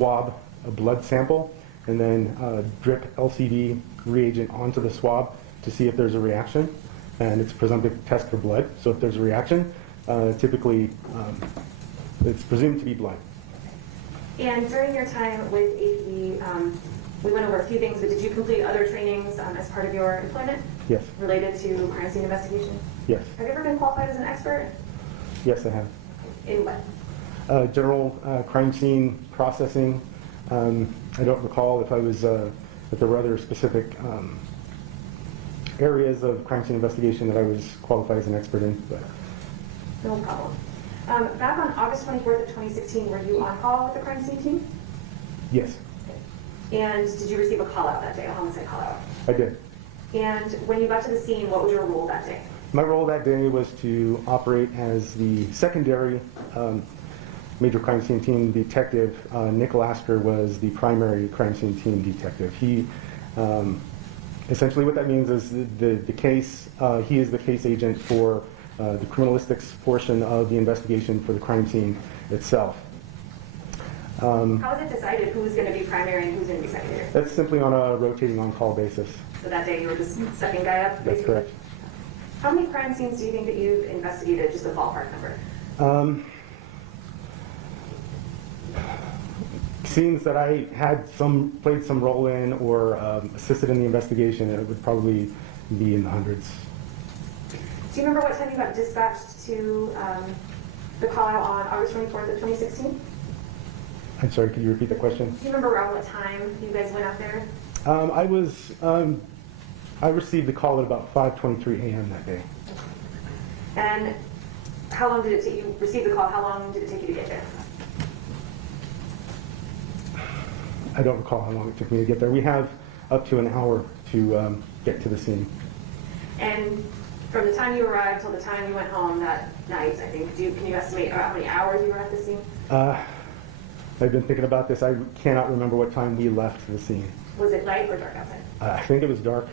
swab a blood sample and then drip LCD reagent onto the swab to see if there's a reaction. And it's a presumptive test for blood. So if there's a reaction, typically it's presumed to be blood. And during your time with APD, we went over a few things, but did you complete other trainings as part of your employment? Yes. Related to crime scene investigation? Yes. Have you ever been qualified as an expert? Yes, I have. In what? General crime scene processing. I don't recall if I was, if there were other specific areas of crime scene investigation that I was qualified as an expert in. But. No problem. Back on August 24th of 2016, were you on call with the crime scene team? Yes. Okay. And did you receive a call out that day, a homicide call out? I did. And when you got to the scene, what was your role that day? My role that day was to operate as the secondary major crime scene team detective. Nick Lasker was the primary crime scene team detective. He, essentially what that means is the case, he is the case agent for the criminalistics portion of the investigation for the crime scene itself. How is it decided who's going to be primary and who's going to be secondary? That's simply on a rotating on-call basis. So that day you were just second guy up? That's basically? correct. How many crime scenes do you think that you've investigated, just a ballpark number? Scenes that I had played some role in or assisted in the investigation, it would probably be in the hundreds. Do you remember what time you got dispatched to the call out on August 24th of 2016? I'm sorry, could you repeat the question? Do you remember around what time you guys went out there? I received the call at about 5:23 a.m. that day. And how long did it take you receive the call? How long did it take you to get there? I don't recall how long it took me to get there. We have up to an hour to get to the scene. And from the time you arrived till the time you went home that night, I think, can you estimate how many hours you were at the scene? I've been thinking about this. I cannot remember what time we left the scene. Was it light or dark outside? I think it was dark.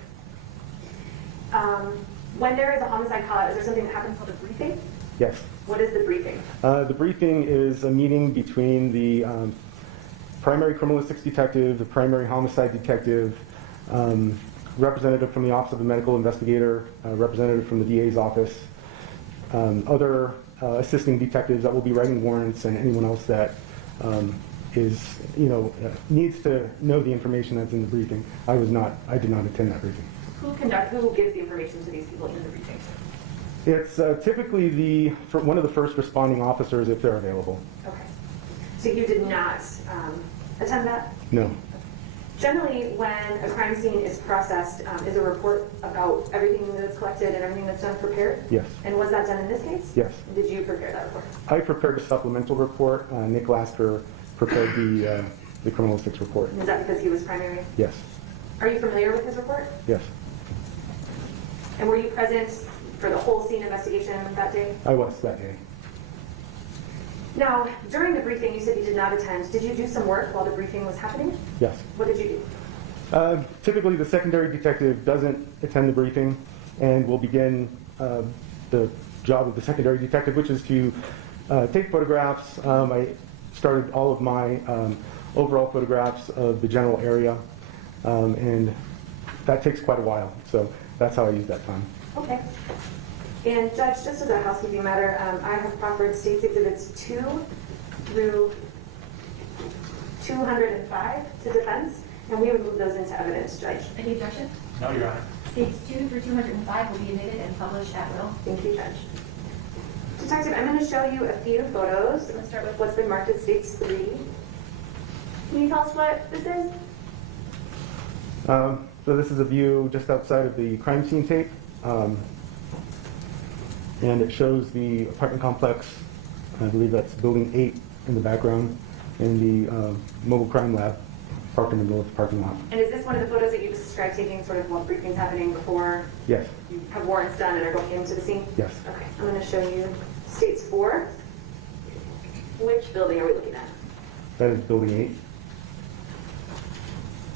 When there is a homicide call out, is there something that happens called a briefing? Yes. What is the briefing? The briefing is a meeting between the primary criminalistics detective, the primary homicide detective, representative from the Office of the Medical Investigator, representative from the DA's office, other assisting detectives that will be writing warrants, and anyone else that needs to know the information that's in the briefing. I did not attend that briefing. Who gives the information to these people in the briefing? It's typically one of the first responding officers if they're available. Okay. So you did not attend that? No. Generally, when a crime scene is processed, is a report about everything that's collected and everything that's done prepared? Yes. And was that done in this case? Yes. Did you prepare that report? I prepared a supplemental report. Nick Lasker prepared the criminalistics report. And is that because he was primary? Yes. Are you familiar with his report? Yes. And were you present for the whole scene investigation that day? I was that day. Now, during the briefing, you said you did not attend. Did you do some work while the briefing was happening? Yes. What did you do? Typically, the secondary detective doesn't attend the briefing and will begin the job of the secondary detective, which is to take photographs. I started all of my overall photographs of the general area, and that takes quite a while. So that's how I use that time. Okay. And Judge, just as a housekeeping matter, I have proffered States Exhibits 2 through 205 to defense, and we would move those into evidence, Judge. Any objection? No, Your Honor. States 2 through 205 will be admitted and published at will. Thank you, Judge. Detective, I'm going to show you a few photos. I'm going to start with what's been marked as States 3. Can you tell us what this is? So this is a view just outside of the crime scene tape. And it shows the apartment complex. I believe that's building 8 in the background, and the mobile crime lab parked in the middle of the parking lot. And is this one of the photos that you described taking sort of while briefing's happening before Yes. you have warrants done and are going into the scene? Yes. Okay, I'm going to show you States 4. Which building are we looking at? That is building 8.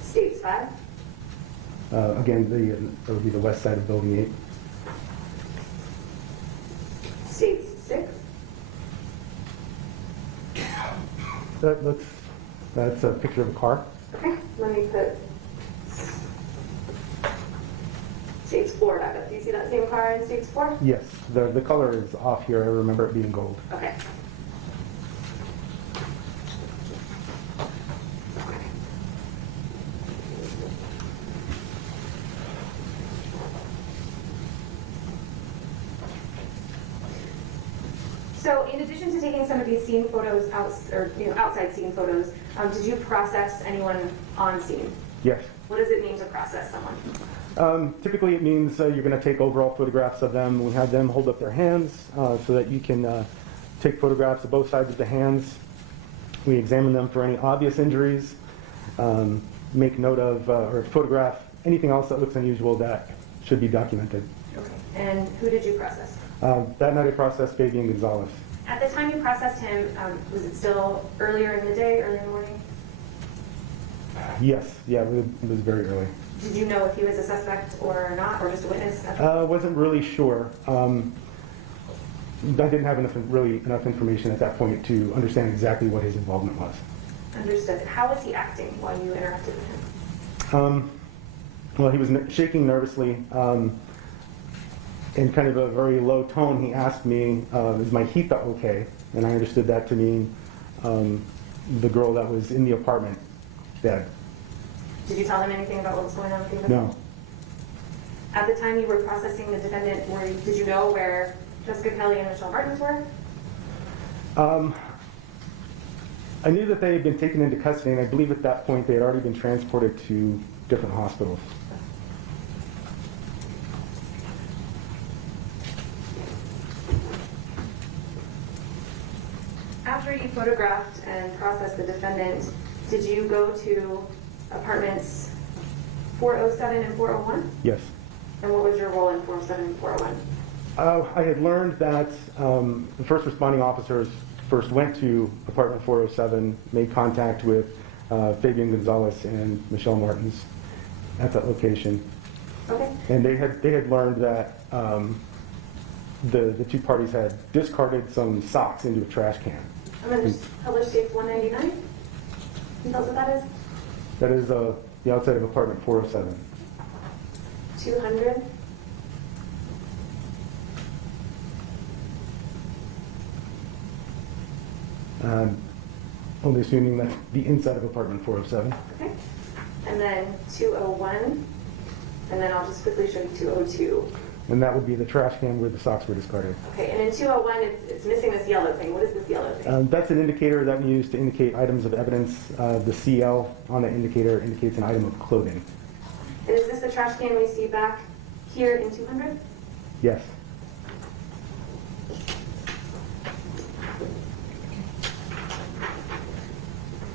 States 5. Again, that would be the west side of building 8. States 6. That looks That's a picture of a car. Okay, let me put stage 4 back up. Do you see that same car in stage 4? Yes, the color is off here. I remember it being gold. Okay. So in addition to taking some of these scene photos outside scene photos, did you process anyone on scene? Yes. What does it mean to process someone? Typically it means you're going to take overall photographs of them. We have them hold up their hands so that you can take photographs of both sides of the hands. We examine them for any obvious injuries, make note of or photograph anything else that looks unusual that should be documented. Okay. And who did you process? That night I processed Fabian Gonzales. At the time you processed him, was it still earlier in the day, early in the morning? Yes, yeah, it was very early. Did you know if he was a suspect or not, or just a witness? Wasn't really sure. I didn't have enough information at that point to understand exactly what his involvement was. Understood. How was he acting while you interacted with him? Well, he was shaking nervously. In kind of a very low tone, he asked me, is my heat okay? And I understood that to mean the girl that was in the apartment dead. Did you tell him anything about what was going on with you? No. At the time you were processing the defendant, did you know where Jessica Kelley and Michelle Martens were? I knew that they had been taken into custody, and I believe at that point they had already been transported to different hospitals. After you photographed and processed the defendant, did you go to apartments 407 and 401? Yes. And what was your role in 407 and 401? I had learned that the first responding officers first went to apartment 407, made contact with Fabian Gonzales and Michelle Martens at that location. Okay. And they had learned that the two parties had discarded some socks into a trash can. I'm going to just publish case 199. Can you tell us what that is? That is the outside of apartment 407. 200. Only assuming that's the inside of apartment 407. Okay. And then 201. And then I'll just quickly show you 202. And that would be the trash can where the socks were discarded. Okay, and in 201, it's missing this yellow thing. What is this yellow thing? That's an indicator that we use to indicate items of evidence. The CL on the indicator indicates an item of clothing. And is this the trash can we see back here in 200? Yes.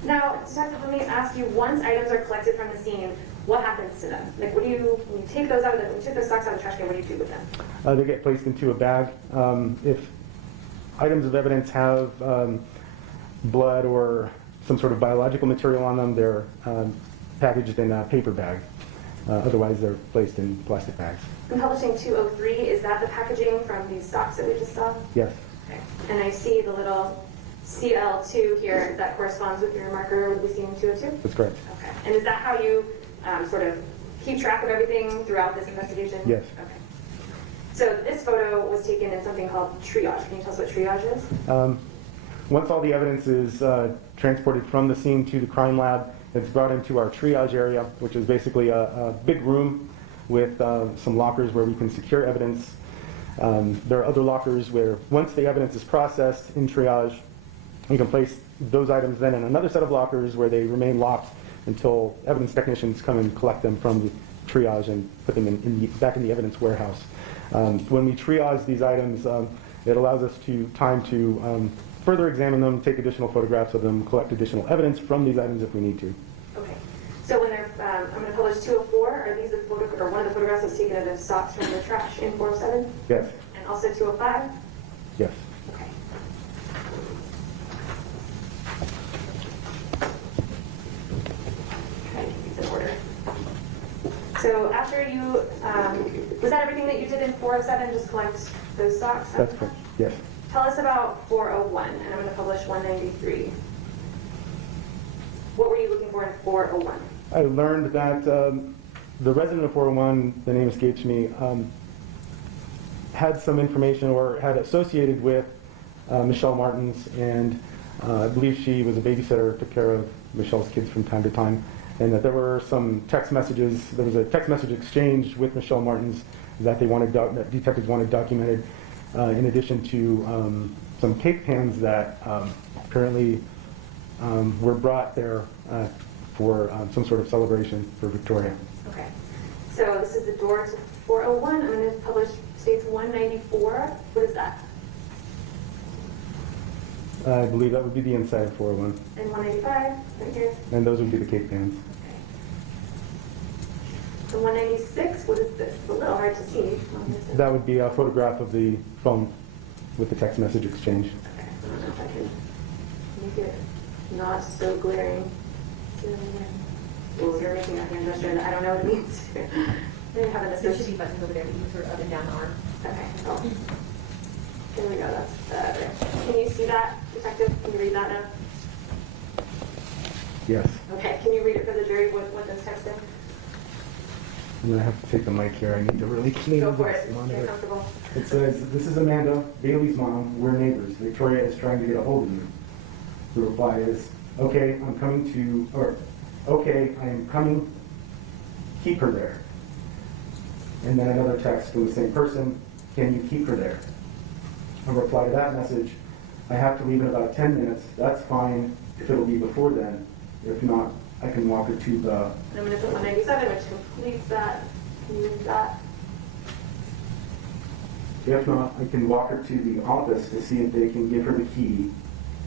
Now, Detective, let me ask you, once items are collected from the scene, what happens to them? Like, what do you, when you take those out of the, when you take those socks out of the trash can, what do you do with them? They get placed into a bag. If items of evidence have blood or some sort of biological material on them, they're packaged in a paper bag. Otherwise, they're placed in plastic bags. I'm publishing 203. Is that the packaging from these socks that we just saw? Yes. Okay. And I see the little CL2 here that corresponds with your marker with the scene 202? That's correct. Okay. And is that how you sort of keep track of everything throughout this investigation? Yes. Okay. So this photo was taken in something called triage. Can you tell us what triage is? Once all the evidence is transported from the scene to the crime lab, it's brought into our triage area, which is basically a big room with some lockers where we can secure evidence. There are other lockers where once the evidence is processed in triage, we can place those items then in another set of lockers where they remain locked until evidence technicians come and collect them from the triage and put them back in the evidence warehouse. When we triage these items, it allows us time to further examine them, take additional photographs of them, collect additional evidence from these items if we need to. Okay. So when they're, I'm going to publish 204. Are these the or one of the photographs that's taken of the socks from the trash in 407? Yes. And also 205? Yes. Okay. Trying to keep these in order. So after you, was that everything that you did in 407? Just collect those socks? That's correct. Yes. Tell us about 401, and I'm going to publish 193. What were you looking for in 401? I learned that the resident of 401, the name escapes me, had some information or had associated with Michelle Martens, and I believe she was a babysitter, took care of Michelle's kids from time to time, and that there were some text messages. There was a text message exchange with Michelle Martens that that detectives wanted documented, in addition to some cake pans that apparently were brought there for some sort of celebration for Victoria. Okay. So this is the door to 401. I'm going to publish states 194. What is that? I believe that would be the inside of 401. And 195, right here. And those would be the cake pans. Okay. So 196, what is this? It's a little hard to see. That would be a photograph of the phone with the text message exchange. Okay. I don't know if I can make it not so glaring. Well, you're making that hand gesture, and I don't know what it means. Maybe have an There should assist. be buttons over there that you can sort of up and down the arm. Okay. Oh. There we go. That's better. Can you see that, Detective? Can you read that now? Yes. Okay. Can you read it for the jury? What does text in? I'm going to have to take the mic here. I need to really clean Go this for it. monitor. Get comfortable. It says, "This is Amanda, Bailey's mom. We're neighbors. Victoria is trying to get a hold of you." The reply is, "Okay, I'm coming to," or, "Okay, I am coming. Keep her there." And then another text from the same person, "Can you keep her there?" A reply to that message, "I have to leave in about 10 minutes. That's fine if it'll be before then. If not, I can walk her to the..." And I'm going to put 197, which completes that. Can you read that? "If not, I can walk her to the office to see if they can give her the key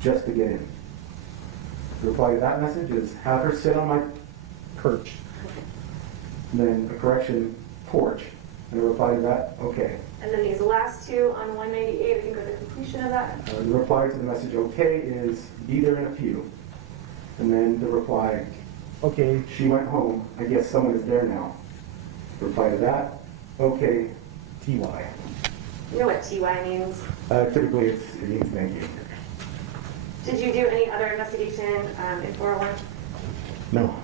just to get in." The reply to that message is, "Have her sit on my perch." And then a correction, "porch." And a reply to that, "Okay." And then these last two on 198, I think are the completion of that. The reply to the message, "Okay," is, "Be there in a few." And then the reply, "Okay, she went home. I guess someone is there now." The reply to that, "Okay, TY." You know what TY means? Typically it means thank you. Did you do any other investigation in 401? No.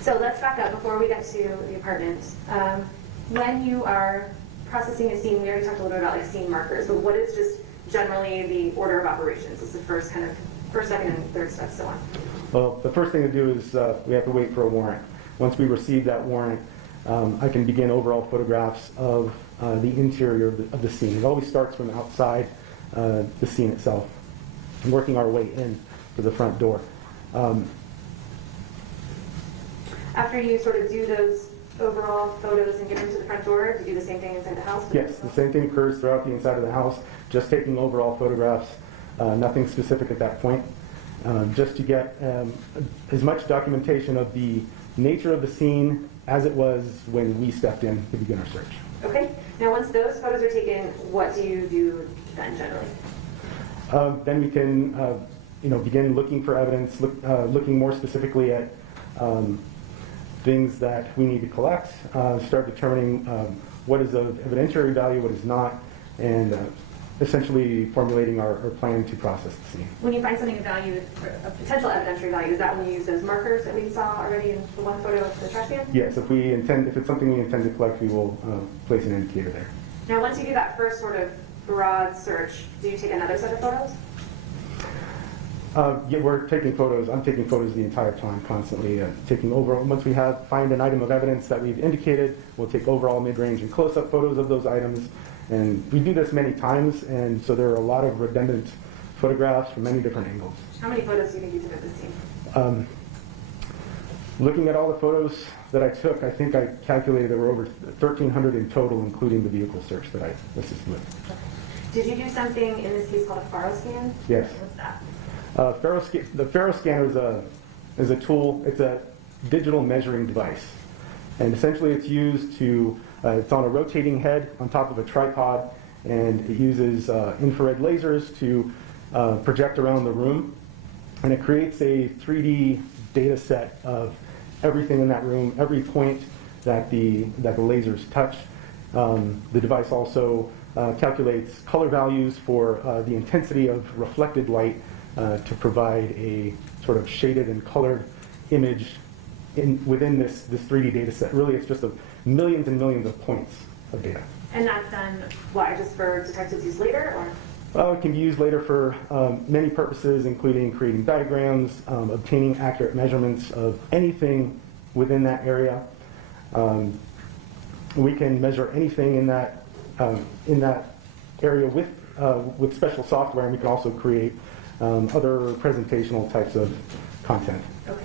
So let's back up before we get to the apartment. When you are processing a scene, we already talked a little bit about like scene markers, but what is just generally the order of operations? It's the first, second, and third step, so on. Well, the first thing to do is we have to wait for a warrant. Once we receive that warrant, I can begin overall photographs of the interior of the scene. It always starts from outside the scene itself, and working our way in to the front door. After you sort of do those overall photos and get them to the front door, do you do the same thing inside the house? Yes, the same thing occurs throughout the inside of the house, just taking overall photographs, nothing specific at that point, just to get as much documentation of the nature of the scene as it was when we stepped in to begin our search. Okay. Now, once those photos are taken, what do you do then generally? Then we can begin looking for evidence, looking more specifically at things that we need to collect, start determining what is of evidentiary value, what is not, and essentially formulating our plan to process the scene. When you find something of value, of potential evidentiary value, is that when you use those markers that we saw already in the one photo of the trash can? Yes, if it's something we intend to collect, we will place an indicator there. Now, once you do that first sort of broad search, do you take another set of photos? Yeah, we're taking photos. I'm taking photos the entire time, constantly taking overall. Once we find an item of evidence that we've indicated, we'll take overall mid-range and close-up photos of those items. And we do this many times, and so there are a lot of redundant photographs from many different angles. How many photos do you think you took of this scene? Looking at all the photos that I took, I think I calculated there were over 1,300 in total, including the vehicle search that I assisted with. Did you do something in this case called a faro scan? Yes. What's that? The Faro scanner is a tool. It's a digital measuring device, and essentially it's used to. It's on a rotating head on top of a tripod, and it uses infrared lasers to project around the room, and it creates a 3D data set of everything in that room, every point that the lasers touch. The device also calculates color values for the intensity of reflected light to provide a sort of shaded and colored image within this 3D data set. Really, it's just millions and millions of points of data. And that's done, why, just for detectives use later, or? It can be used later for many purposes, including creating diagrams, obtaining accurate measurements of anything within that area. We can measure anything in that area with special software, and we can also create other presentational types of content. Okay.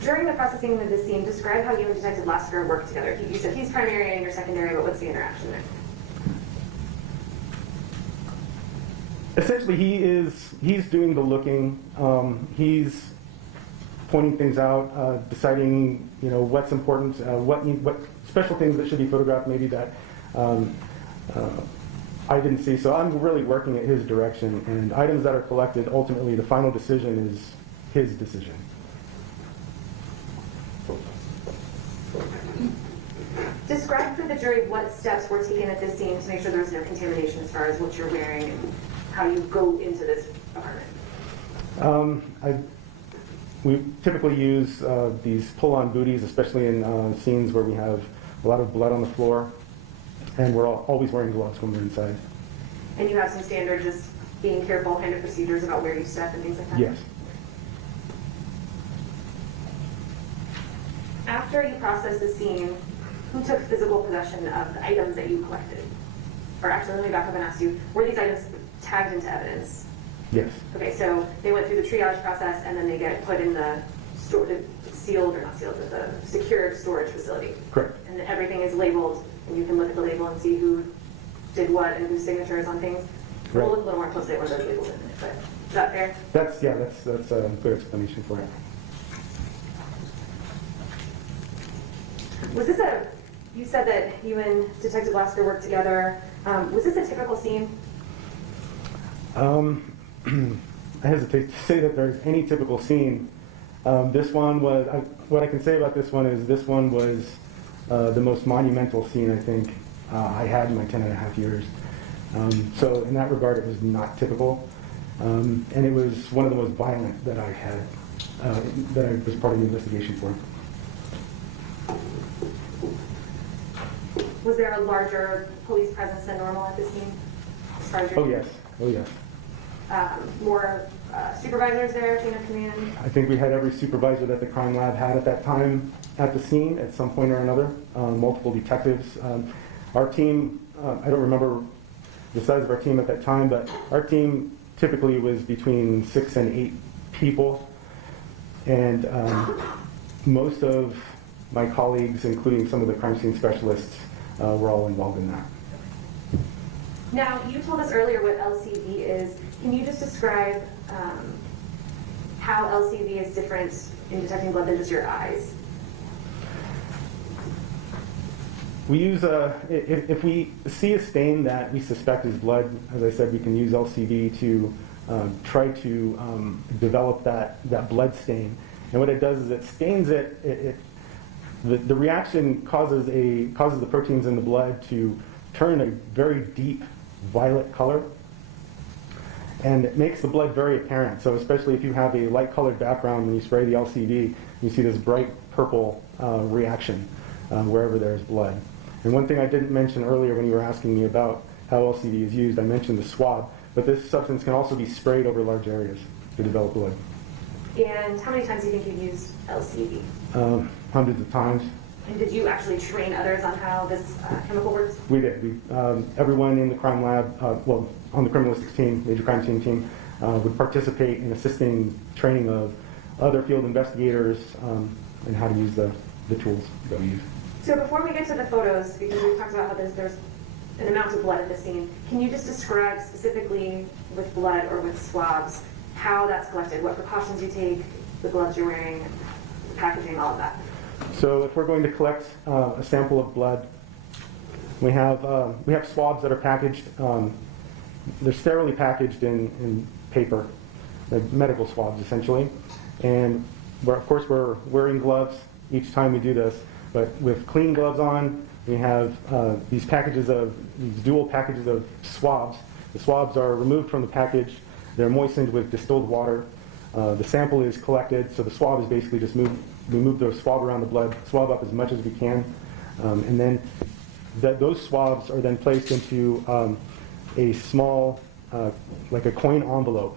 During the processing of this scene, describe how you and Detective Lasker work together. You said he's primary and you're secondary, but what's the interaction there? Essentially, he's doing the looking. He's pointing things out, deciding what's important, what special things that should be photographed, maybe that I didn't see. So I'm really working at his direction, and items that are collected, ultimately the final decision is his decision. Describe for the jury what steps were taken at this scene to make sure there's no contamination as far as what you're wearing and how you go into this apartment. We typically use these pull-on booties, especially in scenes where we have a lot of blood on the floor, and we're always wearing gloves when we're inside. And you have some standard, just being careful kind of procedures about where you step and things like that? Yes. After you process the scene, who took physical possession of the items that you collected? Or actually, let me back up and ask you, were these items tagged into evidence? Yes. Okay, so they went through the triage process and then they get put in the sealed, or not sealed, but the secured storage facility. Correct. And everything is labeled, and you can look at the label and see who did what and whose signature is on things. Right. We'll look a little more closely at what those labels in a minute, but is that fair? That's a good explanation for it. Was this you said that you and Detective Lasker worked together. Was this a typical scene? I hesitate to say that there's any typical scene. This one was, what I can say about this one is this one was the most monumental scene I think I had in my 10.5 years. So in that regard, it was not typical. And it was one of the most violent that I had, that I was part of the investigation for. Was there a larger police presence than normal at this scene? As far as Oh yes, oh yes. More supervisors there, chain of command? I think we had every supervisor that the crime lab had at that time at the scene at some point or another, multiple detectives. Our team, I don't remember the size of our team at that time, but our team typically was between 6 and 8 people. And most of my colleagues, including some of the crime scene specialists, were all involved in that. Now, you told us earlier what LCV is. Can you just describe how LCV is different in detecting blood than just your eyes? We use if we see a stain that we suspect is blood, as I said, we can use LCV to try to develop that blood stain. And what it does is it stains it. The reaction causes the proteins in the blood to turn a very deep violet color, and it makes the blood very apparent. So especially if you have a light-colored background when you spray the LCV, you see this bright purple reaction wherever there's blood. And one thing I didn't mention earlier when you were asking me about how LCV is used, I mentioned the swab, but this substance can also be sprayed over large areas to develop blood. And how many times do you think you've used LCV? Hundreds of times. And did you actually train others on how this chemical works? We did. Everyone in the crime lab, well, on the criminalistics team, major crime scene team, would participate in assisting training of other field investigators and how to use the tools that we use. So before we get to the photos, because we talked about how there's an amount of blood at the scene, can you just describe specifically with blood or with swabs how that's collected, what precautions you take, the gloves you're wearing, the packaging, all of that? So if we're going to collect a sample of blood, we have swabs that are packaged. They're sterilely packaged in paper, medical swabs essentially. And of course we're wearing gloves each time we do this, but with clean gloves on, we have these dual packages of swabs. The swabs are removed from the package. They're moistened with distilled water. The sample is collected, so the swab is basically just we move the swab around the blood, swab up as much as we can, and then those swabs are then placed into a small, like a coin envelope.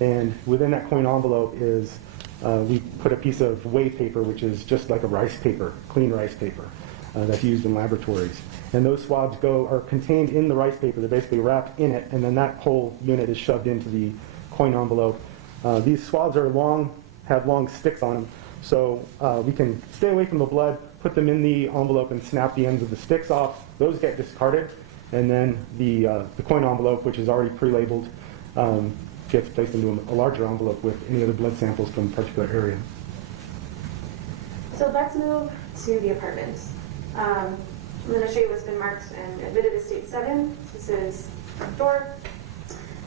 And within that coin envelope is, we put a piece of whey paper, which is just like a rice paper, clean rice paper, that's used in laboratories. And those swabs are contained in the rice paper. They're basically wrapped in it, and then that whole unit is shoved into the coin envelope. These swabs are have long sticks on them, so we can stay away from the blood, put them in the envelope and snap the ends of the sticks off. Those get discarded, and then the coin envelope, which is already pre-labeled, gets placed into a larger envelope with any other blood samples from a particular area. So let's move to the apartment. I'm going to show you what's been marked and admitted as State 7. This is front door.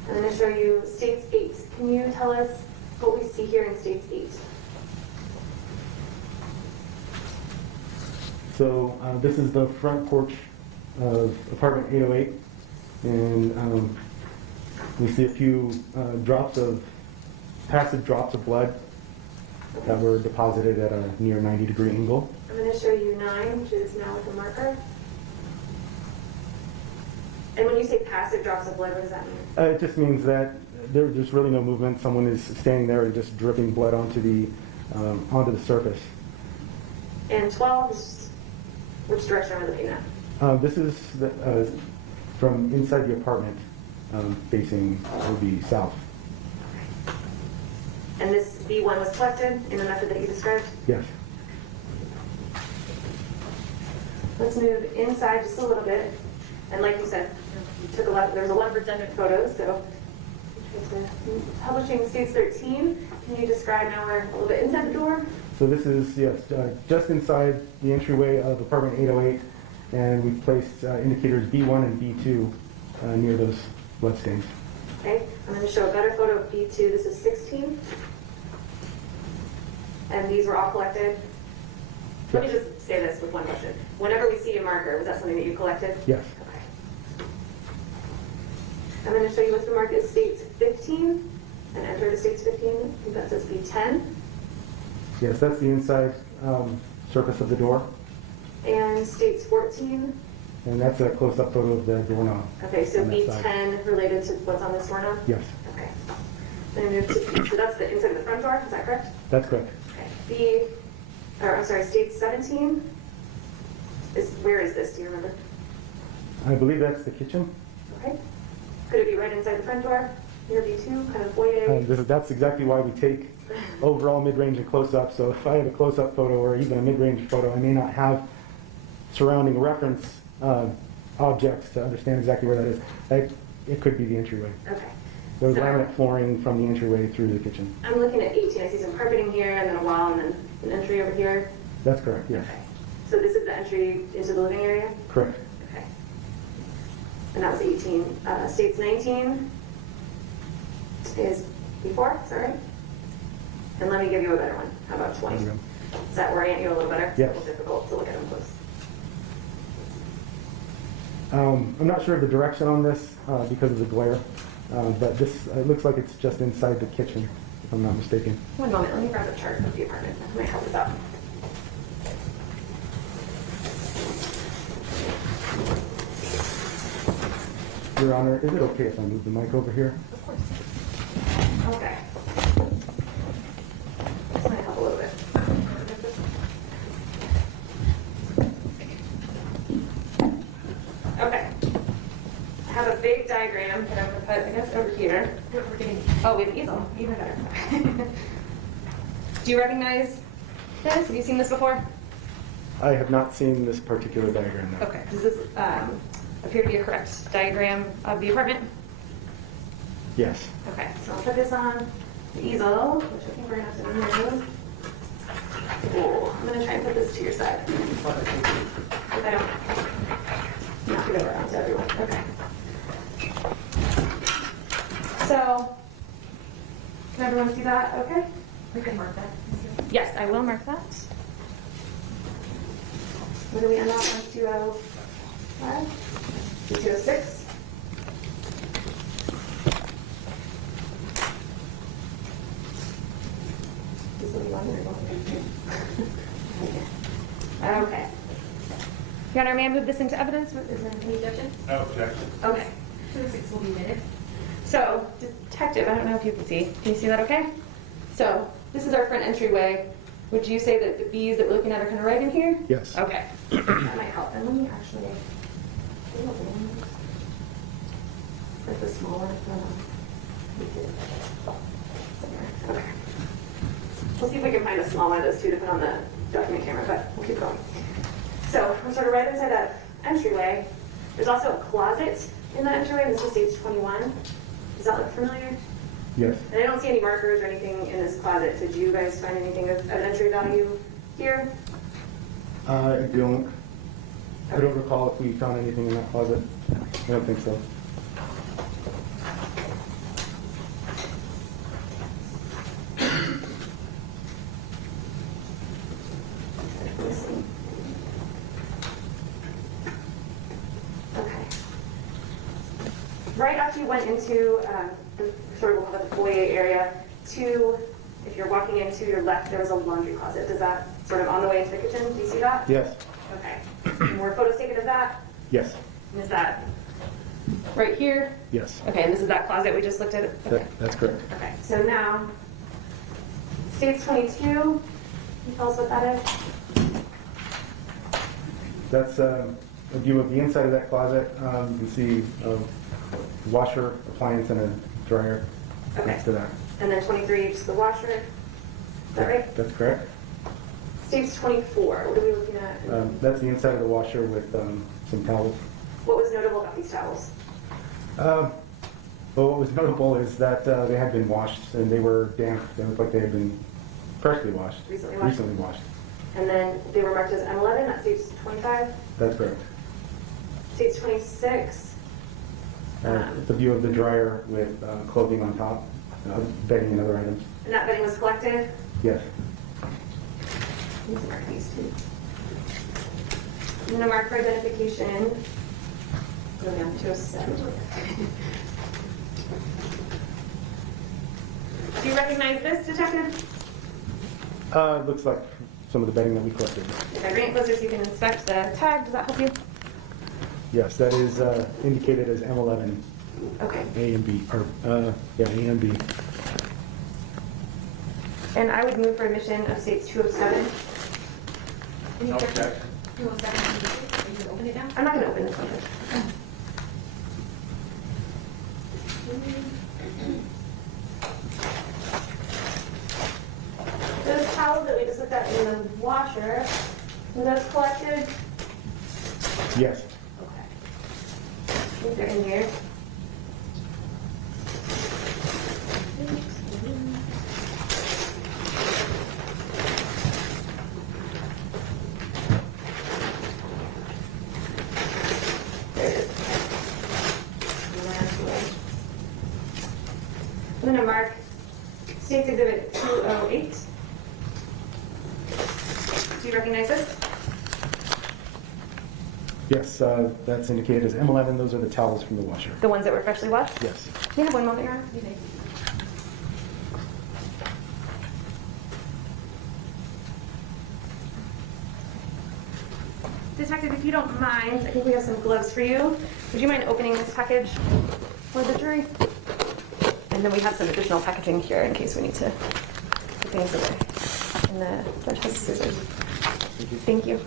I'm going to show you States 8. Can you tell us what we see here in States 8? So this is the front porch of apartment 808, and we see a few passive drops of blood that were deposited at a near 90-degree angle. I'm going to show you 9, which is now with a marker. And when you say passive drops of blood, what does that mean? It just means that there's really no movement. Someone is standing there and just dripping blood onto the surface. And 12 is which direction are we looking at? This is from inside the apartment, facing will be south. And this B1 was collected in the method that you described? Yes. Let's move inside just a little bit. And like you said, there was a lot of redundant photos, so publishing States 13. Can you describe now we're a little bit inside the door? So this is, yes, just inside the entryway of apartment 808, and we've placed indicators B1 and B2 near those bloodstains. Okay, I'm going to show a better photo of B2. This is 16. And these were all collected. Let me just say this with one question. Whenever we see a marker, was that something that you collected? Yes. Okay. I'm going to show you what's been marked as States 15 and enter to States 15. I think that says B10. Yes, that's the inside surface of the door. And States 14. And that's a close-up photo of the doorknob. Okay, so B10 related to what's on this doorknob? Yes. Okay. Then move to B. So that's the inside of the front door, is that correct? That's correct. Okay. State 17 where is this? Do you remember? I believe that's the kitchen. Okay. Could it be right inside the front door? Near B2, kind of foyer? That's exactly why we take overall mid-range and close-up. So if I have a close-up photo or even a mid-range photo, I may not have surrounding reference objects to understand exactly where that is. It could be the entryway. Okay. There's laminate flooring from the entryway through the kitchen. I'm looking at 18. I see some carpeting here, and then a wall, and then an entry over here. That's correct, yes. Okay. So this is the entry into the living area? Correct. Okay. And that was 18. States 19 is before, is that right? And let me give you a better one. How about 20? Does that orient you a little better? Yes. It's a little difficult to look at them close. I'm not sure of the direction on this because of the glare, but this it looks like it's just inside the kitchen, if I'm not mistaken. One moment, let me grab a chart of the apartment. That might help us out. Your Honor, is it okay if I move the mic over here? Of course. Okay. This might help a little bit. Okay. I have a big diagram that I'm going to put, I guess, over here. Oh, we have an easel. Even better. Do you recognize this? Have you seen this before? I have not seen this particular diagram, no. Okay. Does this appear to be a correct diagram of the apartment? Yes. Okay, so I'll put this on the easel, which I think we're going to have to move. Oh, I'm going to try and put this to your side. If I don't knock it over onto everyone. Okay. So, can everyone see that? Okay? We can mark that. Yes, I will mark that. Where do we end up on 205? 206? This will be one or one. Okay. Your Honor, may I move this into evidence? Is there any objection? No objection. Okay. 206 will be admitted. So, detective, I don't know if you can see. Can you see that okay? So, this is our front entryway. Would you say that the B's that we're looking at are kind of right in here? Yes. Okay. That might help. And let me actually... Like the smaller... Okay. We'll see if we can find a small one of those two to put on the document camera, but we'll keep going. So, we're sort of right inside that entryway. There's also a closet in that entryway. This is stage 21. Does that look familiar? Yes. And I don't see any markers or anything in this closet. Did you guys find anything of evidentiary value here? I don't recall if we found anything in that closet. I don't think so. Okay. Right after you went into the sort of we'll call it the foyer area, if you're walking into your left, there was a laundry closet. Does that sort of on the way into the kitchen? Do you see that? Yes. Okay. More photos taken of that? Yes. And is that right here? Yes. Okay, and this is that closet we just looked at? Okay. That's correct. Okay, so now, stage 22, can you tell us what that is? That's a view of the inside of that closet. You can see a washer, appliance, and a dryer next to that. And then 23, just the washer. Is that right? That's correct. Stage 24, what are we looking at? That's the inside of the washer with some towels. What was notable about these towels? Well, what was notable is that they had been washed and they were damp. They looked like they had been freshly washed. Recently washed. And then they were marked as M11 at stage 25? That's correct. Stage 26? It's a view of the dryer with clothing on top, bedding and other items. And that bedding was collected? Yes. Let's mark these two. I'm going to mark for identification. Go down to 07. Do you recognize this, detective? It looks like some of the bedding that we collected. If I bring it closer so you can inspect the tag, does that help you? Yes, that is indicated as M11, Okay. A and B, or yeah, A and B. And I would move for admission of stage 207. No objection. 207 will be admitted. Are you going to open it now? I'm not going to open this one. Those towels that we just looked at in the washer, were those collected? Yes. Okay. I think they're in here. There it is. I'm going to mark State's Exhibit 208. Do you recognize this? Yes, that's indicated as M11. Those are the towels from the washer. The ones that were freshly washed? Yes. Can you have one moment, Your Honor? Detective, if you don't mind, I think we have some gloves for you. Would you mind opening this package for the jury? And then we have some additional packaging here in case we need to put things away. And the judge has scissors. Thank you.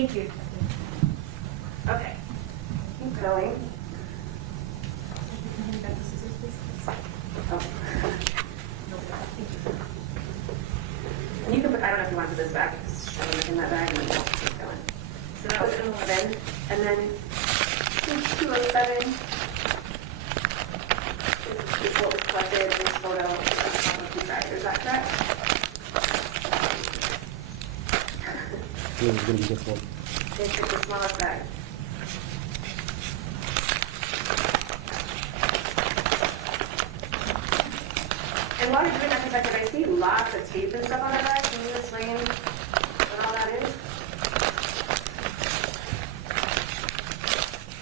Thank you. Okay. Keep going. Oh. And you can put, I don't know if you want to put this back, just shove it in that bag and then keep going. So that was 11, and then 207 is what was collected in this photo of the dryer. Is that correct? This is going to be this one. They took the smallest bag. And while you're doing that, detective, I see lots of tape and stuff on the bag. Can you explain what all that is?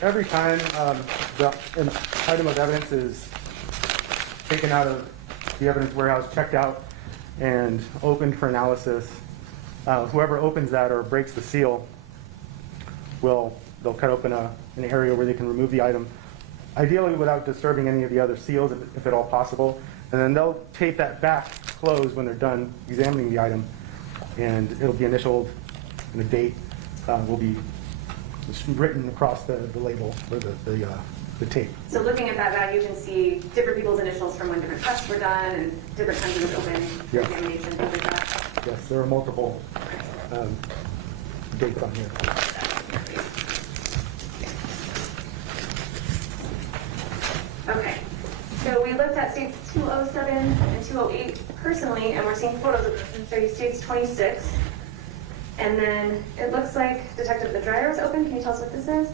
Every time an item of evidence is taken out of the evidence warehouse, checked out, and opened for analysis, whoever opens that or breaks the seal they'll cut open an area where they can remove the item, ideally without disturbing any of the other seals, if at all possible. And then they'll tape that back closed when they're done examining the item, and it'll be initialed, and the date will be written across the label or the tape. So looking at that bag, you can see different people's initials from when different tests were done and different times of open examination, things like that. Yes, there are multiple dates on here. Okay, so we looked at states 207 and 208 personally, and we're seeing photos of them. So you states 26. And then it looks like, Detective, the dryer is open. Can you tell us what this is?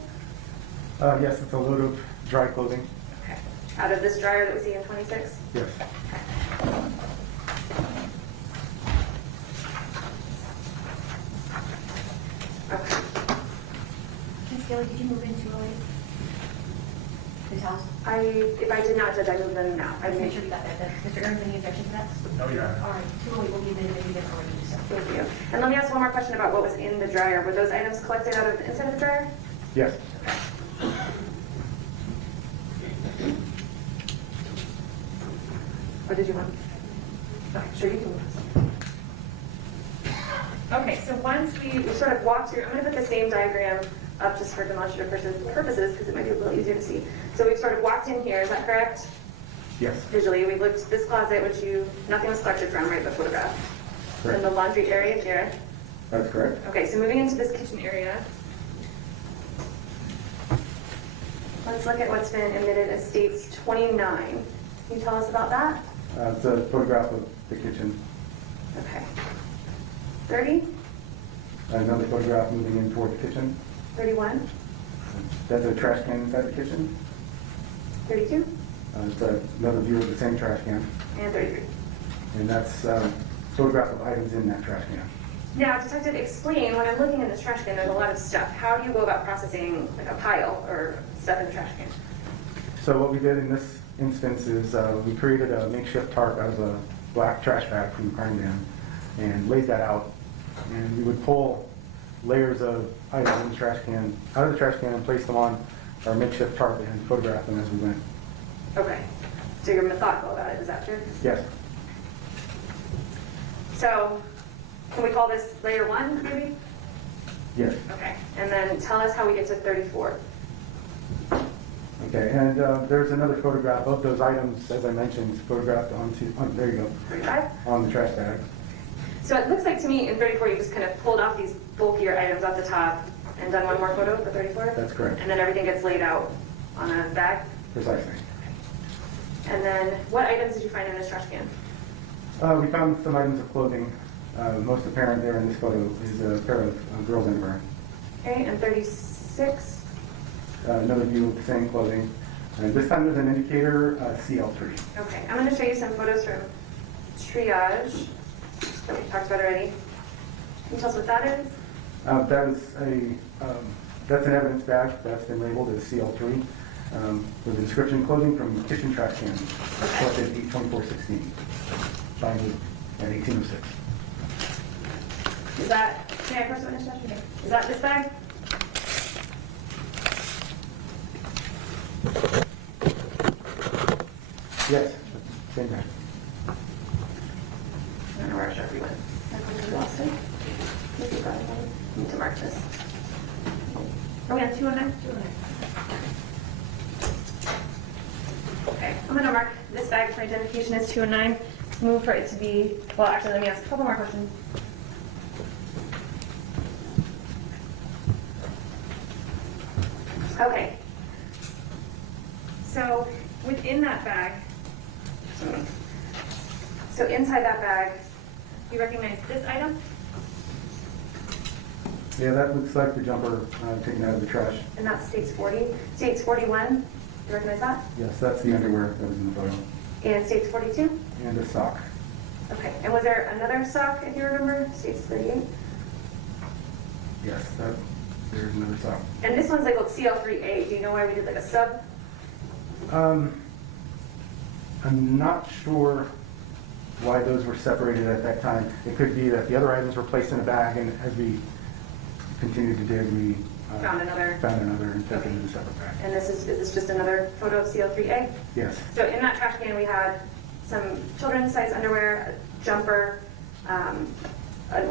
Yes, it's a load of dry clothing. Okay. Out of this dryer that we see in 26? Yes. Okay. Ms. Kelley, did you move in 208? His house? If I did not, Judge, I moved them now. I Make made sure you got that. Mr. Ernst, any objection to that? No, Your Honor. All right, 208 will be admitted if you didn't already do so. Thank you. And let me ask one more question about what was in the dryer. Were those items collected out of the inside of the dryer? Yes. Or did you want? Okay, sure, you can move. Okay, so once we sort of walked through, I'm going to put the same diagram up just for demonstrative purposes because it might be a little easier to see. So we've sort of walked in here, is that correct? Yes. Visually, we looked at this closet, which nothing was collected from, right, the photograph. Correct. And the laundry area here. That's correct. Okay, so moving into this kitchen area. Let's look at what's been admitted as states 29. Can you tell us about that? It's a photograph of the kitchen. Okay. 30? Another photograph moving in toward the kitchen. 31? That's a trash can inside the kitchen. 32? It's another view of the same trash can. And 33. And that's a photograph of items in that trash can. Now, Detective, explain, when I'm looking in this trash can, there's a lot of stuff. How do you go about processing like a pile or stuff in the trash can? So what we did in this instance is we created a makeshift tarp out of a black trash bag from the crime van and laid that out. And we would pull layers of items in the trash can, out of the trash can, and place them on our makeshift tarp and photograph them as we went. Okay. So you're methodical about it, is that true? Yes. So, can we call this layer 1, maybe? Yes. Okay. And then tell us how we get to 34. Okay, and there's another photograph of those items, as I mentioned, photographed there you go, 35? on the trash bag. So it looks like to me in 34 you just kind of pulled off these bulkier items off the top and done one more photo for 34? That's correct. And then everything gets laid out on a bag? Precisely. And then what items did you find in this trash can? We found some items of clothing. Most apparent there in this photo is a pair of girls' underwear. Okay, and 36? Another view of the same clothing. And this time there's an indicator, CL3. Okay, I'm going to show you some photos from triage that we talked about already. Can you tell us what that is? That's an evidence badge that's been labeled as CL3 with the description clothing from kitchen trash can, collected 8/24/16, found at 1806. Is that, may I first finish that? Is that this bag? Yes, same bag. I don't know where our Sharpie went. I think we lost it. Maybe we got it. I need to mark this. Are we on 209? 209. Okay, I'm gonna mark this bag for identification as 209. Move for it to be, well, actually, let me ask a couple more questions. Okay. So within that bag, so inside that bag, you recognize this item? Yeah, that looks like the jumper taken out of the trash. And that states 40. States 41, do you recognize that? Yes, that's the underwear that was in the photo. And states 42? And a sock. Okay, and was there another sock, if you remember? States 38? Yes, there's another sock. And this one's labeled CL3A. Do you know why we did like a sub? I'm not sure why those were separated at that time. It could be that the other items were placed in a bag, and as we continued to dig, we Found another and took it into a separate bag. And is this just another photo of CL3A? Yes. So in that trash can we had some children's size underwear, a jumper, an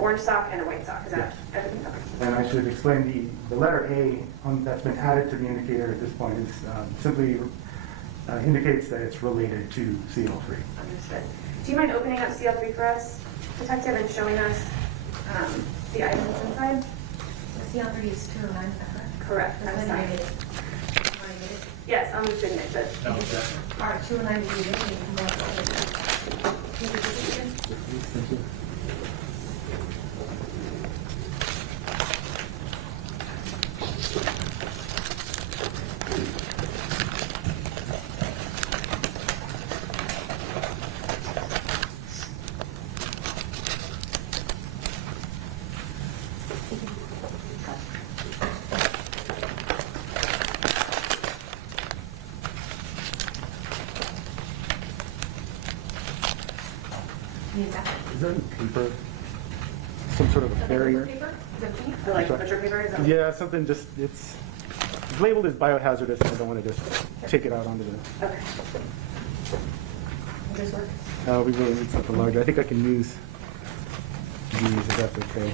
orange sock, and a white sock. Is that everything covered? And I should explain the letter A that's been added to the indicator at this point is simply indicates that it's related to CL3. Understood. Do you mind opening up CL3 for us, Detective, and showing us the items inside? The CL3 is 209, is that correct? Correct. That's I'm when sorry. you made it. When you made it. Yes, I'm just admit, Judge. No objection. All right, 209 is you did, you can go ahead. Can you repeat it again? Thank you. Need that. Is there any paper? Some sort of a barrier? Paper? Is it pink? Or like Sorry. butcher paper? Is that Yeah, something just, it's labeled as biohazardous, and I don't want to just take it out onto the... Okay. Will this work? We really need something larger. I think I can use these, if that's okay.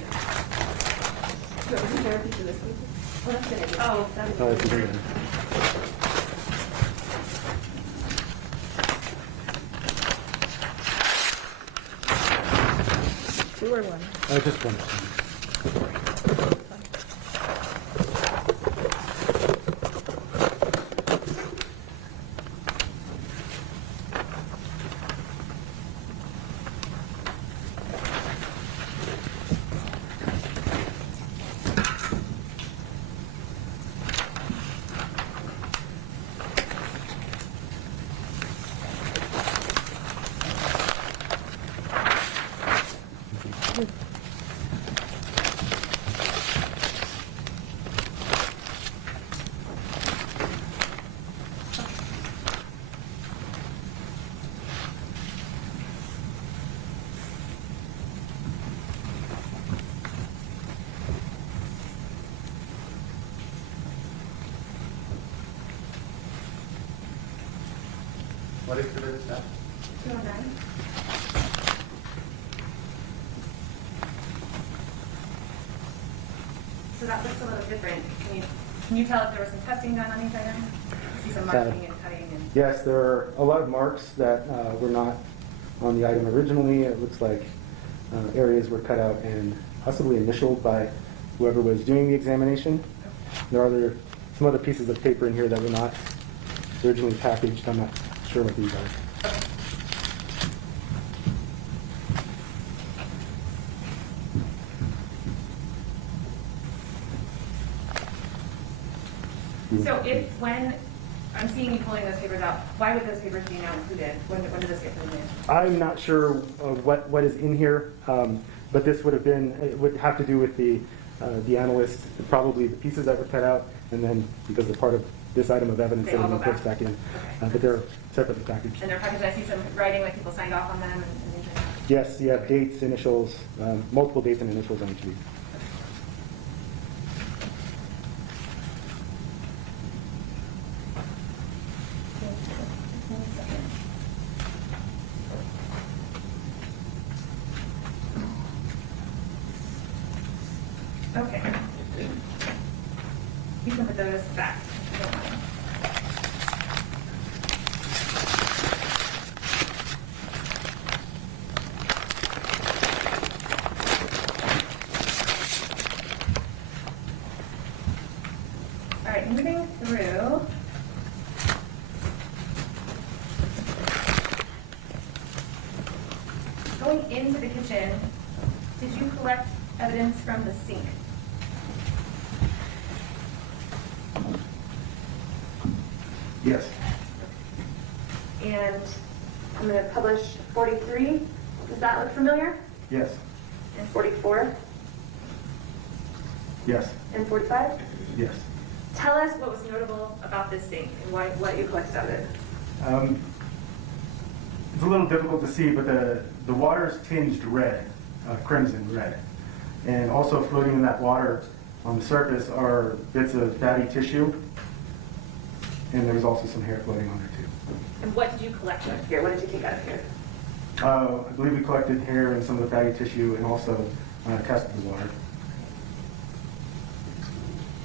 Do you want to compare a piece of this paper? Oh, that's a good idea. Oh, that's If you do. Two or one? Just one. What is the latest now? 209. So that looks a little different. Can you tell if there was some testing done on these items? I see some marking and cutting and... Yes, there are a lot of marks that were not on the item originally. It looks like areas were cut out and possibly initialed by whoever was doing the examination. There are some other pieces of paper in here that were not originally packaged. I'm not sure what these are. So when I'm seeing you pulling those papers out, why would those papers be now included? When did this get put in? I'm not sure what is in here, but this would have to do with the analyst, probably the pieces that were cut out, and then because they're part of this item of evidence, They all that go goes back. back in. Okay. But they're separately packaged. And they're packaged, I see some writing, like people signed off on them and things like that. Yes, you have dates, initials, multiple dates and initials on each of these. Okay. You can Going into the kitchen, did you collect evidence from the sink? Yes. And I'm going to publish 43. Does that look familiar? Yes. And 44? Yes. And 45? Yes. Tell us what was notable about this sink and what you collected out of it. It's a little difficult to see, but the water is tinged red, crimson red. And also floating in that water on the surface are bits of fatty tissue, and there's also some hair floating on there too. And what did you collect out of here? What did you take out of here? I believe we collected hair and some of the fatty tissue and also tested the water.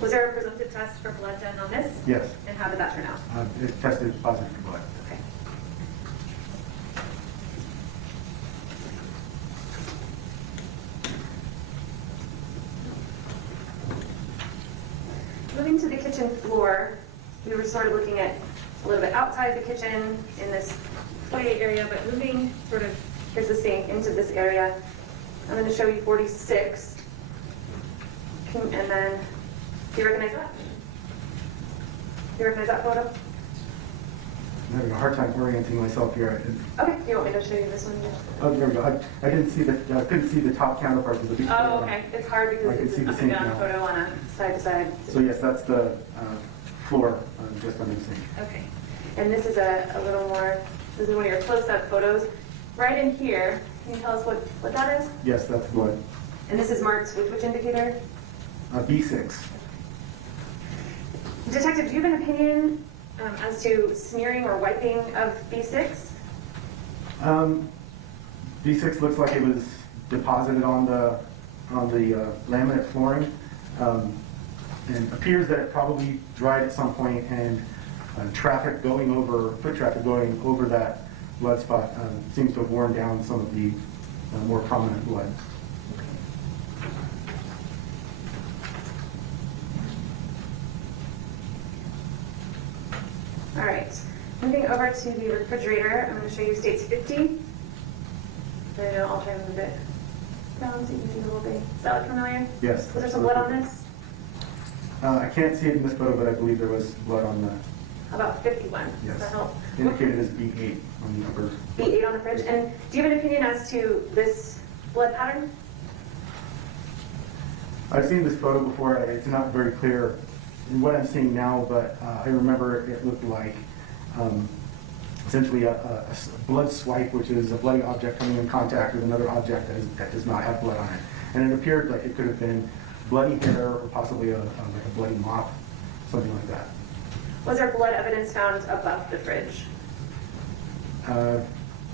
Was there a presumptive test for blood done on this? Yes. And how did that turn out? It tested positive for blood. Okay. Moving to the kitchen floor, we were sort of looking at a little bit outside the kitchen in this foyer area, but moving sort of, here's the sink, into this area. I'm going to show you 46. And then, do you recognize that? Do you recognize that photo? I'm having a hard time orienting myself here. Okay, you want me to show you this one? Oh, there we go. I didn't see the couldn't see the top counterpart of the big Oh, okay. It's hard because I can it's see an the up and sink down now. photo on a side to side. So yes, that's the floor just under the sink. Okay. And this is a little more, this is one of your close-up photos. Right in here, can you tell us what that is? Yes, that's blood. And this is marked with which indicator? B6. Detective, do you have an opinion as to smearing or wiping of B6? B6 looks like it was deposited on the laminate flooring, and appears that it probably dried at some point, and foot traffic going over that blood spot seems to have worn down some of the more prominent blood. All right. Moving over to the refrigerator, I'm going to show you states 50. I know I'll try to move it down so you can see the whole thing. Does that look familiar? Yes. Was there some blood on this? I can't see it in this photo, but I believe there was blood on the. How about 51? Yes. Does that help? Indicated as B8 on the upper. B8 on the fridge. And do you have an opinion as to this blood pattern? I've seen this photo before. It's not very clear in what I'm seeing now, but I remember it looked like essentially a blood swipe, which is a bloody object coming in contact with another object that does not have blood on it. And it appeared like it could have been bloody hair or possibly like a bloody mop, something like that. Was there blood evidence found above the fridge?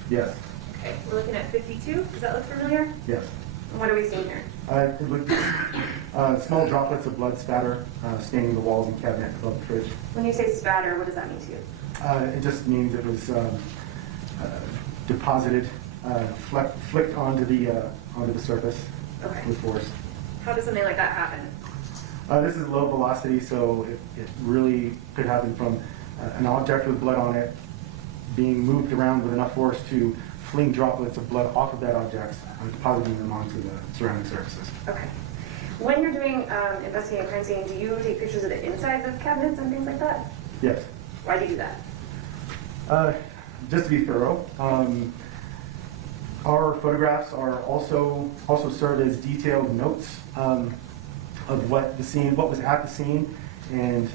Yes. Okay, we're looking at 52. Does that look familiar? Yes. And what are we seeing here? It looked small droplets of blood spatter staining the walls and cabinet above the fridge. When you say spatter, what does that mean to you? It just means it was deposited, flicked onto the surface Okay. with force. How does something like that happen? This is low velocity, so it really could happen from an object with blood on it being moved around with enough force to fling droplets of blood off of that object and depositing them onto the surrounding surfaces. Okay. When you're doing investigating a crime scene, do you take pictures of the insides of cabinets and things like that? Yes. Why do you do that? Just to be thorough, our photographs are also serve as detailed notes of what was at the scene, and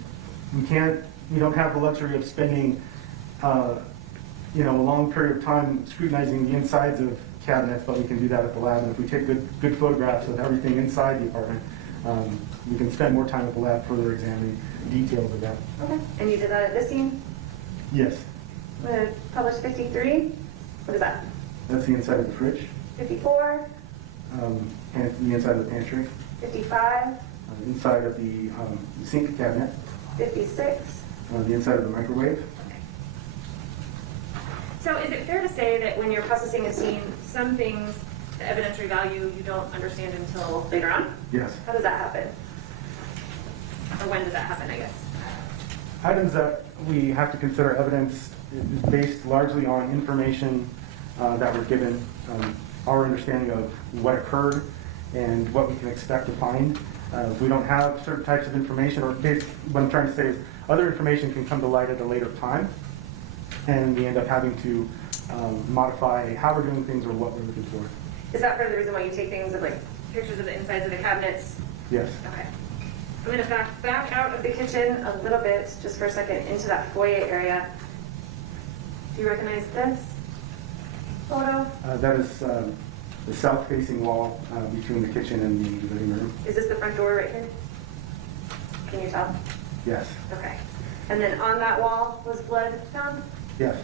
we don't have the luxury of spending a long period of time scrutinizing the insides of cabinets, but we can do that at the lab. And if we take good photographs of everything inside the apartment, we can spend more time at the lab further examining details of that. Okay. And you did that at this scene? Yes. I'm going to publish 53. What is that? That's the inside of the fridge, 54, and the inside of the pantry, 55, inside of the sink cabinet, 56. the inside of the microwave. So is it fair to say that when you're processing a scene, some things, the evidentiary value, you don't understand until later on? Yes. How does that happen? Or when does that happen, I guess? Items that we have to consider evidence is based largely on information that were given our understanding of what occurred and what we can expect to find. We don't have certain types of information, or what I'm trying to say is other information can come to light at a later time, and we end up having to modify how we're doing things or what we're looking for. Is that part of the reason why you take things of like pictures of the insides of the cabinets? Yes. Okay. I'm going to back out of the kitchen a little bit, just for a second, into that foyer area. Do you recognize this photo? That is the south-facing wall between the kitchen and the living room. Is this the front door right here? Can you tell? Yes. Okay. And then on that wall was blood found? Yes.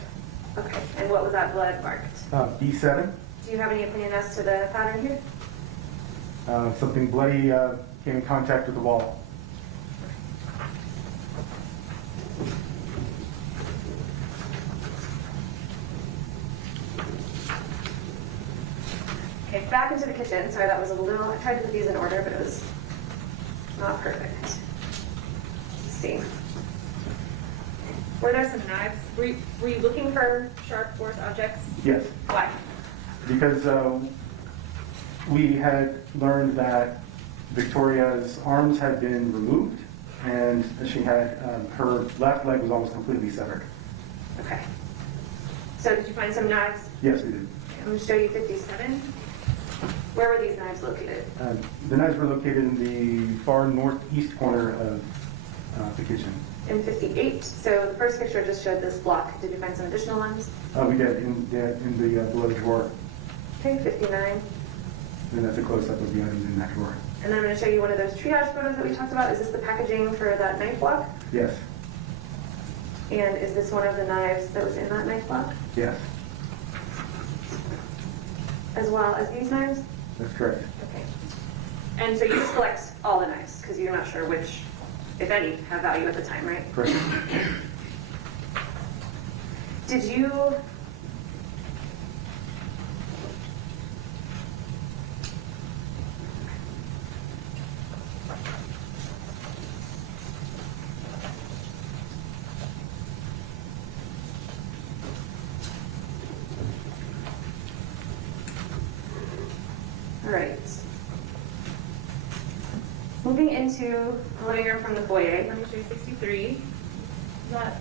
Okay. And what was that blood marked? B7. Do you have any opinion as to the pattern here? Something bloody came in contact with the wall. Okay, back into the kitchen. Sorry, that was a little, I tried to put these in order, but it was not perfect. Let's see. Were there some knives? Were you looking for sharp, force objects? Yes. Why? Because we had learned that Victoria's arms had been removed, and she had her left leg was almost completely severed. Okay. So did you find some knives? Yes, we did. I'm going to show you 57. Where were these knives located? The knives were located in the far northeast corner of the kitchen. In 58. So the first picture just showed this block. Did you find some additional ones? We did in the below drawer, Okay, 59. and that's a close-up of the items in that drawer. And then I'm going to show you one of those triage photos that we talked about. Is this the packaging for that knife block? Yes. And is this one of the knives that was in that knife block? Yes. As well as these knives? That's correct. Okay. And so you just collect all the knives because you're not sure which, if any, have value at the time, right? Correct. Did you... All right. Moving into the living room from the foyer, let me show you 63. Is that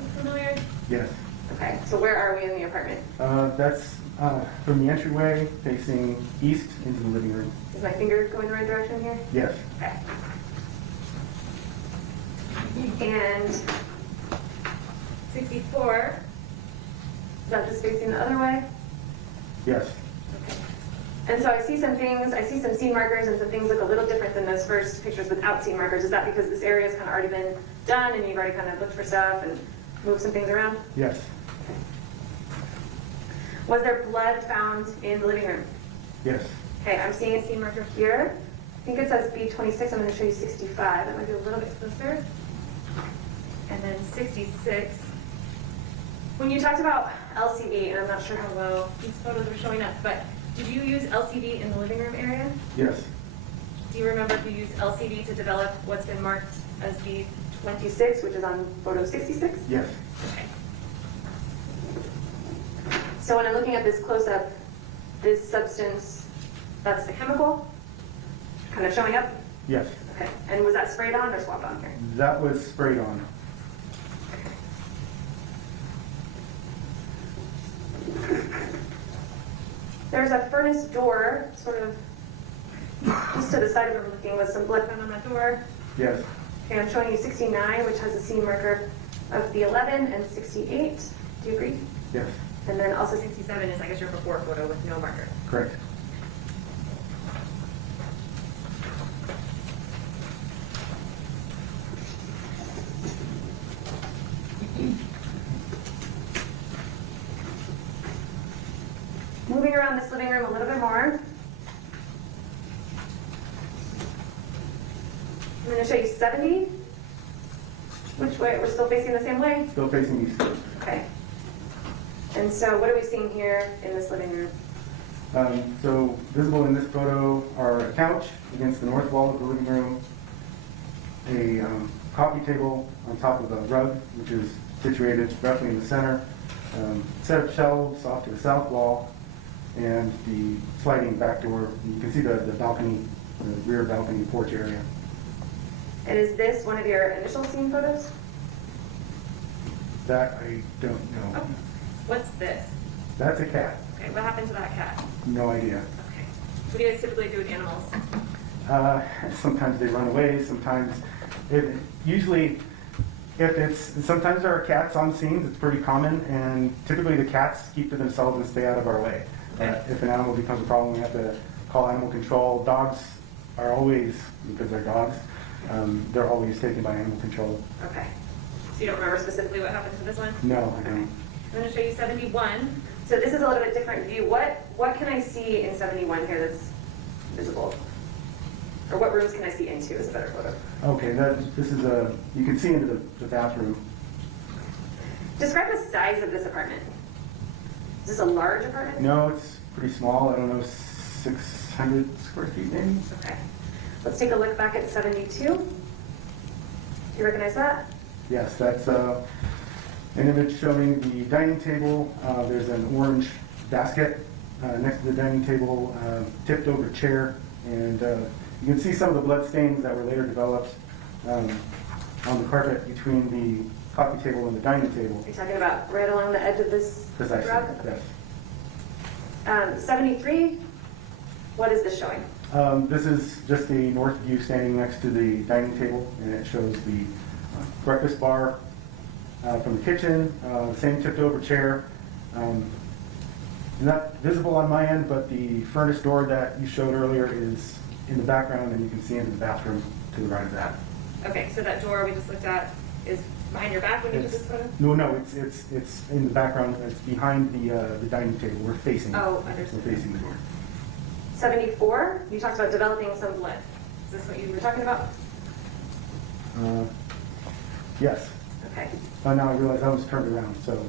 look familiar? Yes. Okay, so where are we in the apartment? That's from the entryway facing east into the living room. Is my finger going the right direction here? Yes. Okay. And 64, is that just facing the other way? Yes. Okay. And so I see some things, I see some scene markers and some things look a little different than those first pictures without scene markers. Is that because this area has kind of already been done and you've already kind of looked for stuff and moved some things around? Yes. Was there blood found in the living room? Yes. Okay, I'm seeing a scene marker here. I think it says B26. I'm going to show you 65. That might be a little bit closer. And then 66. When you talked about LCD, and I'm not sure how well these photos are showing up, but did you use LCD in the living room area? Yes. Do you remember if you used LCD to develop what's been marked as B26, which is on photo 66? Yes. Okay. So when I'm looking at this close-up, this substance, that's the chemical kind of showing up? Yes. Okay. And was that sprayed on or swabbed on here? That was sprayed on. There's a furnace door, sort of just to the side of it looking with some blood found on that door. Yes. Okay, I'm showing you 69, which has a scene marker of the 11, and 68. Do you agree? Yes. And then also 67 is, I guess, your before photo with no marker. Correct. Moving around this living room a little bit more. I'm going to show you 70. Which way? We're still facing the same way? Still facing east. Okay. And so what are we seeing here in this living room? So visible in this photo are a couch against the north wall of the living room, a coffee table on top of a rug, which is situated roughly in the center, set of shelves off to the south wall, and the sliding back door. You can see the balcony, the rear balcony porch area. And is this one of your initial scene photos? That I don't know. Oh, what's this? That's a cat. Okay, what happened to that cat? No idea. Okay. What do you guys typically do with animals? Sometimes they run away. Sometimes, sometimes there are cats on scenes. It's pretty common, and typically the cats keep to themselves and stay out of our way. If an animal becomes a problem, we have to call animal control. Dogs are always, because they're dogs, they're always taken by animal control. Okay. So you don't remember specifically what happened to this one? No, I don't. I'm going to show you 71. So this is a little bit different view. What can I see in 71 here that's visible? Or what rooms can I see into is a better photo. Okay, this is you can see into the bathroom. Describe the size of this apartment. Is this a large apartment? No, it's pretty small. I don't know, 600 square feet maybe? Okay. Let's take a look back at 72. Do you recognize that? Yes, that's an image showing the dining table. There's an orange basket next to the dining table, tipped over chair, and you can see some of the blood stains that were later developed on the carpet between the coffee table and the dining table. You're talking about right along the edge of this Precisely, rug? yes. 73, what is this showing? This is just the north view standing next to the dining table, and it shows the breakfast bar from the kitchen, same tipped over chair. Not visible on my end, but the furnace door that you showed earlier is in the background, and you can see into the bathroom to the right of that. Okay, so that door we just looked at is behind your back when you took this photo? No, it's in the background. It's behind the dining table. We're facing. Oh, understood. We're facing the door. 74, you talked about developing some blood. Is this what you were talking about? Yes. Okay. Now I realize I was turned around, so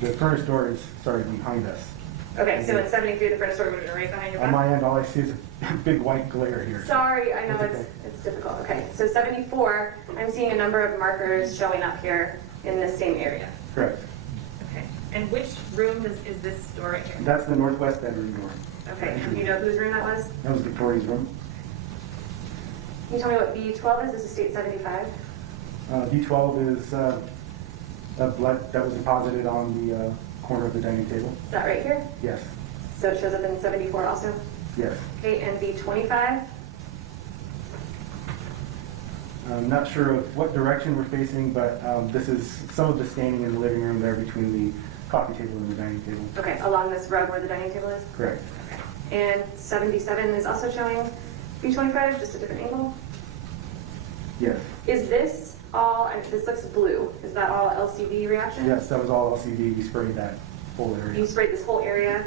the furnace door is behind us. Okay, so in 73, the furnace door would have been right behind your On back? my end, all I see is a big white glare here. Sorry, I know That's okay. it's difficult. Okay, so 74, I'm seeing a number of markers showing up here in this same area. Correct. Okay, and which room is this door right here? That's the northwest bedroom door. Okay, and do you know whose room that was? That was Victoria's room. Can you tell me what B12 is? This is state 75. B12 is blood that was deposited on the corner of the dining table. Is that right here? Yes. So it shows up in 74 also? Yes. Okay, and B25? I'm not sure of what direction we're facing, but this is some of the staining in the living room there between the coffee table and the dining table. Okay, along this rug where the dining table is? Correct. Okay. And 77 is also showing B25, just a different angle? Yes. Is this all, this looks blue, is that all LCD reaction? Yes, that was all LCD. We sprayed that whole area. You sprayed this whole area?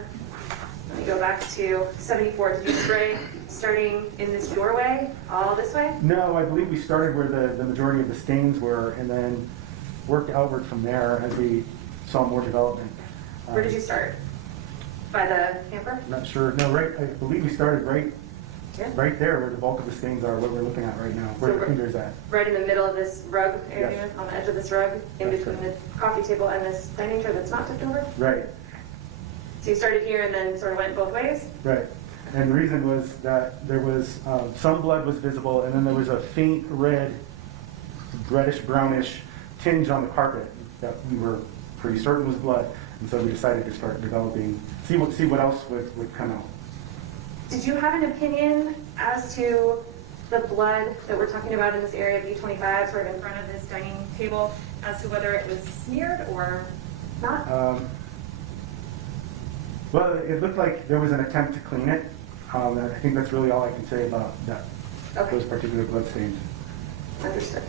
Let me go back to 74. Did you spray starting in this doorway, all this way? No, I believe we started where the majority of the stains were and then worked outward from there as we saw more development. Where did you start? By the camper? Not sure. No, I believe we started right Here? right there where the bulk of the stains are, what we're looking at right now, where So the finger's at. Right in the middle of this rug area, Yes. on the edge of this rug, in That's between the coffee table and this dining chair that's not tipped over? Right, So you started here and then sort of went both ways? right. And the reason was that there was, some blood was visible, and then there was a faint red, reddish brownish tinge on the carpet that we were pretty certain was blood. And so we decided to start developing, see what else would come out. Did you have an opinion as to the blood that we're talking about in this area, B25, sort of in front of this dining table, as to whether it was smeared or not? Well, it looked like there was an attempt to clean it. I think that's really all I can say about that, Okay. those particular blood stains. Understood.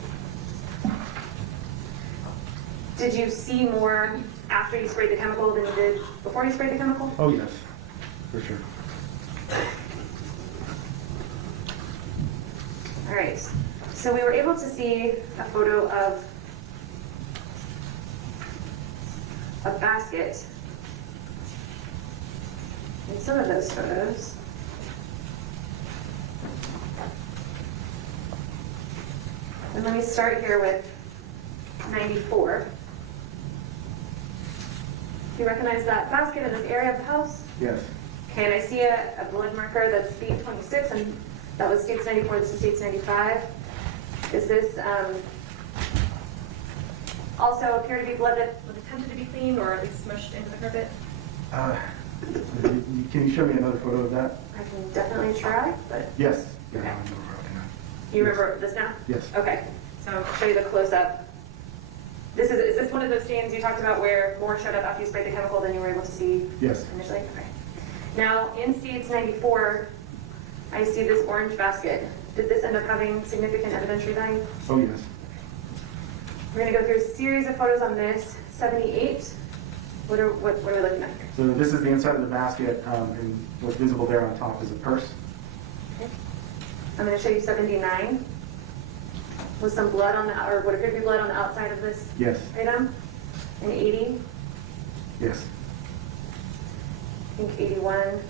Did you see more after you sprayed the chemical than you did before you sprayed the chemical? Oh, yes, for sure. All right. So we were able to see a photo of a basket in some of those photos. And let me start here with 94. Do you recognize that basket in this area of the house? Yes. Okay, and I see a blood marker that's bead 26, and that was states 94, this is states 95. Is this also appear to be blood that was attempted to be cleaned or at least smushed into the carpet? Can you show me another photo of that? I can definitely try, but Yes. Okay. Yeah, I remember right now. you remember this now? Yes. Okay, so I'll show you the close-up. Is this one of those stains you talked about where more showed up after you sprayed the chemical than you were able to see Yes. initially? Okay. Now, in states 94, I see this orange basket. Did this end up having significant evidentiary value? Oh, yes. We're going to go through a series of photos on this. 78. What are we looking at here? So this is the inside of the basket, and what's visible there on top is a purse. Okay. I'm going to show you 79. With some blood on the, or what appeared to be blood on the outside of this Yes. item. And 80. Yes. I think 81.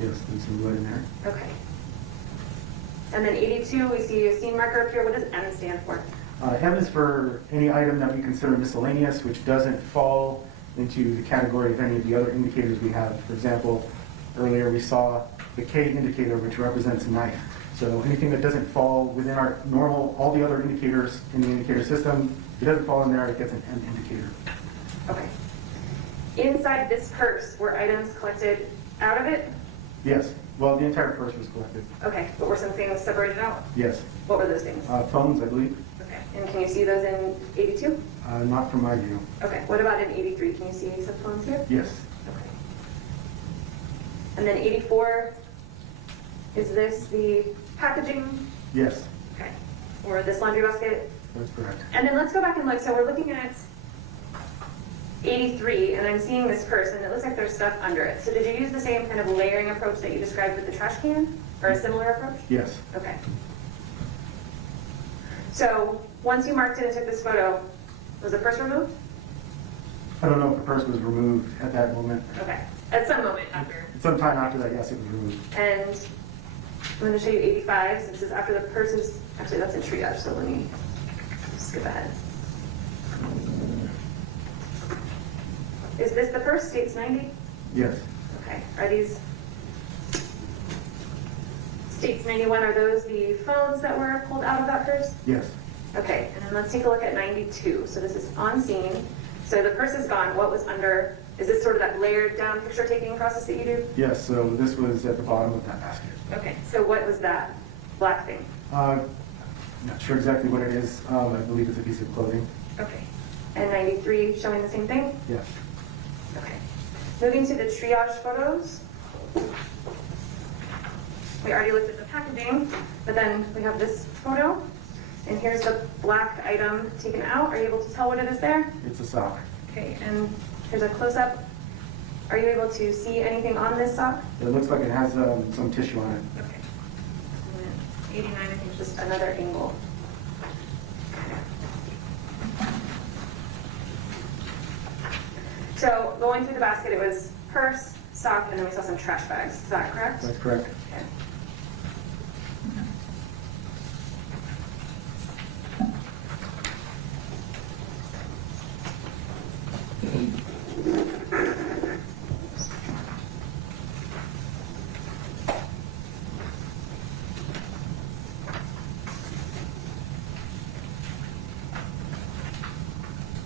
Yes, there's some blood in there. Okay. And then 82, we see a scene marker up here. What does M stand for? M is for any item that we consider miscellaneous, which doesn't fall into the category of any of the other indicators we have. For example, earlier we saw the K indicator, which represents a knife. So anything that doesn't fall within our normal, all the other indicators in the indicator system, if it doesn't fall in there, it gets an M indicator. Okay. Inside this purse were items collected out of it? Yes. Well, the entire purse was collected. Okay, but were some things separated out? Yes. What were those things? Phones, I believe. Okay, and can you see those in 82? Not from my view. Okay, what about in 83? Can you see some phones here? Yes. Okay. And then 84, is this the packaging? Yes. Okay. Or this laundry basket? That's correct. And then let's go back and look. So we're looking at 83, and I'm seeing this purse, and it looks like there's stuff under it. So did you use the same kind of layering approach that you described with the trash can? Or a similar approach? Yes. Okay. So once you marked it and took this photo, was the purse removed? I don't know if the purse was removed at that moment. Okay. At some moment after. Sometime after that, yes, it was removed. And I'm going to show you 85. So this is after the purse is, actually that's in triage, so let me skip ahead. Is this the purse, states 90? Yes. Okay. Are these states 91, are those the phones that were pulled out of that purse? Yes. Okay, and then let's take a look at 92. So this is on scene. So the purse is gone. What was under? Is this sort of that layered down picture taking process that you do? Yes, so this was at the bottom of that basket. Okay, so what was that black thing? Not sure exactly what it is. I believe it's a piece of clothing. Okay. And 93 showing the same thing? Yes. Okay. Moving to the triage photos. We already looked at the packaging, but then we have this photo. And here's the black item taken out. Are you able to tell what it is there? It's a sock. Okay, and here's a close-up. Are you able to see anything on this sock? It looks like it has some tissue on it. Okay. And then 89, I think, is just another angle. So going through the basket, it was purse, sock, and then we saw some trash bags. Is that correct? That's correct. Okay.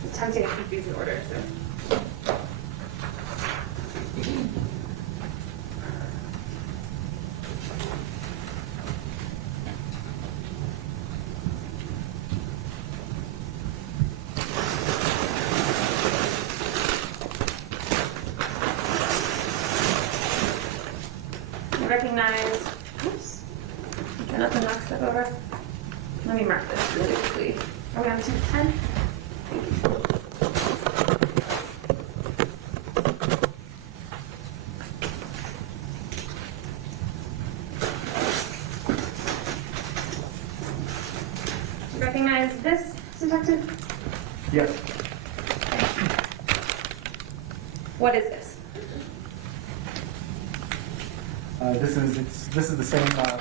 It's tempting to keep these in order, so. You recognize, oops, try not to knock stuff over. Let me mark this really quickly. Are we on 210? Thank you. Recognize this, detective? Yes. What is this? This is the same bag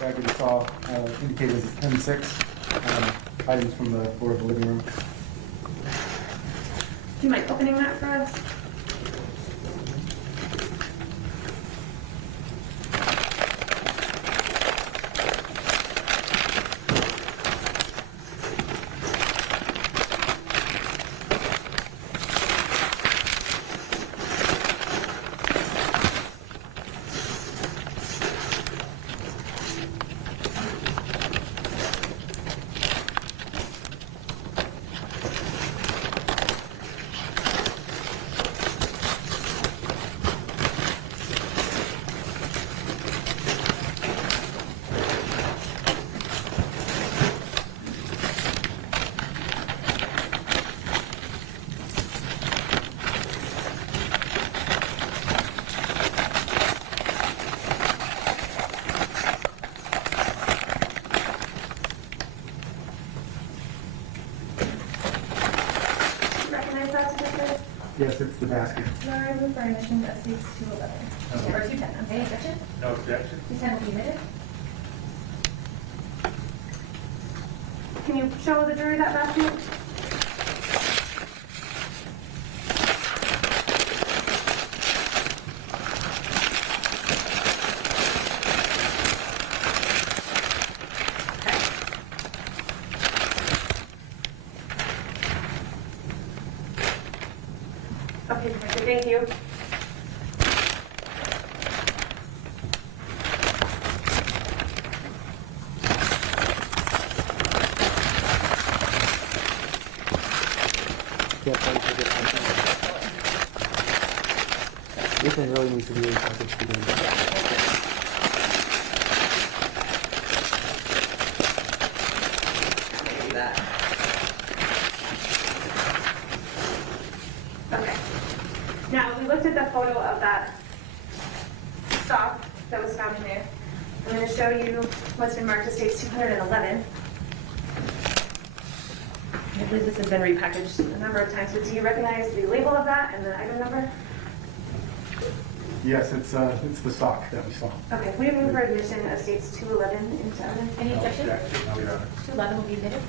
that you saw indicated as M6 items from the floor of the living room. Do you mind opening that for us? Yes, it's the basket. Your Honor, I move for admission of states 211. Okay. Or 210. Any objection? No objection? 210 will be admitted. Can you show the jury that basket? Okay, thank you. This one really needs to be repackaged again. Maybe that. Okay. Now, we looked at the photo of that sock that was found in there. I'm going to show you what's been marked as states 211. I believe this has been repackaged a number of times, but do you recognize the label of that and the item number? Yes, it's the sock that we saw. Okay, we move for admission of states 211 into evidence. Any No objection? objection, no, Your Honor. 211 will be admitted.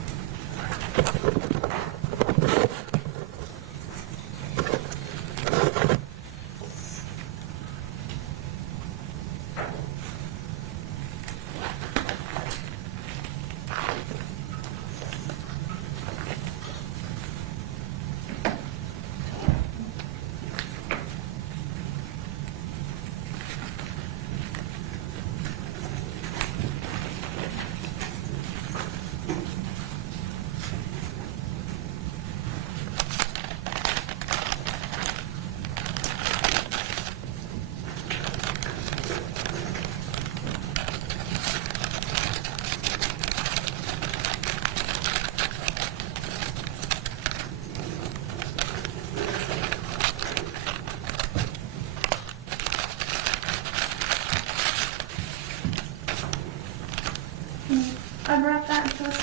Unwrap that and show us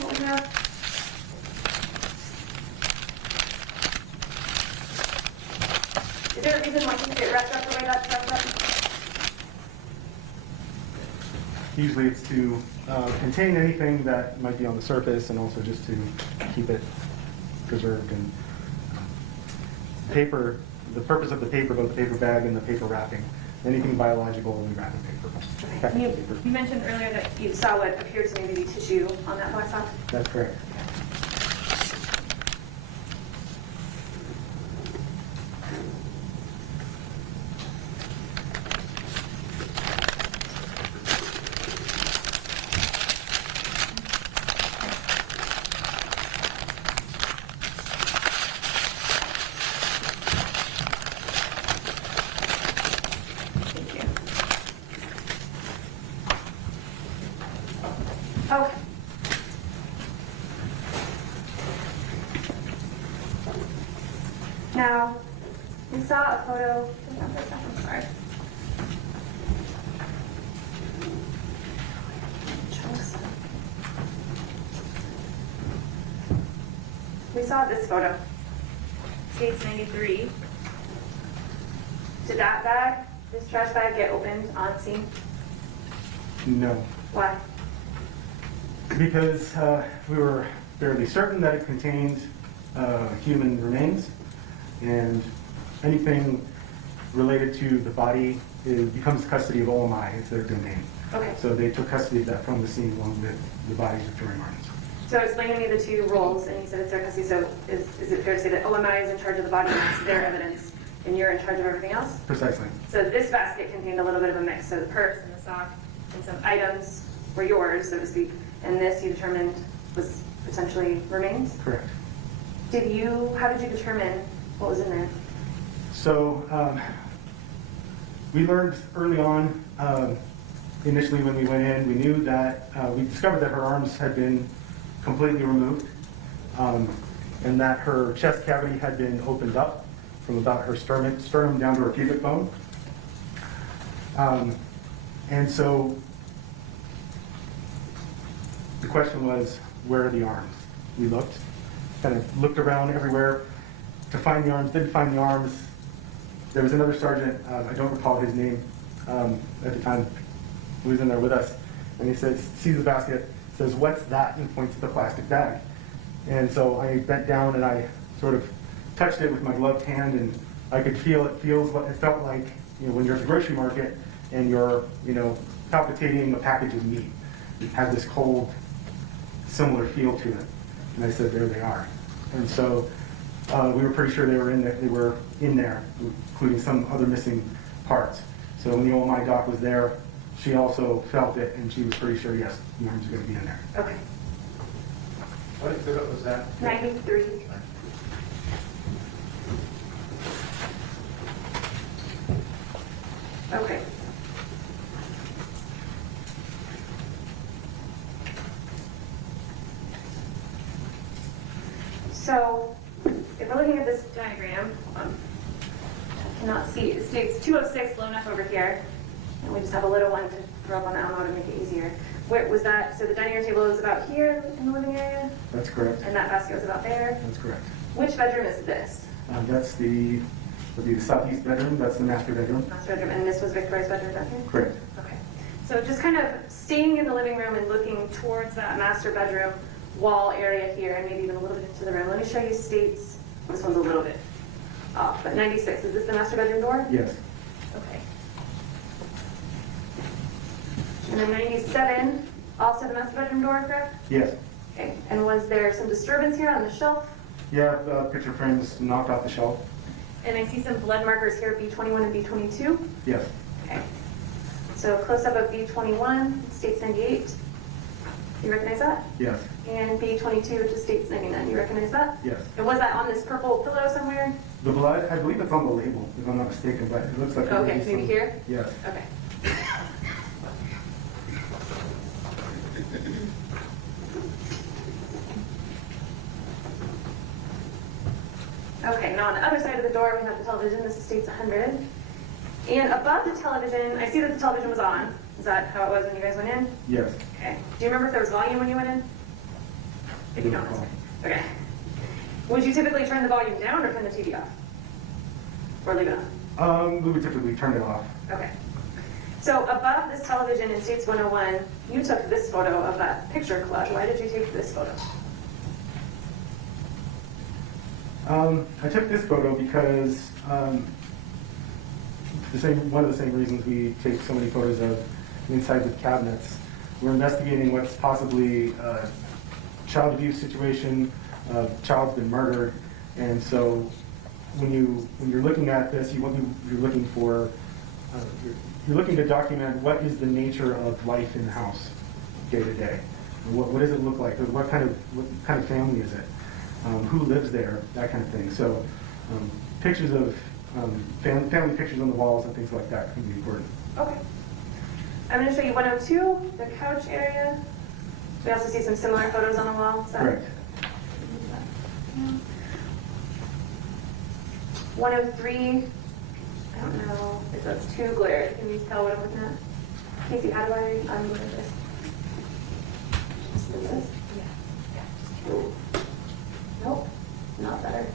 what we have. Is there a reason why you get wrapped up the way that's wrapped up? Usually it's to contain anything that might be on the surface and also just to keep it preserved. And paper, the purpose of the paper, both the paper bag and the paper wrapping, anything biological we wrap in paper. Packing You, paper. you mentioned earlier that you saw what appeared to me to be tissue on that black sock. That's correct. Thank you. Okay. Now, we saw a photo. I'm sorry. We saw this photo. States 93. Did that bag, this trash bag, get opened on scene? No. Why? Because we were fairly certain that it contained human remains, and anything related to the body becomes custody of OMI. It's their domain. Okay. So they took custody of that from the scene along with the bodies of Victoria Martens. So explain to me the two roles, and you said it's their custody, so is it fair to say that OMI is in charge of the body and it's their evidence, and you're in charge of everything else? Precisely. So this basket contained a little bit of a mix, so the purse and the sock and some items were yours, so to speak, and this you determined was potentially remains? Correct. How did you determine what was in there? So we learned early on, initially when we went in, we knew that we discovered that her arms had been completely removed, and that her chest cavity had been opened up from about her sternum down to her pubic bone. And so the question was, where are the arms? We looked around everywhere, to find the arms, didn't find the arms. There was another sergeant, I don't recall his name at the time, who was in there with us, and he says, sees the basket, says, "What's that?" and points at the plastic bag. And so I bent down and I sort of touched it with my gloved hand, and I could feel it. It felt like, when you're at the grocery market and you're palpitating a package of meat. It had this cold, similar feel to it. And I said, "There they are." And so we were pretty sure they were in there, including some other missing parts. So when the OMI doc was there, she also felt it, and she was pretty sure, yes, the arms are going to be in there. Okay. What exhibit was that? 93. Okay. So, if we're looking at this diagram, I cannot see. It states 206 blown up over here, and we just have a little one to throw up on the Alamo to make it easier. Where was that? So the dining room table is about here in the living area? That's correct. And that basket was about there? That's correct. Which bedroom is this? That's the southeast bedroom. That's the master bedroom. Master bedroom, and this was Victoria's bedroom down here? Correct. Okay. So just kind of staying in the living room and looking towards that master bedroom wall area here, and maybe even a little bit into the room. Let me show you states. This one's a little bit off, but 96. Is this the master bedroom door? Yes. Okay. And then 97, also the master bedroom door, correct? Yes. Okay. And was there some disturbance here on the shelf? Yeah, picture frames knocked off the shelf. And I see some blood markers here, B21 and B22. Yes. Okay. So close up of B21, states 98. You recognize that? Yes. And B22, which is states 99. You recognize that? Yes. And was that on this purple pillow somewhere? The blood, I believe it's on the label, if I'm not mistaken, but it looks like there Okay, may be maybe some- here? Yes. Okay. Okay, now on the other side of the door, we have the television. This is states 100. And above the television, I see that the television was on. Is that how it was when you guys went in? Yes. Okay. Do you remember if there was volume when you went in? If you don't, that's fine. Okay. Would you typically turn the volume down or turn the TV off? Or leave it on? We would typically turn it off. Okay. So above this television in States 101, you took this photo of that picture collage. Why did you take this photo? I took this photo because one of the same reasons we take so many photos of inside the cabinets. We're investigating what's possibly a child abuse situation. Child's been murdered, and so when you're looking at this, you're looking to document what is the nature of life in the house day to day. What does it look like? What kind of family is it? Who lives there? That kind of thing. So pictures of family pictures on the walls and things like that can be important. Okay. I'm going to show you 102, the couch area. We also see some similar photos on the wall. Is that Correct. 103, I don't know if that's too glared. Can you tell what I'm looking at? Casey, how do I unblur this? Just do this? Yeah. Nope, not better.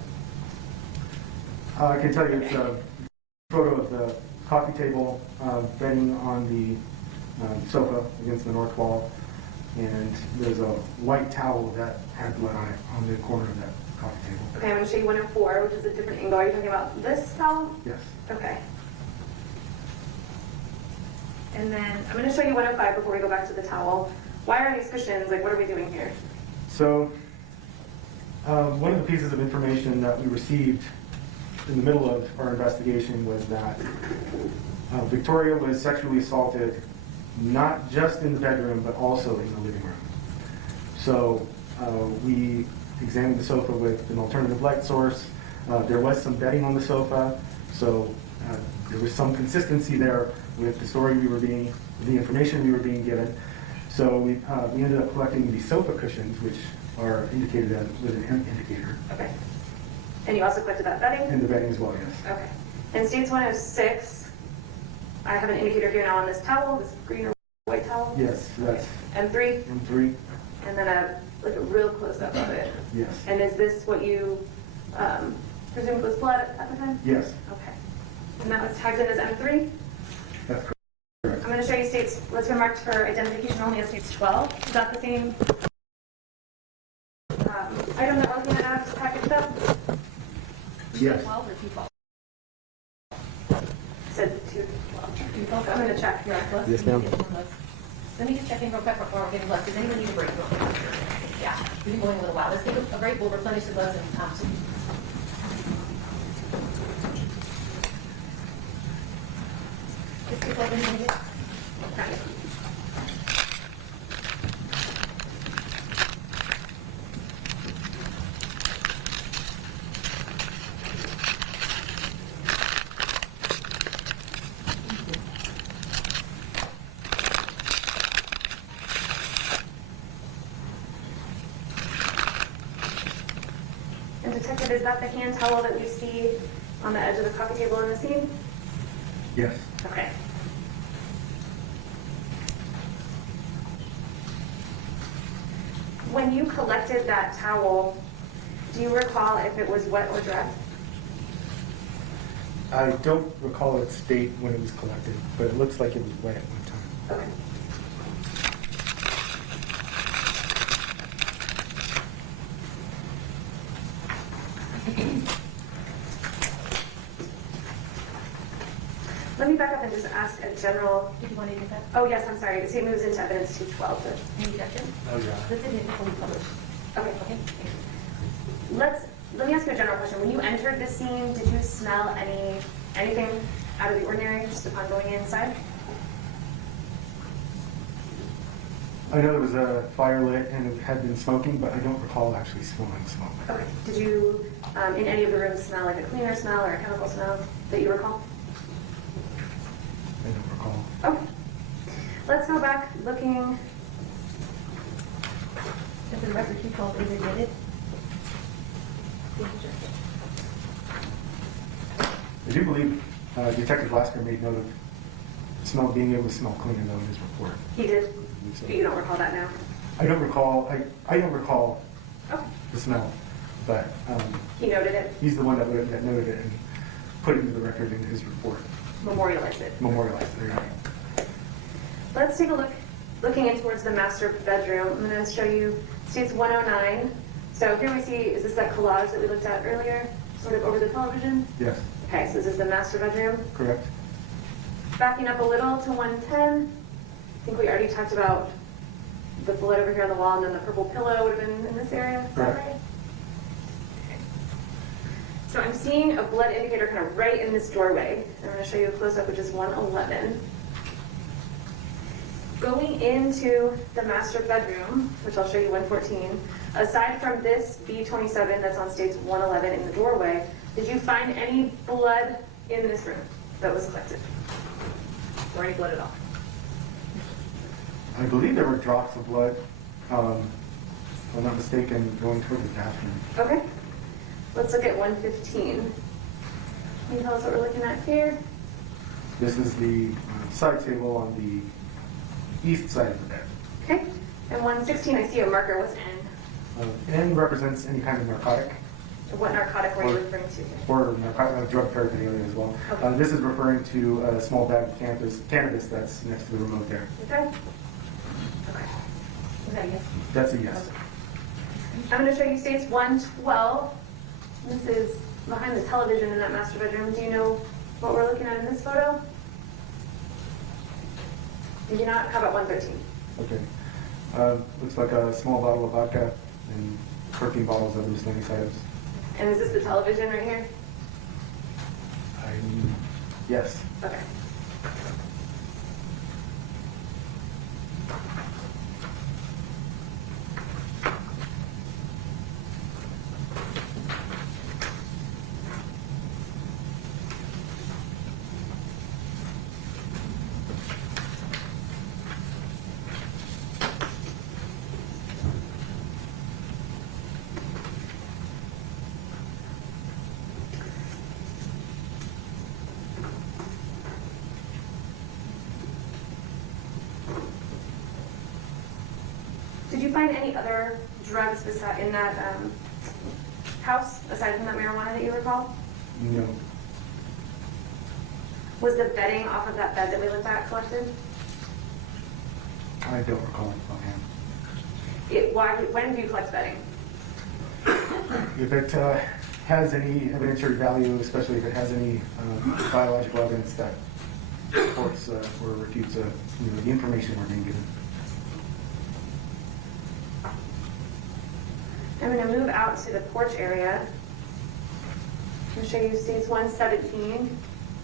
I can tell you it's a photo of the coffee table, bedding on the sofa against the north wall, and there's a white towel that had blood on it on the corner of that coffee table. Okay, I'm going to show you 104, which is a different angle. Are you talking about this towel? Yes. Okay. And then I'm going to show you 105 before we go back to the towel. Why are these cushions? Like, what are we doing here? So one of the pieces of information that we received in the middle of our investigation was that Victoria was sexually assaulted not just in the bedroom, but also in the living room. So we examined the sofa with an alternative light source. There was some bedding on the sofa, so there was some consistency there with the story the information we were being given. So we ended up collecting the sofa cushions, which are indicated with an indicator. Okay. And you also collected that bedding? And the bedding as well, yes. Okay. In states 106, I have an indicator here now on this towel, this green or white towel? Yes, that's M3? M3. And then a real close-up of it. Yes. And is this what you presumed it was blood at the time? Yes, Okay. And that was tagged in as M3? that's correct. I'm going to show you states, what's been marked for identification only as states 12. Is that the same item that we're looking at now, just packaged up? Yes. 12 or 212? Said 212. 212. I'm going to check. Yeah, let's Yes, ma'am. Let me just check in real quick before we're getting gloves. Does anyone need a break real quick? Yeah, we've been going a little while. Let's take a break. We'll replenish the gloves and just take over in a minute. Okay. And Detective, is that the hand towel that we see on the edge of the coffee table in the scene? Yes. Okay. When you collected that towel, do you recall if it was wet or dry? I don't recall its date when it was collected, but it looks like it was wet at one time. Okay. Let me back up and just ask a general. Did you want to do that? Oh yes, I'm sorry. It moves into evidence 212. Any objections? Oh, yeah. This is it before we publish. Okay. Okay. Let me ask you a general question. When you entered the scene, did you smell anything out of the ordinary just upon going inside? I know there was a fire lit and it had been smoking, but I don't recall actually smelling smoke. Okay. Did you, in any of the rooms, smell like a cleaner smell or a chemical smell that you recall? I don't recall. Okay. Let's go back looking. So for the record, 212 is admitted. I do believe Detective Lasker made note of being able to smell cleaner though in his report. He did. So But you don't recall that now? I don't recall. I don't recall Okay. the smell, but He noted it, he's the one that noted it and put it into the record in his report. memorialized it. Memorialized it. Right. Let's take a look, looking in towards the master bedroom. I'm going to show you states 109. So here we see, is this that collage that we looked at earlier, sort of over the television? Yes. Okay, so this is the master bedroom. Correct. Backing up a little to 110. I think we already talked about the blood over here on the wall, and then the purple pillow would have been in this area. Is that Correct. right? Okay. So I'm seeing a blood indicator kind of right in this doorway. I'm going to show you a close-up, which is 111. Going into the master bedroom, which I'll show you 114, aside from this B27 that's on states 111 in the doorway, did you find any blood in this room that was collected? Or any blood at all? I believe there were drops of blood, if I'm not mistaken, going toward the bathroom. Okay. Let's look at 115. Can you tell us what we're looking at here? This is the side table on the east side of the bed. Okay. And 116, I see a marker. What's N? N represents any kind of narcotic What narcotic were you referring to here? or drug paraphernalia as well. Okay. This is referring to a small bag of cannabis that's next to the remote there. Okay. Okay. Was that a yes? That's a yes. I'm going to show you states 112. This is behind the television in that master bedroom. Do you know what we're looking at in this photo? Did you not? How about 113? Okay. Looks like a small bottle of vodka and 13 bottles of miscellaneous items. And is this the television right here? Yes. Okay. Did you find any other drugs beside in that house, aside from that marijuana that you recall? No. Was the bedding off of that bed that we looked at collected? I don't recall it offhand. When do you collect bedding? If it has any evidentiary value, especially if it has any biological evidence that supports or refutes the information we're being given. I'm going to move out to the porch area. I'm going to show you states 117.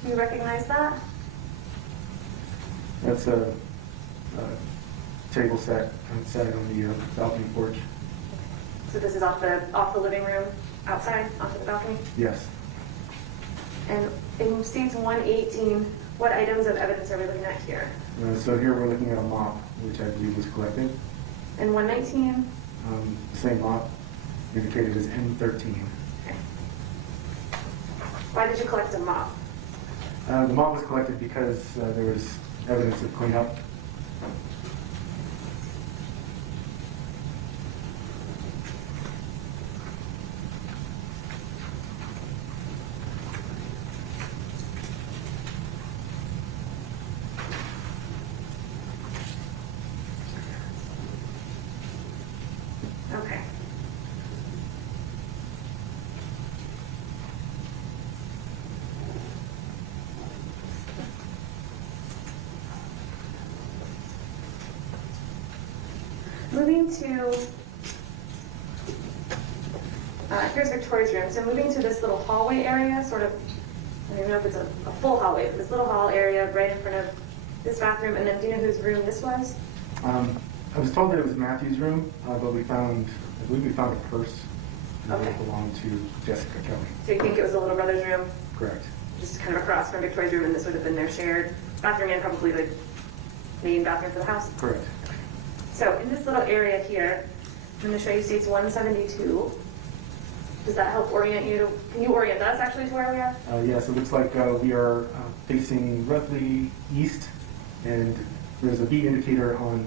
Do you recognize that? That's a table set outside on the balcony porch. So this is off the living room, outside, onto the balcony? Yes. And in states 118, what items of evidence are we looking at here? So here we're looking at a mop, which I believe was collected. And 119? The same mop, indicated as M13. Okay. Why did you collect a mop? The mop was collected because there was evidence of cleanup. Okay. Moving to, here's Victoria's room. So moving to this little hallway area, sort of, I don't even know if it's a full hallway, but this little hall area right in front of this bathroom. And then do you know whose room this was? I was told that it was Matthew's room, but I believe we found a purse that Okay. belonged to Jessica Kelley. So you think it was the little brother's room, Correct. just kind of across from Victoria's room, and this would have been their shared bathroom and probably the main bathroom for the house? Correct. So in this little area here, I'm going to show you states 172. Does that help orient you? Can you orient us actually to where we are? Yes, it looks like we are facing roughly east, and there's a B indicator on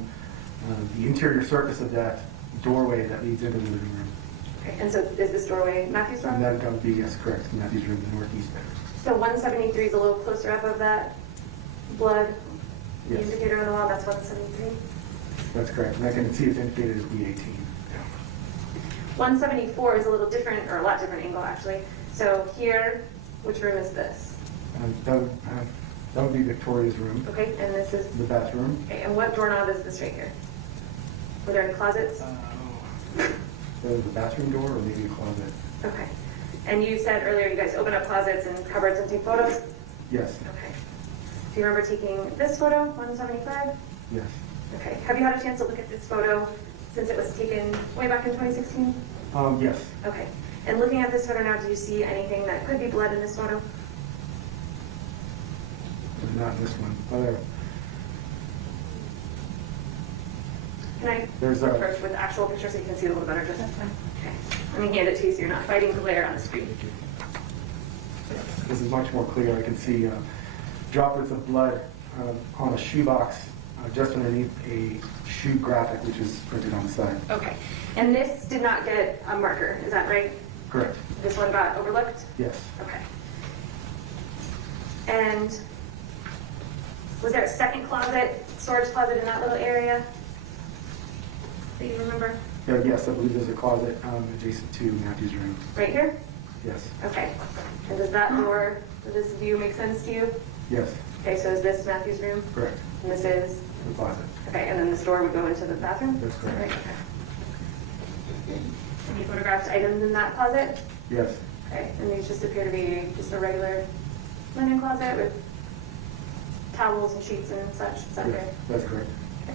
the interior surface of that doorway that leads into the living room. Okay, and so is this doorway Matthew's room? And that would be, yes, correct, Matthew's room, the northeast there. So 173 is a little closer up of that blood Yes. indicator on the wall. That's 173. That's correct, and I can see it's indicated as B18. 174 is a little different, or a lot different angle actually. So here, which room is this? That would be Victoria's room, Okay, and this is, the bathroom. okay, and what doorknob is this right here? Were there any closets? The bathroom door, or maybe a closet? Okay. And you said earlier you guys open up closets and cupboards and take photos? Yes, Okay. Do you remember taking this photo, 175? yes. Okay. Have you had a chance to look at this photo since it was taken way back in 2016? Yes. Okay. And looking at this photo now, do you see anything that could be blood in this photo? Not this one. Can I There's look a- first with actual pictures so you can see a little better? Just okay. Let me hand it to you so you're not fighting glare on the screen. This is much more clear. I can see droplets of blood on a shoebox just underneath a shoe graphic, which is printed on the side. Okay. And this did not get a marker, is that right? Correct. This one got overlooked? Yes. Okay. And was there a second closet, storage closet in that little area that you remember? Yes, I believe there's a closet adjacent to Matthew's room. Right here? Yes. Okay. And does that door, does this view make sense to you? Yes. Okay, so is this Matthew's room? Correct. And this is? The closet. Okay, and then this door would go into the bathroom? That's correct. Right, okay. Any photographed items in that closet? Yes. Okay, and these just appear to be just a regular linen closet with towels and sheets and such, is that Yes, right? that's correct. Okay.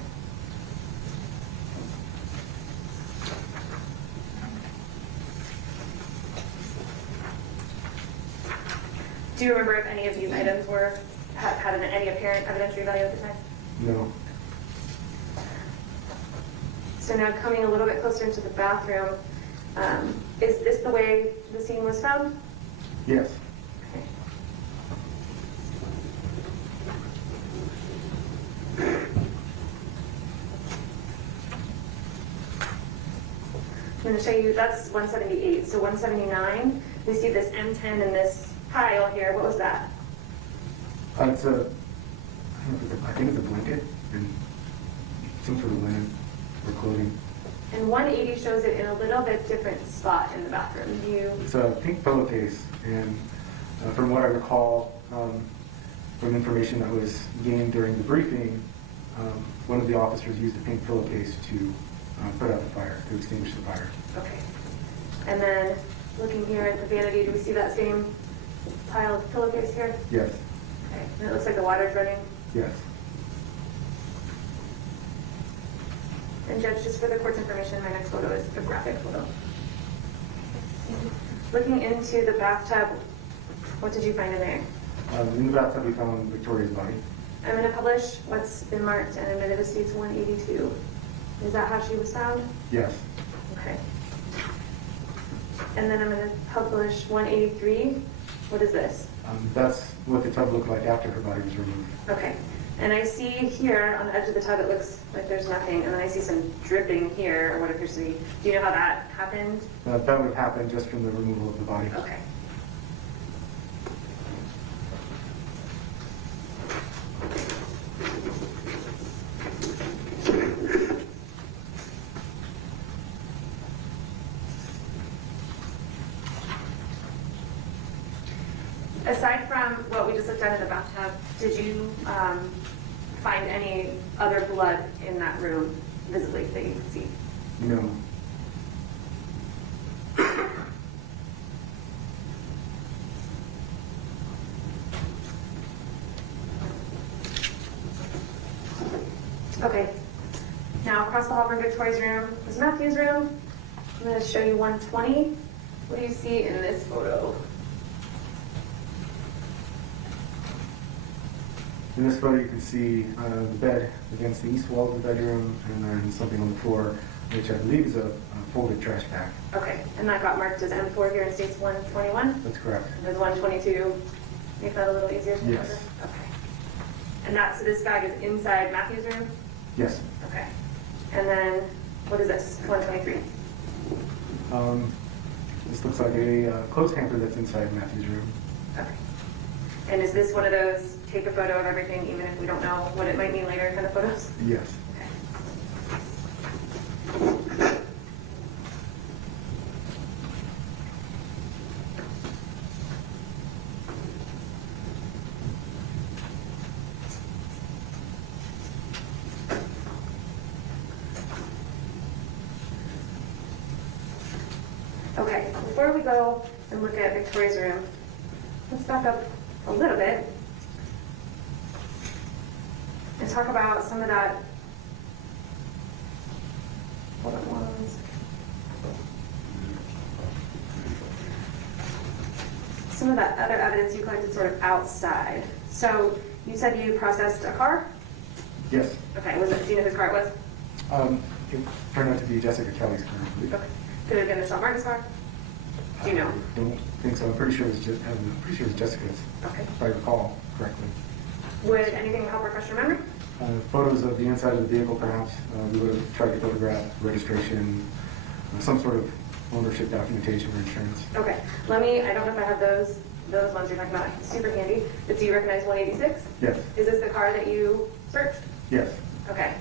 Do you remember if any of these items had any apparent evidentiary value at the time? No. So now coming a little bit closer into the bathroom, is this the way the scene was found? Yes. Okay. I'm going to show you, that's 178. So 179, we see this M10 in this pile here. What was that? It's I think it's a blanket and some sort of linen or clothing. And 180 shows it in a little bit different spot in the bathroom. It's a pink pillowcase, and from what I recall, from information that was gained during the briefing, one of the officers used a pink pillowcase to put out the fire, to extinguish the fire. Okay. And then looking here at the vanity, do we see that same pile of pillowcase here? Yes. Okay. And it looks like the water's running. Yes. And Judge, just for the court's information, my next photo is a graphic photo. Looking into the bathtub, what did you find in there? In the bathtub, we found Victoria's body. I'm going to publish what's been marked and admitted as states 182. Is that how she was found? Yes. Okay. And then I'm going to publish 183. What is this? That's what the tub looked like after her body was removed. Okay. And I see here on the edge of the tub, it looks like there's nothing, and then I see some dripping here, or what appears to be. Do you know how that happened? That would happen just from the removal of the body. Okay. Aside from what we just looked at in the bathtub, did you find any other blood in that room visibly that you could see? No. Okay. Now across the hall from Victoria's room is Matthew's room. I'm going to show you 120. What do you see in this photo? In this photo, you can see the bed against the east wall of the bedroom, and then something on the floor, which I believe is a folded trash bag. Okay, and that got marked as M4 here in States 121? That's correct. And does 122 make that a little easier to remember? Yes. Okay. And so this bag is inside Matthew's room? Yes. Okay. And then, what is this, 123? This looks like a clothes hamper that's inside Matthew's room. Okay. And is this one of those take a photo of everything, even if we don't know what it might mean later kind of photos? Yes. Okay, before we go and look at Victoria's room, let's back up a little bit and talk about some of that. Hold on one second. Some of that other evidence you collected sort of outside. So you said you processed a car? Yes. Okay, do you know whose car it was? It turned out to be Jessica Kelley's car, I believe. Okay. Could it have been Michelle Martens' car? Do you know? I don't think so. I'm pretty sure it was Jessica's, Okay. if I recall correctly. Would anything help refresh your memory? Photos of the inside of the vehicle, perhaps. We would have tried to photograph registration, some sort of ownership documentation or insurance. Okay. I don't know if I have those ones you're talking about. Super handy. But do you recognize 186? Yes. Is this the car that you searched? Yes. Okay.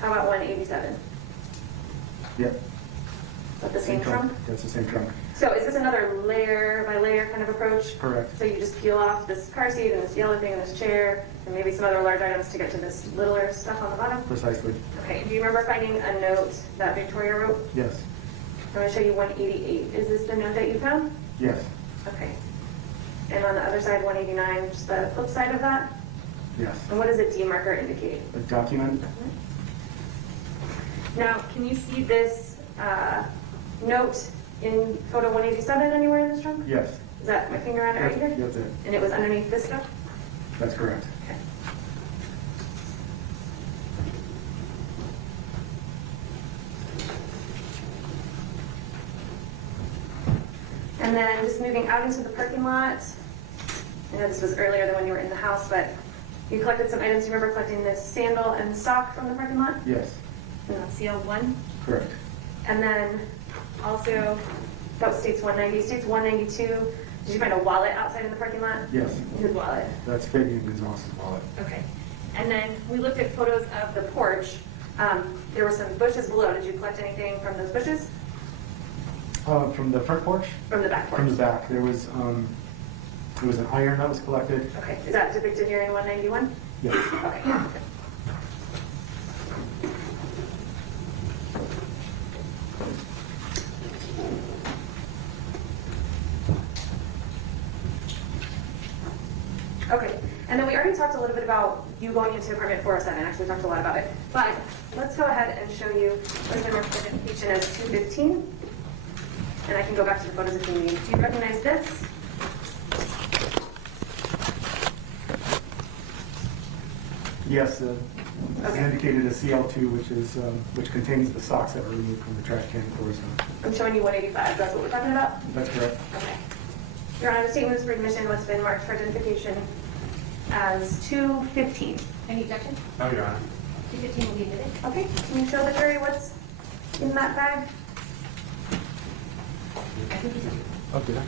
How about 187? Yep. Is that the same trunk? That's the same trunk. So is this another layer by layer kind of approach? Correct. So you just peel off this car seat and this yellow thing and this chair and maybe some other large items to get to this littler stuff on the bottom? Precisely. Okay. Do you remember finding a note that Victoria wrote? Yes. I'm going to show you 188. Is this the note that you found? Yes. Okay. And on the other side, 189, just the flip side of that? Yes. And what does a D marker indicate? A document? Now, can you see this note in photo 187 anywhere in this trunk? Yes. Is that my finger on it right here? That's it. And it was underneath this stuff? That's correct. Okay. And then just moving out into the parking lot. I know this was earlier than when you were in the house, but you collected some items. You remember collecting this sandal and sock from the parking lot? Yes. And that's CL1? Correct. And then also, that states 190, states 192. Did you find a wallet outside in the parking lot? Yes, His wallet. that's Fabian Gonzales' wallet. Okay. And then we looked at photos of the porch. There were some bushes below. Did you collect anything from those bushes? From the front porch? From the back porch? From the back. There was an iron that was collected. Okay. Is that depicted here in 191? Yes. Okay. Okay, and then we already talked a little bit about you going into apartment 407. Actually, we talked a lot about it. But let's go ahead and show you what's been represented in each as 215. And I can go back to the photos if you need. Do you recognize this? Yes, this is indicated as CL2, which contains the socks that were removed from the trash can floors. I'm showing you 185. That's what we're talking about? That's correct. Okay. Your Honor, the statement of admission, what's been marked for identification as 215. Any objection? No, Your Honor. 215 will be admitted. Okay, can you show the jury what's in that bag? Okay.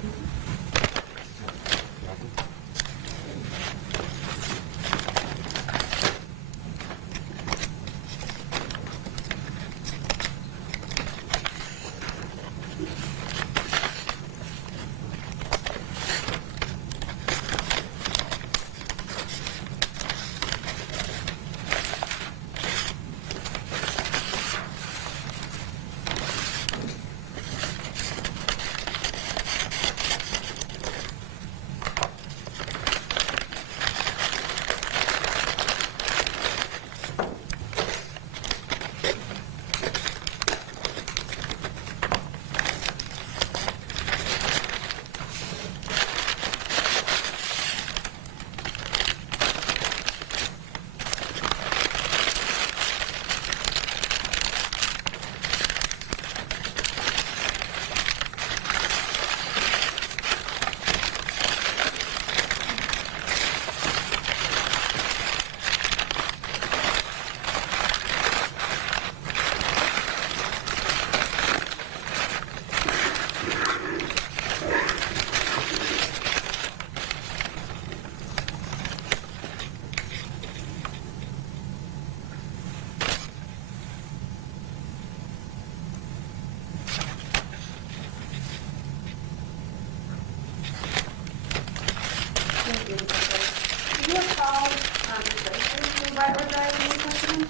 Do you recall the wet or dry when you tested him?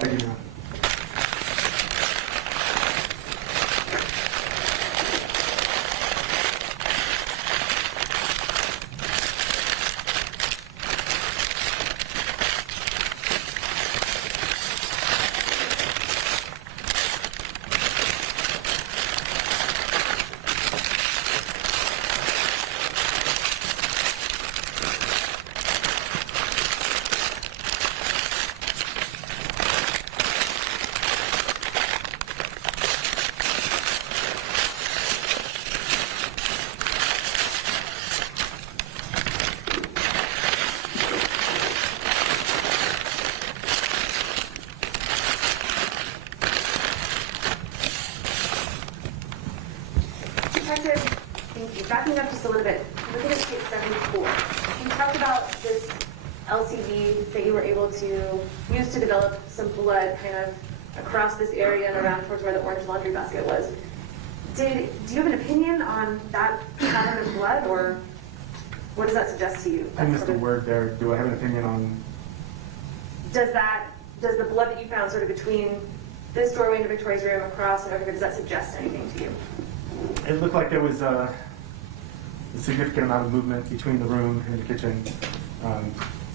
I do not. Detective, thank you. Backing up just a little bit, looking at page 74, you talked about this LCD that you were able to use to develop some blood kind of across this area and around towards where the orange laundry basket was. Do you have an opinion on that pattern of blood, or what does that suggest to you? I missed a word there. Do I have an opinion on? Does the blood that you found sort of between this doorway into Victoria's room across and over here, does that suggest anything to you? It looked like there was a significant amount of movement between the room and the kitchen,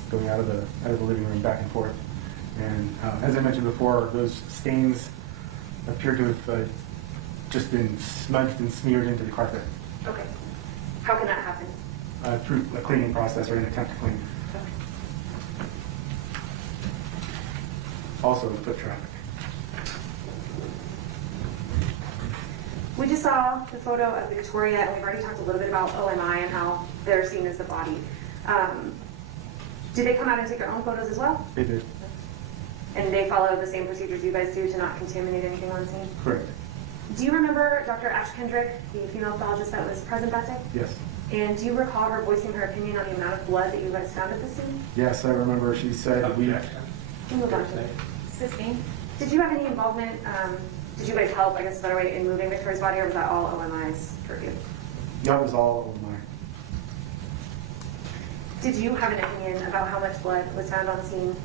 going out of the living room back and forth. And as I mentioned before, those stains appear to have just been smudged and smeared into the carpet. Okay. How can that happen? Through a cleaning process or an attempt to clean. Also foot traffic. We just saw the photo of Victoria, and we've already talked a little bit about OMI and how they're seen as the body. Did they come out and take their own photos as well? They did. And they follow the same procedures you guys do to not contaminate anything on scene? Correct. Do you remember Dr. Ash Kendrick, the female pathologist that was present that day? Yes. And do you recall her voicing her opinion on the amount of blood that you guys found at the scene? Yes, I remember she said we... We'll move on to it. 16. Did you have any involvement, did you guys help, I guess, better way, in moving Victoria's body, or was that all OMI's purview? That was all of mine. Did you have an opinion about how much blood was found on scene?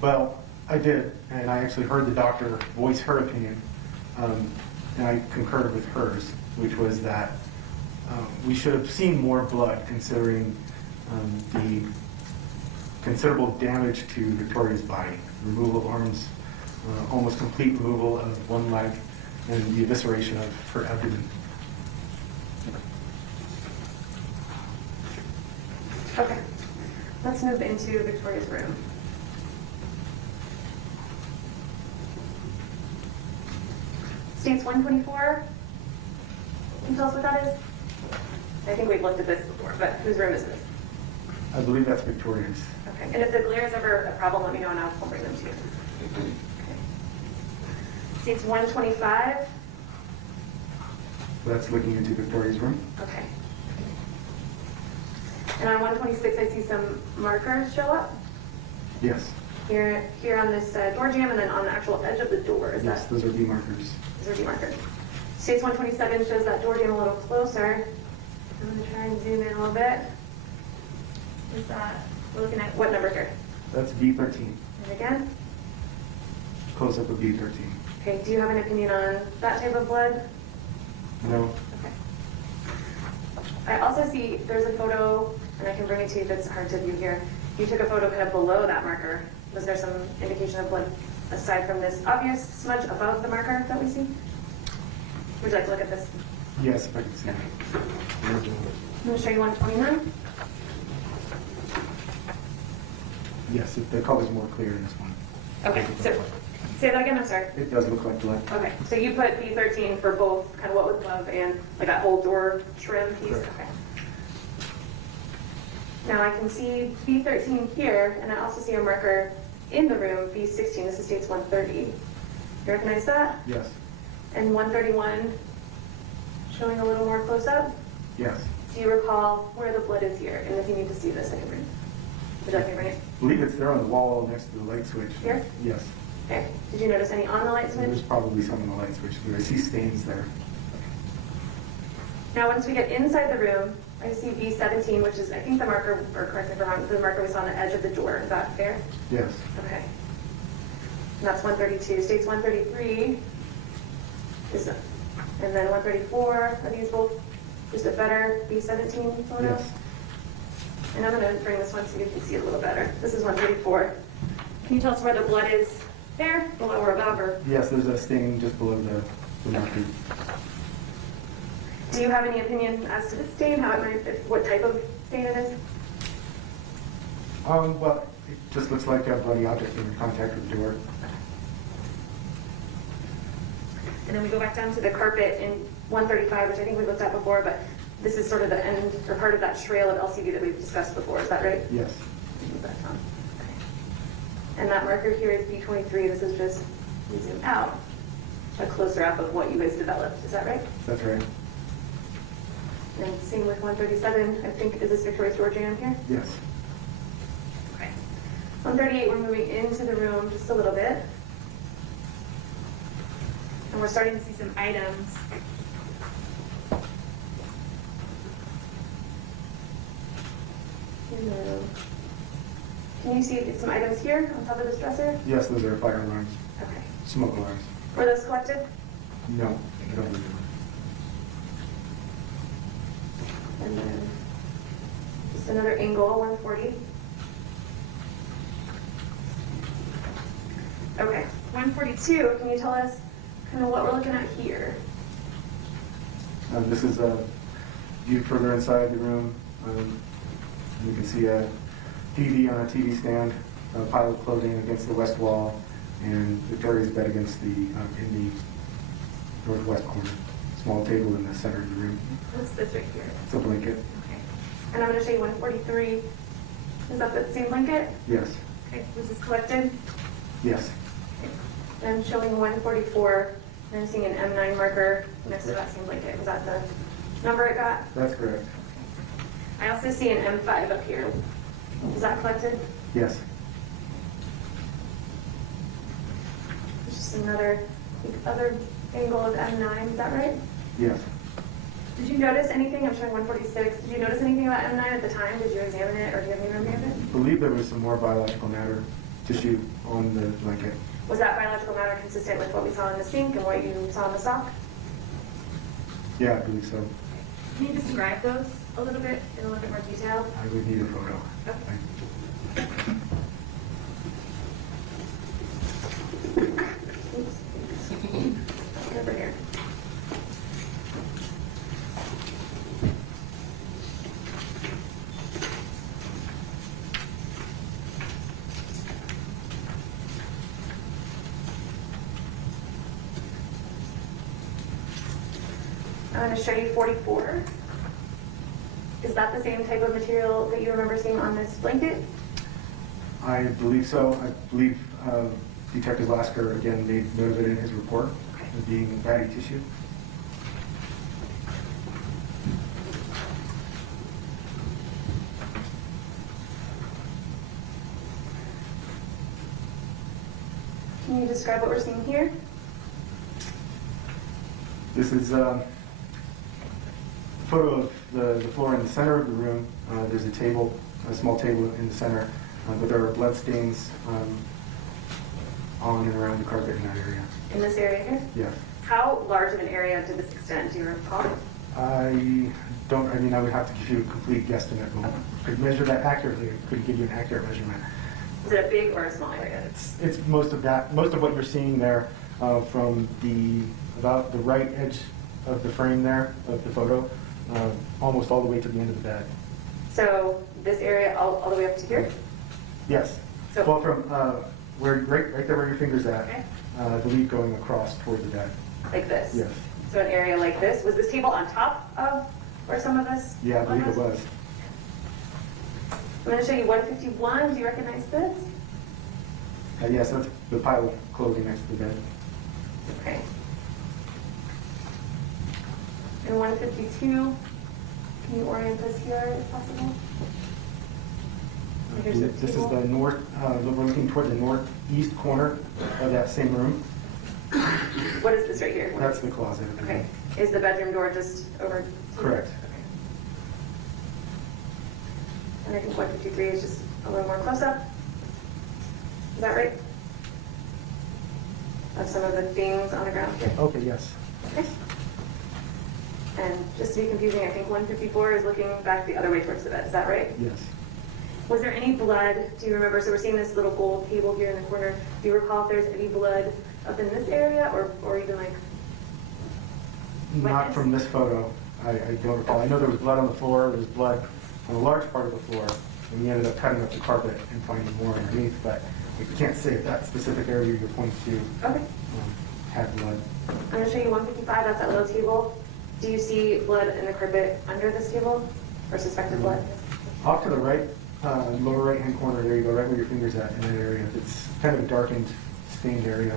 Well, I did, and I actually heard the doctor voice her opinion, and I concurred with hers, which was that we should have seen more blood considering the considerable damage to Victoria's body. Removal of arms, almost complete removal of one leg, and the evisceration of her abdomen. Okay, let's move into Victoria's room. States 124. Can you tell us what that is? I think we've looked at this before, but whose room is this? I believe that's Victoria's. Okay, and if the glare is ever a problem, let me know and I'll bring them to you. Okay. States 125. That's looking into Victoria's room. Okay. And on 126, I see some markers show up. Yes. Here on this door jamb, and then on the actual edge of the door. Is Yes, that? those are D markers. Those are D markers. States 127 shows that door jamb a little closer. I'm going to try and zoom in a little bit. Is that? We're looking at what number here? That's B13. And again? Close up of B13. Okay, do you have an opinion on that type of blood? No. Okay. I also see there's a photo, and I can bring it to you if it's hard to view here. You took a photo kind of below that marker. Was there some indication of blood aside from this obvious smudge above the marker that we see? Would you like to look at this? Yes, if I can see it. I'm going to show you 129. Yes, the color's more clear in this one. Okay, so say that again, I'm sorry. It does look like blood. Okay, so you put B13 for both kind of what was above and like that whole door trim piece? Correct. Okay. Now I can see B13 here, and I also see a marker in the room, B16. This is states 130. You recognize that? Yes. And 131 showing a little more close up? Yes. Do you recall where the blood is here? And if you need to see this, I can bring it. Would you like me to bring it? I believe it's there on the wall next to the light switch. Here? Yes. Okay. Did you notice any on the light There's switch? probably some on the light switch there. I see stains there. Now, once we get inside the room, I see B17, which is, I think, the marker, or correct me if I'm wrong, the marker we saw on the edge of the door. Is that fair? Yes. Okay. And that's 132. States 133 is, and then 134. Are these both just a better B17 photo? Yes. And I'm going to bring this one so you can see it a little better. This is 134. Can you tell us where the blood is there, below or above? Or Yes, there's a stain just below the marker. do you have any opinion as to the stain, how it might, what type of stain it is? Well, it just looks like a bloody object in contact with the door. And then we go back down to the carpet in 135, which I think we looked at before, but this is sort of the end, or part of that trail of LCD that we've discussed before. Is that right? Yes. Move that down. Okay. And that marker here is B23. This is just, we zoom out, a closer up of what you guys developed. Is that right? That's right. And same with 137. I think, is this Victoria's door jamb here? Yes. Okay. 138, we're moving into the room just a little bit. And we're starting to see some items. Can you see some items here on top of this dresser? Yes, those are fire alarms. Okay. Smoke alarms. Were those collected? No, I don't believe And then just another angle, 140. Okay, 142, can you tell us kind of what we're looking at here? This is a view further inside the room. You can see a TV on a TV stand, a pile of clothing against the west wall, and Victoria's bed against the in the northwest corner. Small table in the center of the room. What's this right here? It's a blanket. Okay. And I'm going to show you 143. Is that the same blanket? Yes. Okay. Was this collected? Yes. Okay. And I'm showing 144, and I'm seeing an M9 marker next to that same blanket. Was that the number it got? That's correct. I also see an M5 up here. Is that collected? Yes. There's just another, other angle of M9, is that right? Yes. Did you notice anything? I'm showing 146. Did you notice anything about M9 at the time? Did you examine it, or do you have any memory of it? I believe there was some more biological matter tissue on the blanket. Was that biological matter consistent with what we saw in the sink and what you saw in the sock? Yeah, I believe so. Can you describe those a little bit in a little bit more detail? I would need a photo. Okay. Oops. Over here. I'm going to show you 44. Is that the same type of material that you remember seeing on this blanket? I believe so. I believe Detective Lasker, again, made note of it in his report as being fatty tissue. Can you describe what we're seeing here? This is a photo of the floor in the center of the room. There's a table, a small table in the center, but there are blood stains on and around the carpet in that area. In this area here? Yeah. How large of an area did this extend? Do you recall? I would have to give you a complete guesstimate. I could measure that accurately. I couldn't give you an accurate measurement. Is it a big or a small area? It's most of what you're seeing there from about the right edge of the frame there of the photo, almost all the way to the end of the bed. So this area all the way up to here? Yes. So, well, from right there where your finger's at, okay. I believe going across toward the bed. Like this? Yes. So an area like this. Was this table on top of where some of this? Yeah, I believe it was. I'm going to show you 151. Do you recognize this? Yes, that's the pile of clothing next to the bed. Okay. And 152. Can you orient us here if possible? Here's the This is table. the north, we're looking toward the northeast corner of that same room. What is this right here? That's the closet. Okay. Is the bedroom door just over? Correct. Okay. And I think 153 is just a little more close up. Is that right? Of some of the things on the ground here. Okay, yes. Okay. And just to be confusing, I think 154 is looking back the other way towards the bed. Is that right? Yes. Was there any blood? Do you remember? So we're seeing this little gold table here in the corner. Do you recall if there's any blood up in this area, or even like? Not from this photo. I don't recall. I know there was blood on the floor. There was blood on a large part of the floor, and we ended up cutting up the carpet and finding more underneath. But we can't say if that specific area you're pointing to Okay. had blood. I'm going to show you 155. That's that little table. Do you see blood in the carpet under this table, or suspected blood? Off to the right, lower right-hand corner, there you go, right where your finger's at in that area. It's kind of a darkened, stained area.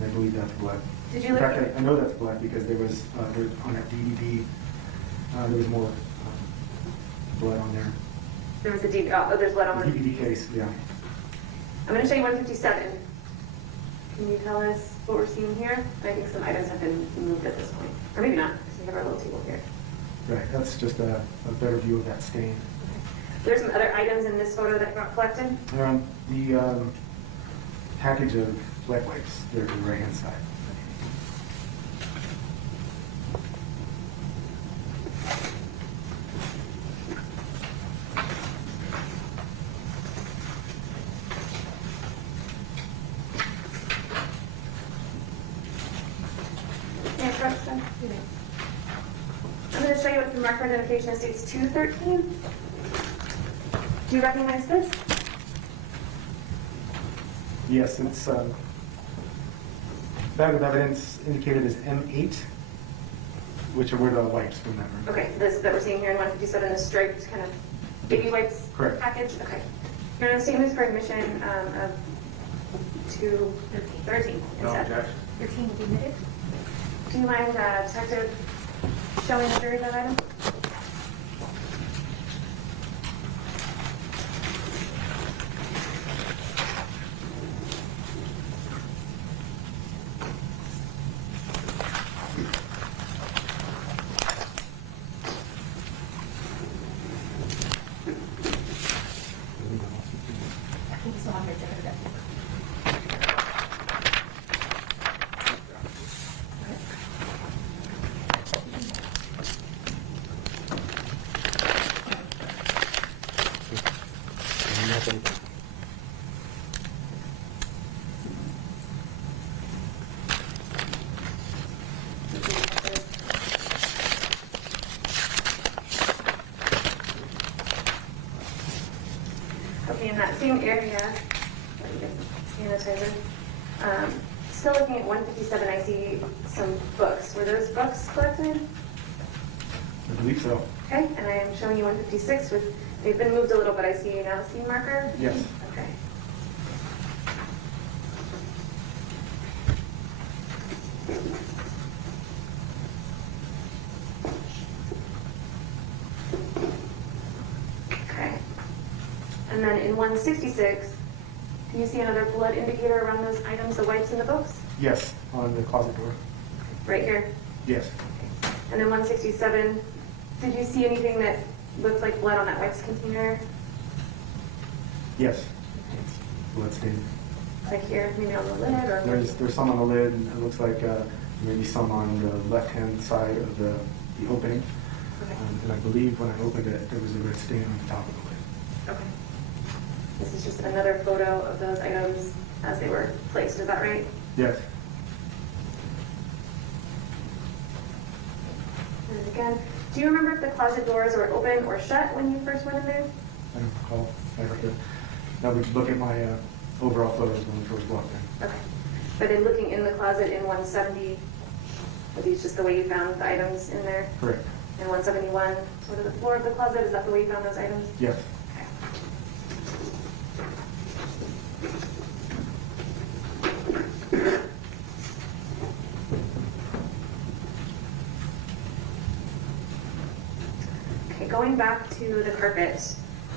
And I believe that's blood. Did you In look fact, at? I know that's blood because there was on that DVD, there was more blood on there. There was a DVD. Oh, there's blood on The one. DVD case, yeah. I'm going to show you 157. Can you tell us what we're seeing here? I think some items have been moved at this point, or maybe not. Because we have our little table here. Right, that's just a better view of that stain. There's some other items in this photo that got collected. The package of wet wipes, they're to the right-hand side. Yeah, question. I'm going to show you what the marker identification states 213. Do you recognize this? Yes, it's bag of evidence indicated as M8, which were the wipes from that room. Okay, this that we're seeing here in 157, the striped kind of baby wipes Correct. package. Okay. You're on a statement for admission of to 13 No instead. objection. 13 will be admitted. Do you mind, Detective, showing the jury that item? I think it's on here, Jennifer. Okay, in that same area, sanitizer. Still looking at 157, I see some books. Were those books collected? I believe so. Okay, and I am showing you 156 with, they've been moved a little, but I see now a scene marker. Yes. Okay. Okay. And then in 166, do you see another blood indicator around those items, the wipes in the books? Yes, on the closet door. Right here. Yes. And then 167, did you see anything that looked like blood on that wipes container? Yes. Blood stain. Like here, maybe on the lid or? There's some on the lid, and it looks like maybe some on the left-hand side of the opening. Okay. And I believe when I opened it, there was a red stain on the top of the lid. Okay. This is just another photo of those items as they were placed, is that right? Yes. And again, do you remember if the closet doors were open or shut when you first went in there? I don't recall. I have to. Now we look at my overall photos when we first walked in. Okay. But in looking in the closet in 170, are these just the way you found the items in there? Correct. In 171, sort of the floor of the closet, is that the way you found those items? Yes. Okay. Okay, going back to the carpet,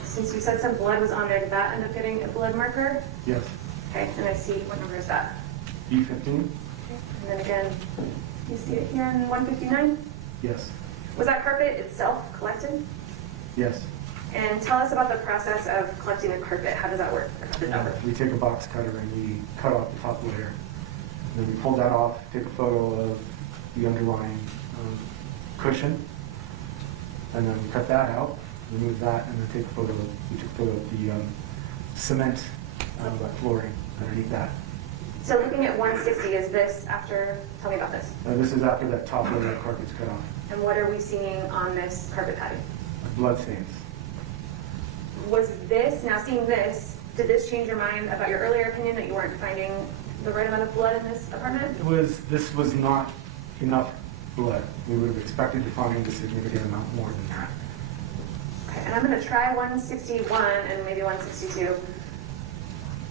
since you said some blood was on there, did that end up getting a blood marker? Yes. Okay, and I see, what number is that? B15? Okay. And then again, you see it here in 159? Yes. Was that carpet itself collected? Yes. And tell us about the process of collecting a carpet. How does that work? Or how does that work? We take a box cutter and we cut off the top layer. And then we pull that off, take a photo of the underlying cushion, and then we cut that out, remove that, and then take a photo of the cement flooring underneath that. So looking at 160, is this after, tell me about this. This is after that top layer of carpet's cut off. And what are we seeing on this carpet padding? Blood stains. Was this, now seeing this, did this change your mind about your earlier opinion that you weren't finding the right amount of blood in this apartment? This was not enough blood. We would have expected to find a significant amount more than that. Okay, and I'm going to try 161 and maybe 162.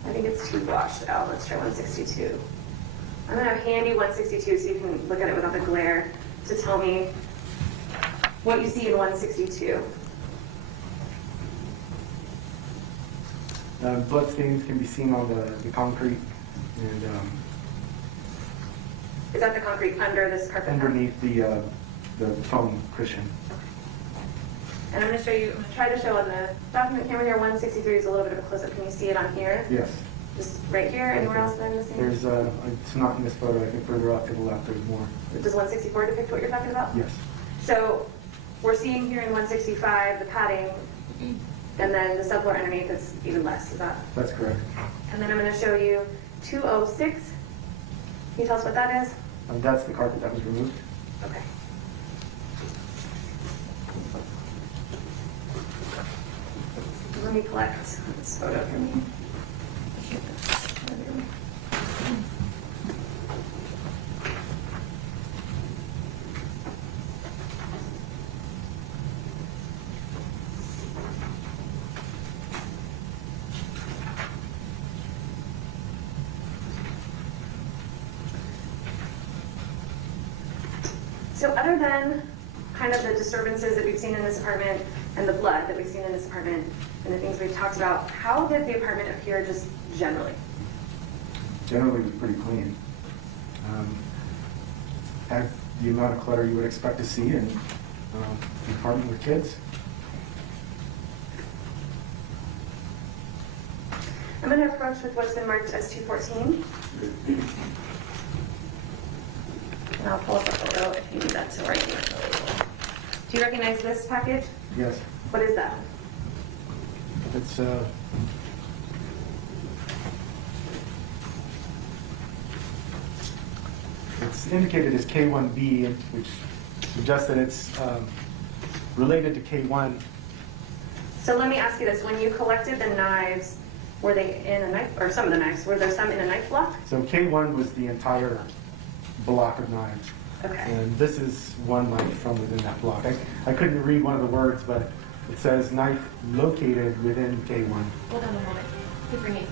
I think it's too washed out. Let's try 162. I'm going to have handy 162 so you can look at it without the glare to tell me what you see in 162. Blood stains can be seen on the concrete and Is that the concrete under this carpet? underneath the foam cushion. And I'm going to show you, I'm going to try to show on the document camera here, 163 is a little bit of a close-up. Can you see it on here? Yes. Just right here, anywhere else that I'm missing? There's, it's not in this photo, I think further up to the left there's more. Does 164 depict what you're talking about? Yes. So we're seeing here in 165 the padding, and then the subfloor underneath is even less, is that? That's correct. And then I'm going to show you 206. Can you tell us what that is? That's the carpet that was removed. Okay. Let me collect this photo from you. So other than kind of the disturbances that we've seen in this apartment and the blood that we've seen in this apartment and the things we've talked about, how did the apartment appear just generally? Generally, it was pretty clean. Had the amount of clutter you would expect to see in an apartment with kids. I'm going to approach with what's been marked as 214. And I'll pull up a photo if you need that to write. Do you recognize this package? Yes. What is that? It's indicated as K1B, which suggests that it's related to K1. So let me ask you this. When you collected the knives, were they in a knife, or some of the knives, were there some in a knife block? So K1 was the entire block of knives. Okay. And this is one knife from within that block. I couldn't read one of the words, but it says knife located within K1. Hold on a moment. Keep ringing.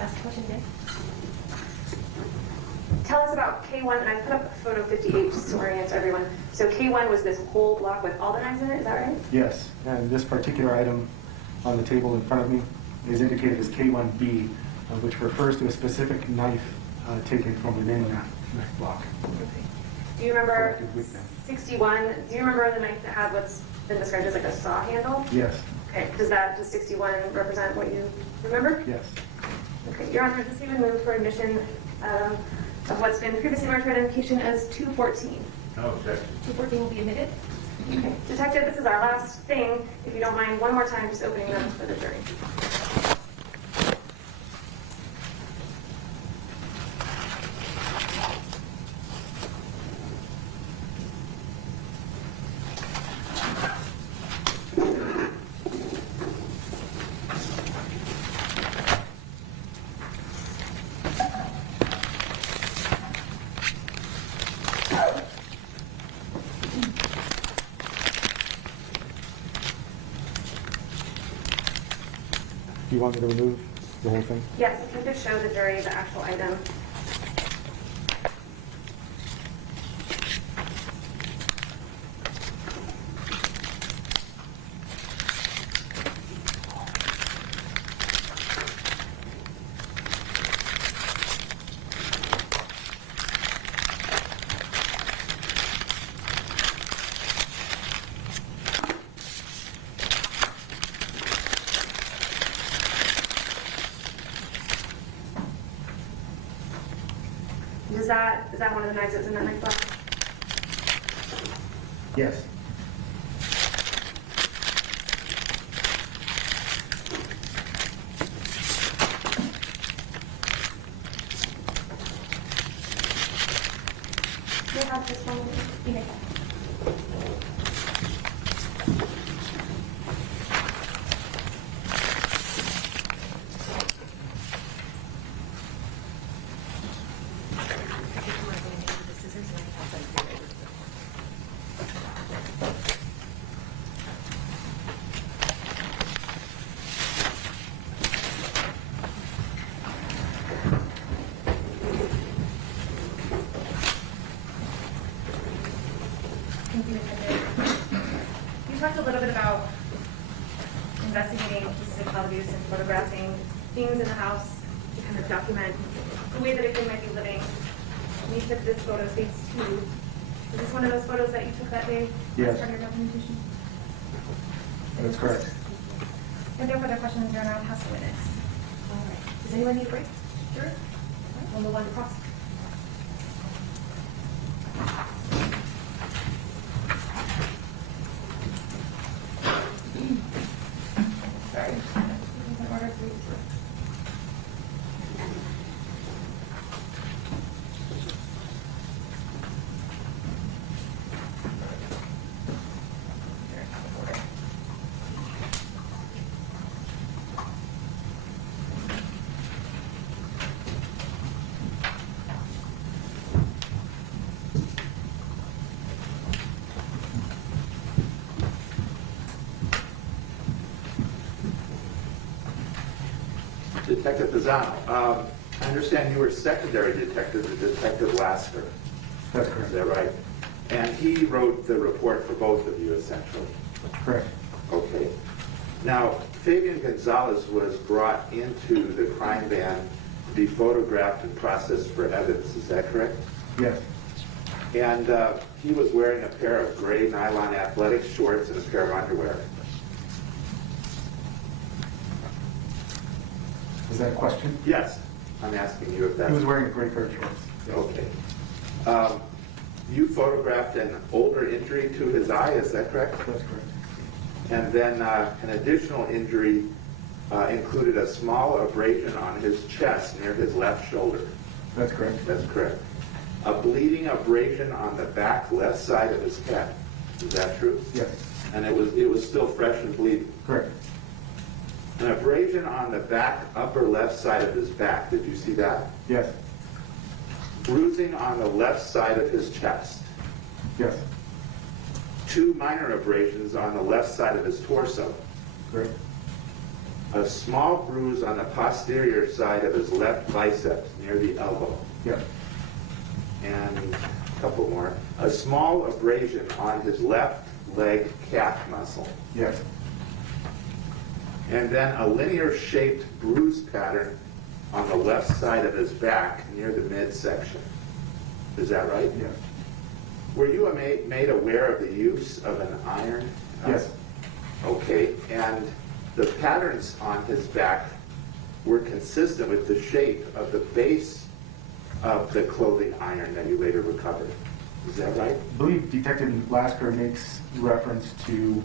Ask the question, Dave. Tell us about K1, and I put up photo 58 just to orient everyone. So K1 was this whole block with all the knives in it, is that right? Yes, and this particular item on the table in front of me is indicated as K1B, which refers to a specific knife taken from within that knife block. Do you remember Collected with them. 61? Do you remember the knife that had what's been described as like a saw handle? Yes, Okay, does 61 represent what you remember? yes. Okay, Your Honor, this even moved for admission of what's been previously marked for identification as 214. No objection. 214 will be admitted. Okay. Detective, this is our last thing. If you don't mind, one more time, just opening them for the jury. Do you want me to remove the whole thing? Yes, if you could show the jury the actual item. Is that one of the knives that was in that knife block? Yes. Do you have this one? Okay. You talked a little bit about investigating pieces of child abuse and photographing things in the house to kind of document the way that a kid might be living. And you took this photo, states 2. Is this one of those photos that you took that day? Yes. As part of your documentation? That's correct. If there are further questions, Your Honor, I'll pass the witness. All right. Does anyone need a break? Sure. All right. We'll move on to cross. Sorry. Order 3. Detective Pisano, I understand you were secondary detective to Detective Lasker. That's Is correct. that right? And he wrote the report for both of you, essentially. Correct. Okay. Now, Fabian Gonzales was brought into the crime van to be photographed and processed for evidence. Is that correct? Yes. And he was wearing a pair of gray nylon athletic shorts and a pair of underwear. Is that a question? Yes, I'm asking you if that's... He was wearing a gray pair of shorts. Yes. Okay. You photographed an older injury to his eye, is that correct? That's correct. And then an additional injury included a small abrasion on his chest near his left shoulder. That's correct. That's correct. A bleeding abrasion on the back left side of his head. Is that true? Yes. And it was still fresh and bleeding. Correct. An abrasion on the back upper left side of his back. Did you see that? Yes. Bruising on the left side of his chest. Yes. 2 minor abrasions on the left side of his torso. Correct. A small bruise on the posterior side of his left bicep near the elbow. Yes. And a couple more. A small abrasion on his left leg calf muscle. Yes. And then a linear shaped bruise pattern on the left side of his back near the midsection. Is that right? Yes. Were you made aware of the use of an iron? Yes. Okay, and the patterns on his back were consistent with the shape of the base of the clothing iron that you later recovered. Is that right? I believe Detective Lasker makes reference to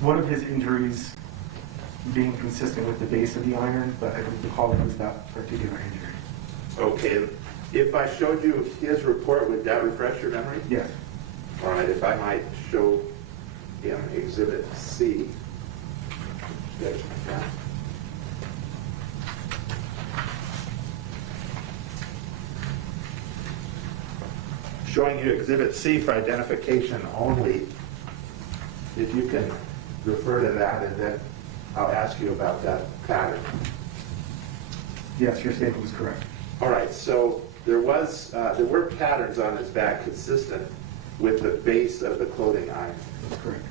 one of his injuries being consistent with the base of the iron, but I don't recall it was that particular injury. Okay, if I showed you his report, would that refresh your memory? Yes. All right, if I might show him Exhibit C. There's my pen. Showing you Exhibit C for identification only. If you can refer to that, and then I'll ask you about that pattern. Yes, your statement was correct. All right, so there were patterns on his back consistent with the base of the clothing iron. That's correct.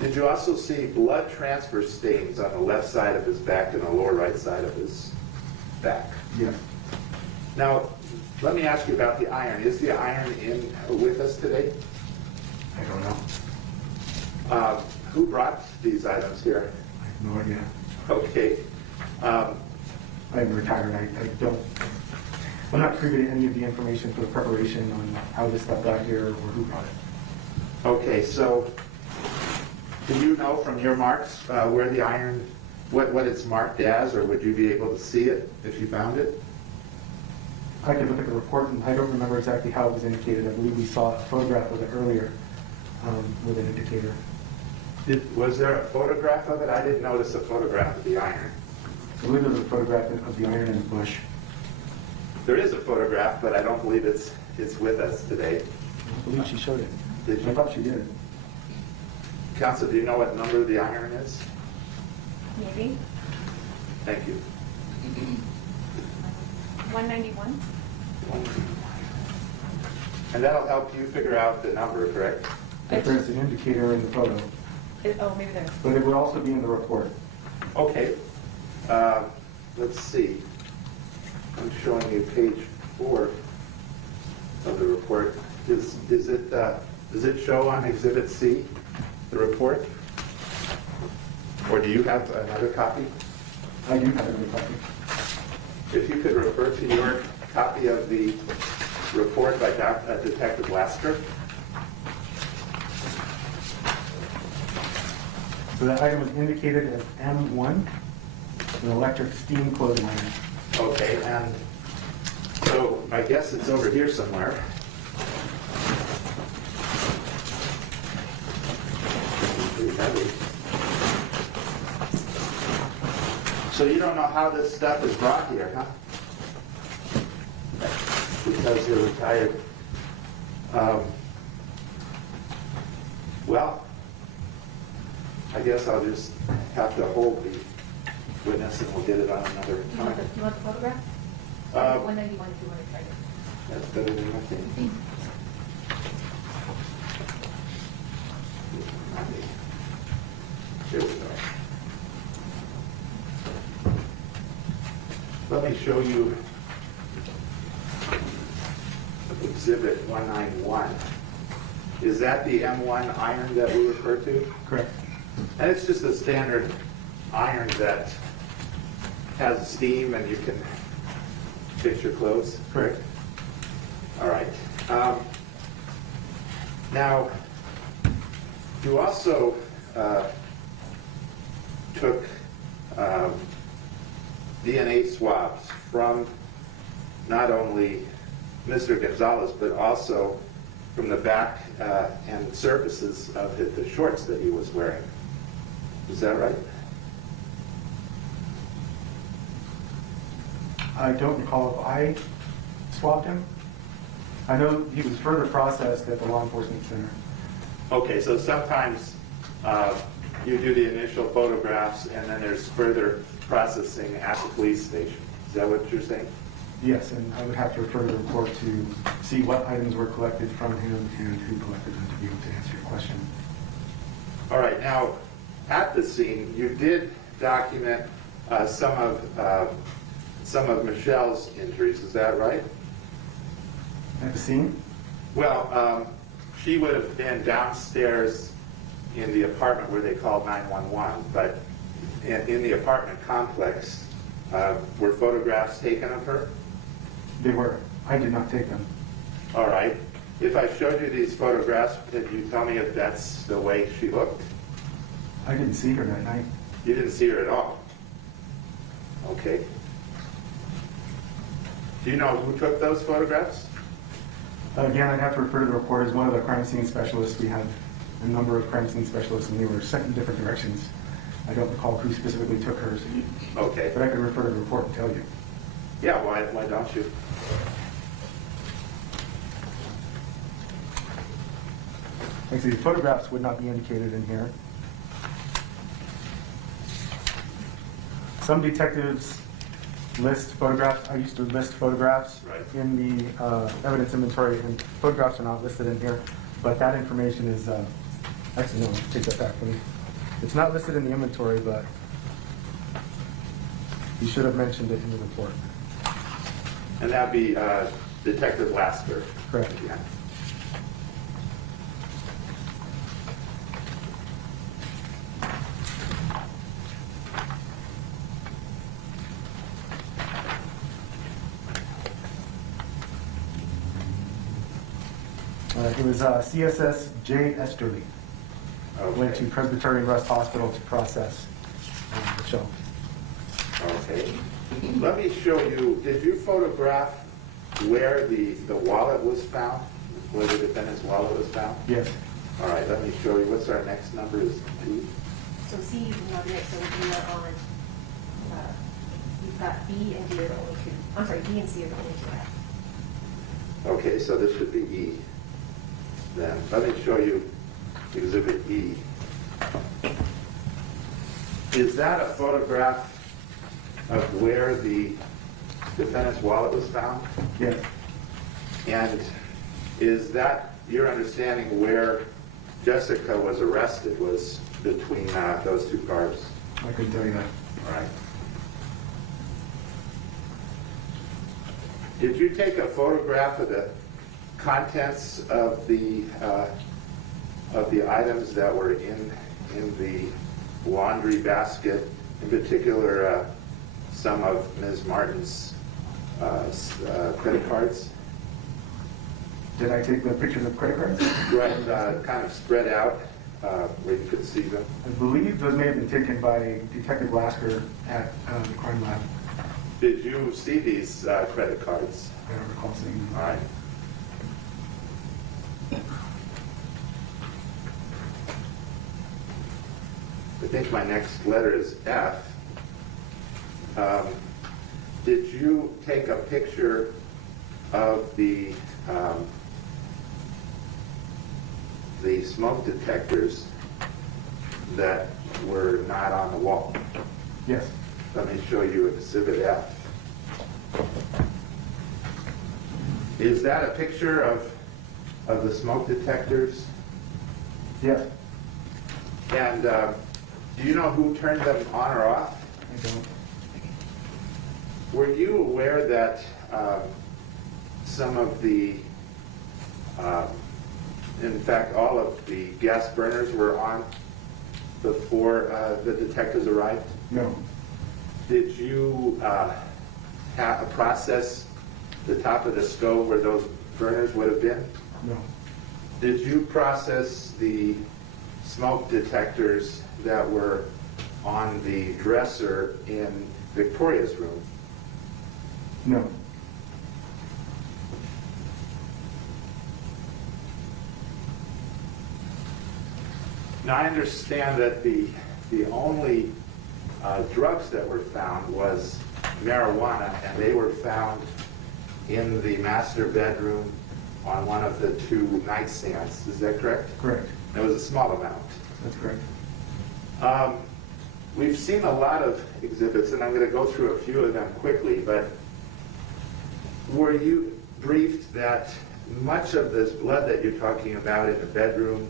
Did you also see blood transfer stains on the left side of his back and the lower right side of his back? Yes. Now, let me ask you about the iron. Is the iron with us today? I don't know. Who brought these items here? I have no idea. Okay. I'm retired. I'm not privy to any of the information for the preparation on how this stuff got here or who brought it. Okay, so do you know from your marks where the iron, what it's marked as, or would you be able to see it if you found it? I could look at the report, and I don't remember exactly how it was indicated. I believe we saw a photograph of it earlier with an indicator. Was there a photograph of it? I didn't notice a photograph of the iron. I believe there was a photograph of the iron in the bush. There is a photograph, but I don't believe it's with us today. I believe she showed it. Did I you? thought she did. Counsel, do you know what number the iron is? Maybe. Thank you. 191? And that'll help you figure out the number, correct? If there's an indicator in the photo, Oh, maybe there's. but it would also be in the report. Okay. Let's see. I'm showing you page 4 of the report. Does it show on Exhibit C, the report? Or do you have another copy? I do have another copy. If you could refer to your copy of the report by Detective Lasker. So that item was indicated as M1, an electric steam clothing iron. Okay, and so I guess it's over here somewhere. Pretty heavy. So you don't know how this stuff is brought here, huh? Because you're retired. Well, I guess I'll just have to hold the witness and we'll get it on another You time. want the photograph? Uh, 191 if you want to try it. That's better than nothing. Here we go. Let me show you Exhibit 191. Is that the M1 iron that we refer to? Correct. And it's just a standard iron that has steam and you can fix your clothes, correct? All right. Now, you also took DNA swabs from not only Mr. Gonzales, but also from the back and surfaces of the shorts that he was wearing. Is that right? I don't recall if I swabbed him. I know he was further processed at the law enforcement center. Okay, so sometimes you do the initial photographs and then there's further processing at the police station. Is that what you're saying? Yes, and I would have to refer to the report to see what items were collected from him and who collected them to be able to answer your question. All right, now at the scene, you did document some of Michelle's injuries. Is that right? At the scene? Well, she would have been downstairs in the apartment where they called 911, but in the apartment complex, were photographs taken of her? They were. I did not take them. All right. If I showed you these photographs, could you tell me if that's the way she looked? I didn't see her that night. You didn't see her at all? Okay. Do you know who took those photographs? Again, I'd have to refer to the report as one of the crime scene specialists. We have a number of crime scene specialists, and they were sent in different directions. I don't recall who specifically took hers, Okay. but I could refer to the report and tell you. Yeah, why don't you? Like I say, the photographs would not be indicated in here. Some detectives list photographs. I used to list photographs Right. in the evidence inventory, and photographs are not listed in here. But that information is, actually, no, take that back. It's not listed in the inventory, but you should have mentioned it in the report. And that'd be Detective Lasker. Correct. Yeah. It was CSS J. Esterly. Went to Okay. Presbyterian Rest Hospital to process Michelle. Okay. Let me show you, did you photograph where the wallet was found? Where the defendant's wallet was found? Yes. All right, let me show you. What's our next number is 2? So C, you can log next, so we are on, you've got B and D are the only two. I'm sorry, B and C are the only two I have. Okay, so this should be E. Then, let me show you Exhibit E. Is that a photograph of where the defendant's wallet was found? Yes. And is that your understanding where Jessica was arrested was between those two cars? I couldn't tell you that. All right. Did you take a photograph of the contents of the items that were in the laundry basket, in particular some of Ms. Martens' credit cards? Did I take the pictures of credit cards? Right, kind of spread out where you could see them. I believe those may have been taken by Detective Lasker at the crime lab. Did you see these credit cards? I don't recall seeing them. All right. I think my next letter is F. Did you take a picture of the smoke detectors that were not on the wall. Yes. Let me show you Exhibit F. Is that a picture of the smoke detectors? Yes. And do you know who turned them on or off? I don't. Were you aware that some of the, in fact, all of the gas burners were on before the detectives arrived? No. Did you process the top of the stove where those burners would have been? No. Did you process the smoke detectors that were on the dresser in Victoria's room? No. Now, I understand that the only drugs that were found was marijuana, and they were found in the master bedroom on one of the two nightstands. Is that correct? Correct. It was a small amount. That's correct. We've seen a lot of exhibits, and I'm going to go through a few of them quickly, but were you briefed that much of this blood that you're talking about in the bedroom,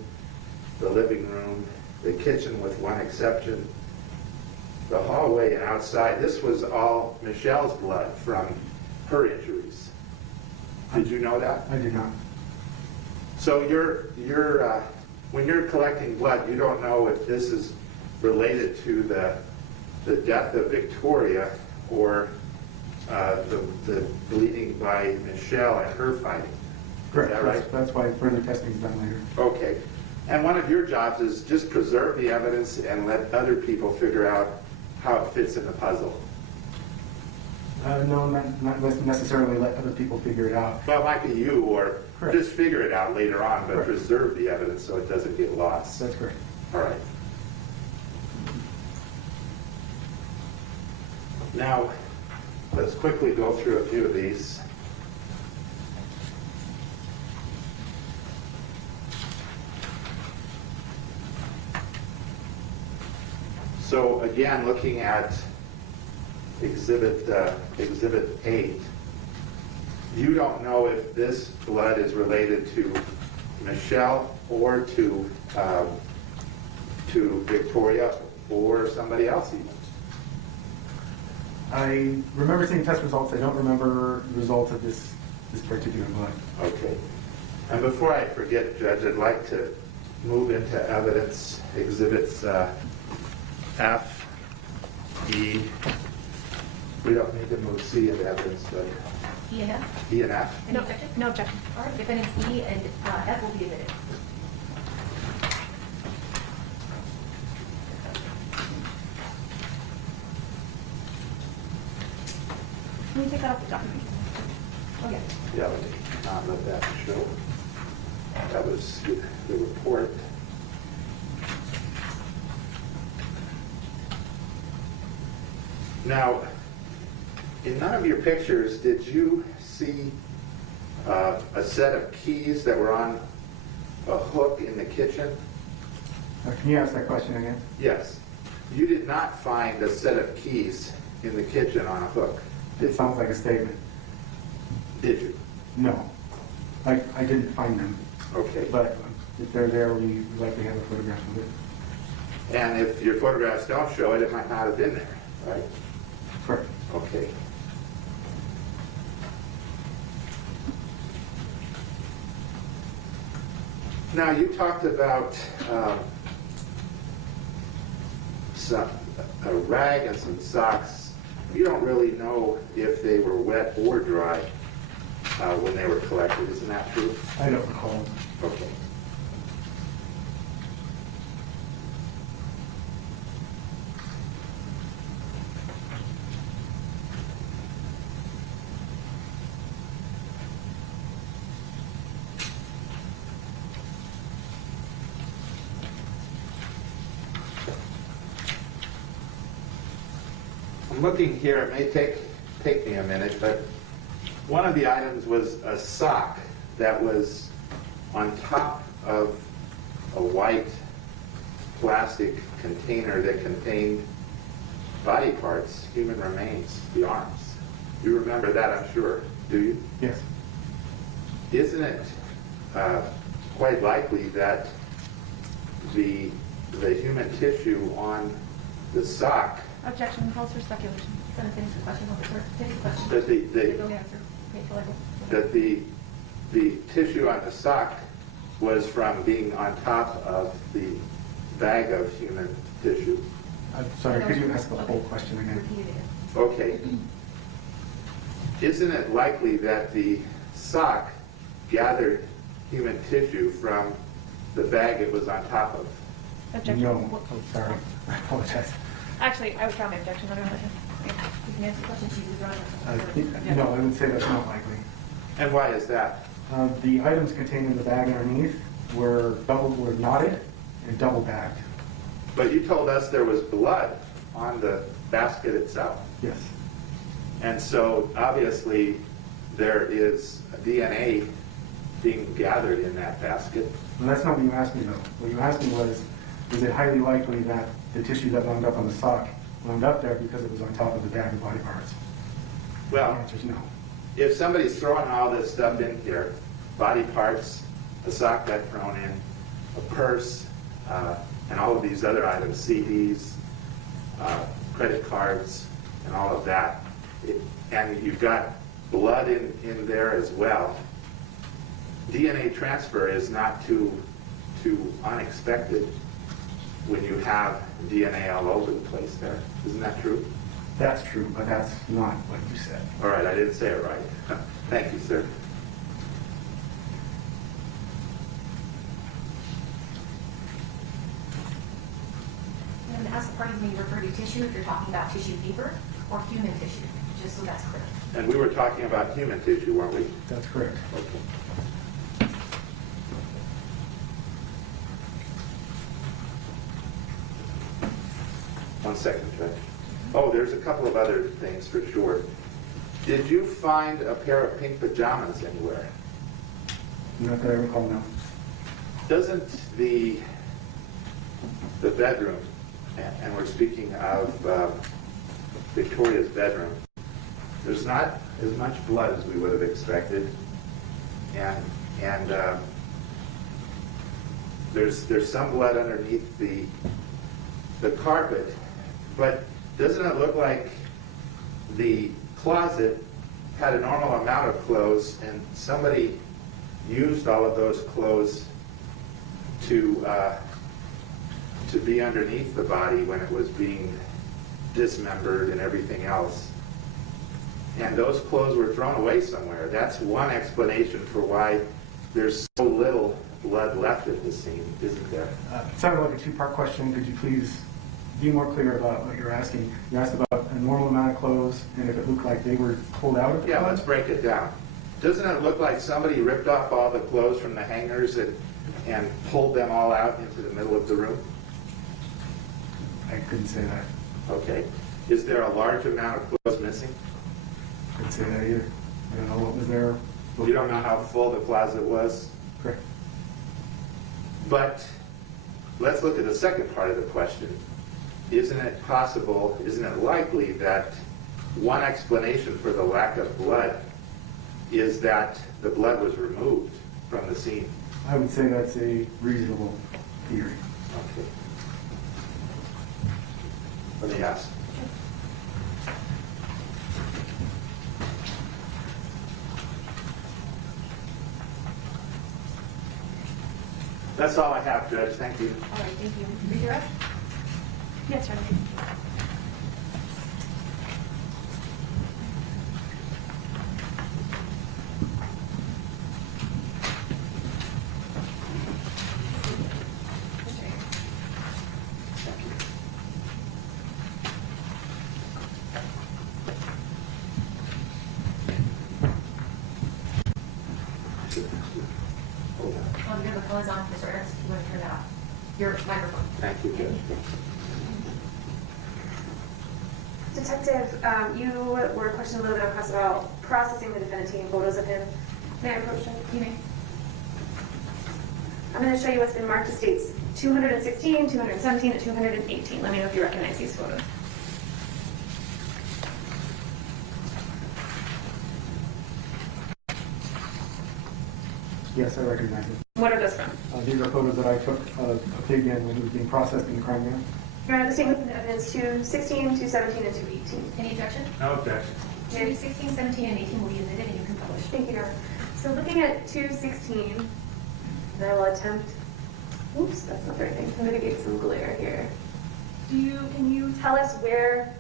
the living room, the kitchen with one exception, the hallway and outside, this was all Michelle's blood from her injuries? Did you know that? I did not. So when you're collecting blood, you don't know if this is related to the death of Victoria or the bleeding by Michelle and her fighting. Correct. Is that right? That's why further testing is done later. Okay. And one of your jobs is just preserve the evidence and let other people figure out how it fits in the puzzle. No, not necessarily let other people figure it out. Well, it might be you, or Correct. just figure it out later on, but Correct. preserve the evidence so it doesn't get lost. That's correct. All right. Now, let's quickly go through a few of these. So again, looking at Exhibit 8, you don't know if this blood is related to Michelle or to Victoria or somebody else even. I remember seeing test results. I don't remember the results of this particular blood. Okay. And before I forget, Judge, I'd like to move into evidence exhibits F, E. We don't need to move C into evidence, but E and F? E and F. Any objection? No objection. All right, defendants E and F will be admitted. Can we take that off the document? Oh, yeah. Yeah, let me not let that show. That was the report. Now, in none of your pictures did you see a set of keys that were on a hook in the kitchen? Can you ask that question again? Yes. You did not find a set of keys in the kitchen on a hook, It sounds like a statement. did you? No. I didn't find them. Okay. But if they're there, we likely have a photograph of it. And if your photographs don't show it, it might not have been there, right? Correct. Okay. Now, you talked about a rag and some socks. You don't really know if they were wet or dry when they were collected. Isn't that true? I don't recall. Okay. I'm looking here, it may take me a minute, but one of the items was a sock that was on top of a white plastic container that contained body parts, human remains, the arms. You remember that, I'm sure, do you? Yes. Isn't it quite likely that the human tissue on the sock, Objection calls for speculation. Gonna finish the question, officer. Finish the question. that Go ahead, sir. Okay, go ahead. that the tissue on the sock was from being on top of the bag of human tissue? I'm sorry, could you ask the whole question again? Repeat it again. Okay. Isn't it likely that the sock gathered human tissue from the bag it was on top of? Objection. No, oh, sorry, I apologize. Actually, I withdraw my objection. I don't know. You can answer the question, she's withdrawing. No, I would say that's not likely. And why is that? The items contained in the bag underneath were knotted and double bagged. But you told us there was blood on the basket itself. Yes. And so obviously there is DNA being gathered in that basket. Well, that's not what you asked me, though. What you asked me was, is it highly likely that the tissue that wound up on the sock wound up there because it was on top of the bag of body parts? The Well, answer is no. if somebody's throwing all this stuff in here, body parts, a sock got thrown in, a purse, and all of these other items, CDs, credit cards, and all of that, and you've got blood in there as well, DNA transfer is not too unexpected when you have DNA all over the place there. Isn't that true? That's true, but that's not what you said. All right, I didn't say it right. Thank you, sir. I'm going to ask the parties when you refer to tissue, if you're talking about tissue paper or human tissue, just so that's clear. And we were talking about human tissue, weren't we? That's correct. Okay. One second, Judge. Oh, there's a couple of other things for sure. Did you find a pair of pink pajamas anywhere? Not that I recall, no. Doesn't the bedroom, and we're speaking of Victoria's bedroom, there's not as much blood as we would have expected, and there's some blood underneath the carpet, but doesn't it look like the closet had a normal amount of clothes and somebody used all of those clothes to be underneath the body when it was being dismembered and everything else? And those clothes were thrown away somewhere. That's one explanation for why there's so little blood left at the scene, isn't there? It sounded like a two-part question. Could you please be more clear about what you're asking? You asked about a normal amount of clothes and if it looked like they were pulled out of the Yeah, closet? let's break it down. Doesn't it look like somebody ripped off all the clothes from the hangers and pulled them all out into the middle of the room? I couldn't say that. Okay. Is there a large amount of clothes missing? Couldn't say that either. I don't know what was there. You don't know how full the closet was? Correct. But let's look at the second part of the question. Isn't it possible, isn't it likely that one explanation for the lack of blood is that the blood was removed from the scene? I would say that's a reasonable theory. Okay. Let me ask. That's all I have, Judge. Thank you. All right, thank you. Redirect? Yes, Your Honor. Your microphone is on, Mr. Ernst. You want to turn that off? Your microphone. Thank you, Judge. Detective, you were questioned a little bit about processing the defendant, taking photos of him. May I approach him? You may. I'm going to show you what's been marked as states 216, 217, and 218. Let me know if you recognize these photos. Yes, I recognize it. What are those from? These are photos that I took of Pig when he was being processed in the crime unit. Your Honor, the statement of evidence 216, 217, and 218. Any objection? No objection. 216, 17, and 18 will be admitted and you can publish. Thank you, Your Honor. So looking at 216, I will attempt, oops, that's not the right thing, to mitigate some glare here. Can you tell us where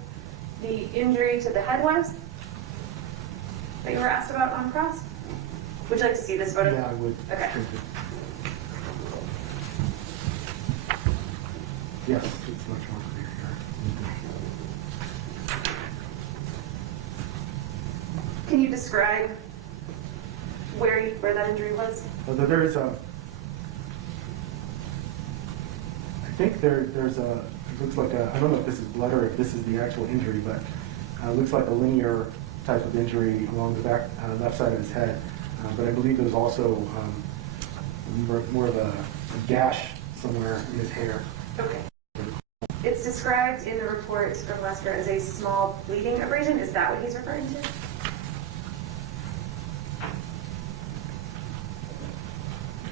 the injury to the head was that you were asked about on cross? Would you like to see this photo? Yeah, I would. Okay. Thank you. Yes, it's much more clear here. Can you describe where that injury was? There is a, I think there's a, it looks like a, I don't know if this is blood or if this is the actual injury, but it looks like a linear type of injury along the back, left side of his head. But I believe there's also more of a gash somewhere in his hair. Okay. It's described in the report from Lester as a small bleeding abrasion. Is that what he's referring to?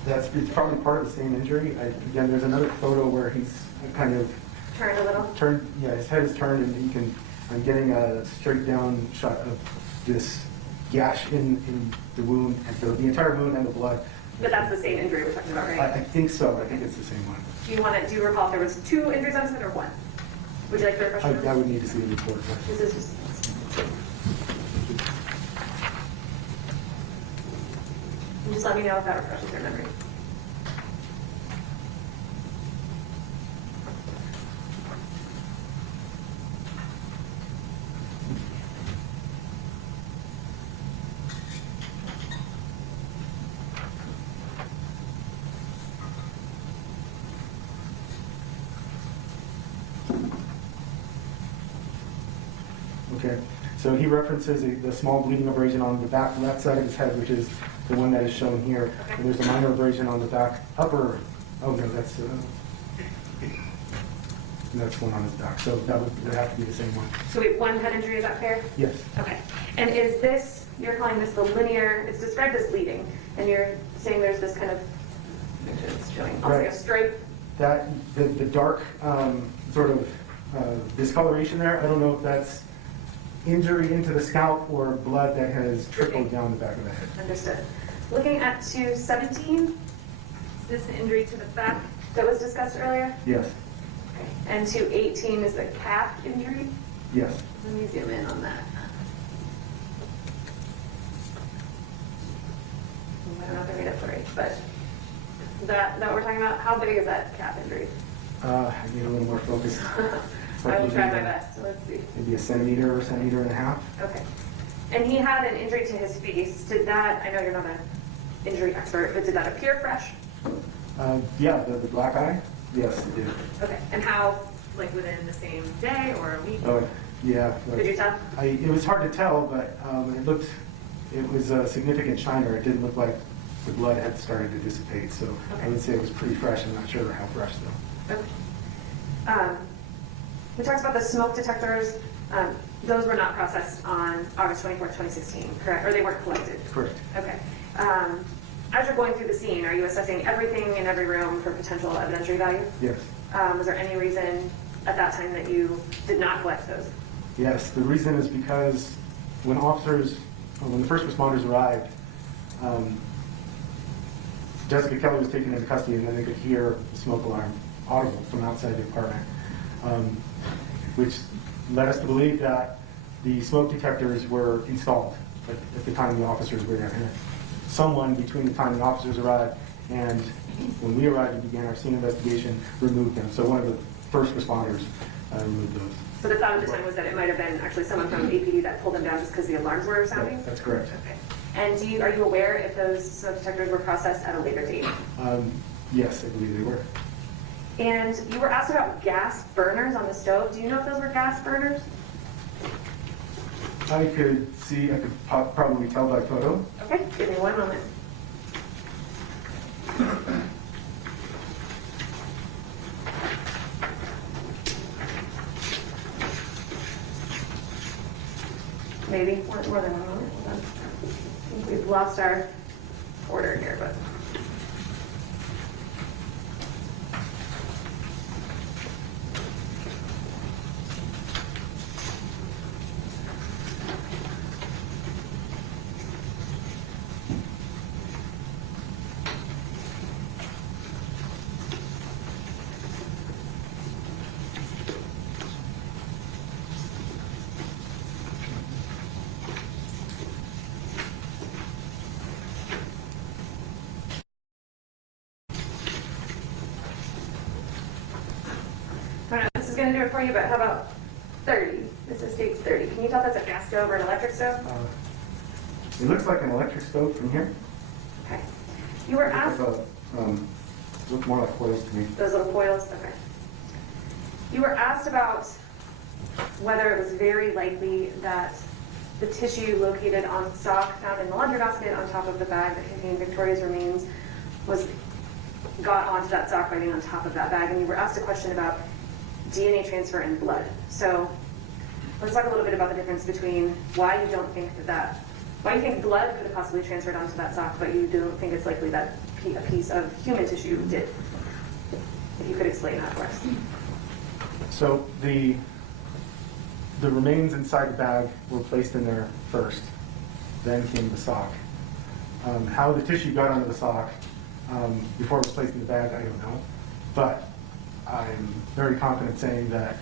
It's probably part of the same injury. Again, there's another photo where he's kind of Turned a little? turned, yeah, his head is turned and I'm getting a straight down shot of this gash in the wound, and so the entire wound and the blood. But that's the same injury we're talking about, right? I think so. I think it's the same one. Do you recall if there was 2 injuries on his head or 1? Would you like to refresh your I memory? would need to see the report. This is just. Just let me know if that refreshes your memory. Okay, so he references the small bleeding abrasion on the back left side of his head, which is the one that is shown here. And there's a minor abrasion on the back upper, oh no, that's one on his back. So that would have to be the same one. So we have 1 head injury, is that fair? Yes. Okay. And is this, you're calling this the linear, it's described as bleeding, and you're saying there's this kind of, it's showing almost like a stripe? That, the dark sort of discoloration there, I don't know if that's injury into the scalp or blood that has trickled down the back of the head. Understood. Looking at 217, is this the injury to the back that was discussed earlier? Yes. Okay. And 218 is the calf injury? Yes. Let me zoom in on that. I don't know if I made it right, but is that what we're talking about? How big is that calf injury? I need a little more focus. I will try my best. Let's see. Maybe a centimeter or centimeter and a half. Okay. And he had an injury to his face. Did that, I know you're not an injury expert, but did that appear fresh? Yeah, the black eye? Yes, it did. Okay. And how, like within the same day or a week? Oh, yeah. Could you tell? It was hard to tell, but it was a significant shiner. It didn't look like the blood had started to dissipate, so I would say it was pretty fresh. I'm not sure how fresh, though. Okay. We talked about the smoke detectors. Those were not processed on August 24th, 2016, correct? Or they weren't collected? Correct. Okay. As you're going through the scene, are you assessing everything in every room for potential evidentiary value? Yes. Was there any reason at that time that you did not collect those? Yes, the reason is because when the first responders arrived, Jessica Kelley was taken into custody, and then they could hear the smoke alarm audible from outside the apartment, which led us to believe that the smoke detectors were installed at the time the officers were there. And someone between the time the officers arrived and when we arrived and began our scene investigation removed them. So one of the first responders removed those. So the thought at the time was that it might have been actually someone from APD that pulled them down just because the alarms were sounding? That's correct. Okay. And are you aware if those smoke detectors were processed at a later date? Yes, I believe they were. And you were asked about gas burners on the stove. Do you know if those were gas burners? I could probably tell by photo. Okay, give me one moment. maybe, more than 1 moment. Hold on. I think we've lost our order here, but. I don't know, this is going to do it for you, but how about 30? This is states 30. Can you tell if that's a gas stove or an electric stove? It looks like an electric stove from here. Okay. You were asked. Look more like coils to me. Those little coils? Okay. You were asked about whether it was very likely that the tissue located on sock found in the laundry basket on top of the bag that contained Victoria's remains got onto that sock by being on top of that bag, and you were asked a question about DNA transfer and blood. So let's talk a little bit about the difference between why you don't think why you think blood could have possibly transferred onto that sock, but you don't think it's likely that a piece of human tissue did. If you could explain that for us. So the remains inside the bag were placed in there first, then came the sock. How the tissue got onto the sock before it was placed in the bag, I don't know. But I'm very confident saying that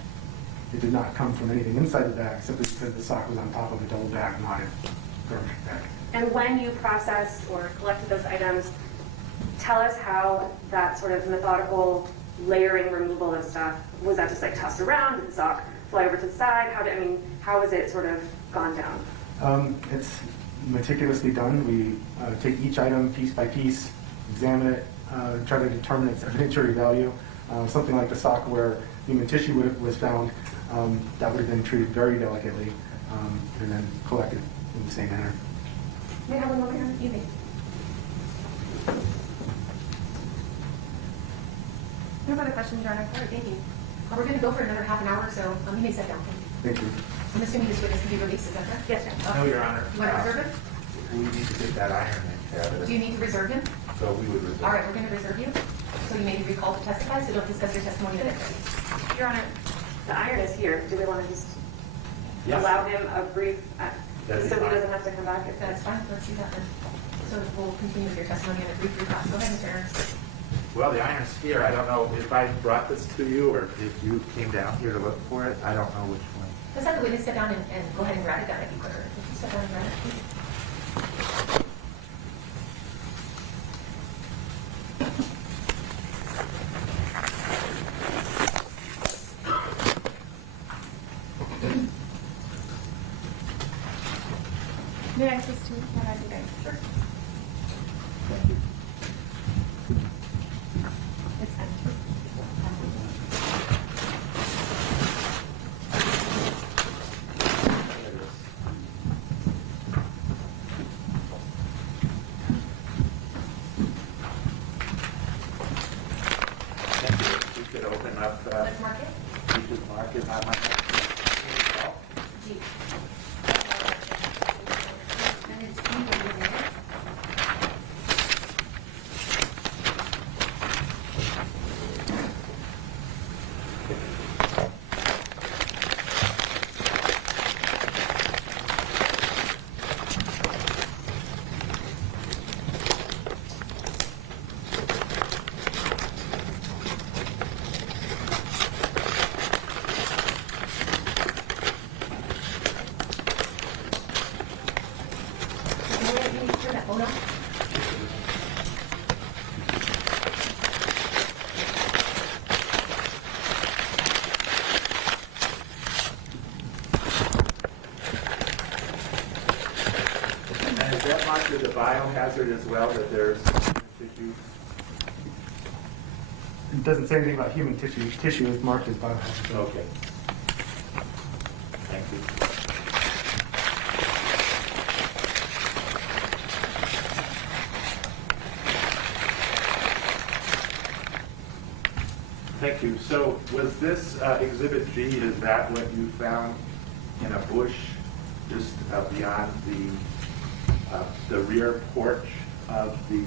it did not come from anything inside the bag, simply because the sock was on top of a double bag, not a garbage bag. And when you processed or collected those items, tell us how that sort of methodical layering removal of stuff, was that just like tossed around? Did the sock fly over to the side? How was it sort of gone down? It's meticulously done. We take each item piece by piece, examine it, try to determine its evidentiary value. Something like the sock where human tissue was found, that would have been treated very delicately and then collected in the same manner. May I have one moment here? You may. No further questions, Your Honor. All right, thank you. We're going to go for another half an hour or so. You may sit down. Thank you. I'm assuming this witness can be released, is that correct? Yes, ma'am. No, Your Honor. You want to reserve him? We need to get that iron in cabinet, Do you need to reserve him? so we would reserve. All right, we're going to reserve you. So you may be recalled to testify, so don't discuss your testimony the next day. Your Honor, the iron is here. Do we want to just Yes. allow him a brief, That'd be so he fine. doesn't have to come back? If that's fine, let's do that then. So we'll continue with your testimony in a brief recap. Go ahead, Mr. Ernst. Well, the iron's here. I don't know if I brought this to you or if you came down here to look for it. I don't know which one. Let's have the witness sit down and go ahead and grab it. That might be quicker. If you step down and grab it, please. May I speak to my husband? Sure. It's empty. Thank you. You could open up, Let's mark it. you could mark it. I might have to- G. And it's G over there. Can you turn that phone off? And is that marked as a biohazard as well, that there's tissue? It doesn't say anything about human tissue. Tissue is marked as biohazard. Okay. Thank you. Thank you. So was this Exhibit G, is that what you found in a bush just beyond the rear porch of the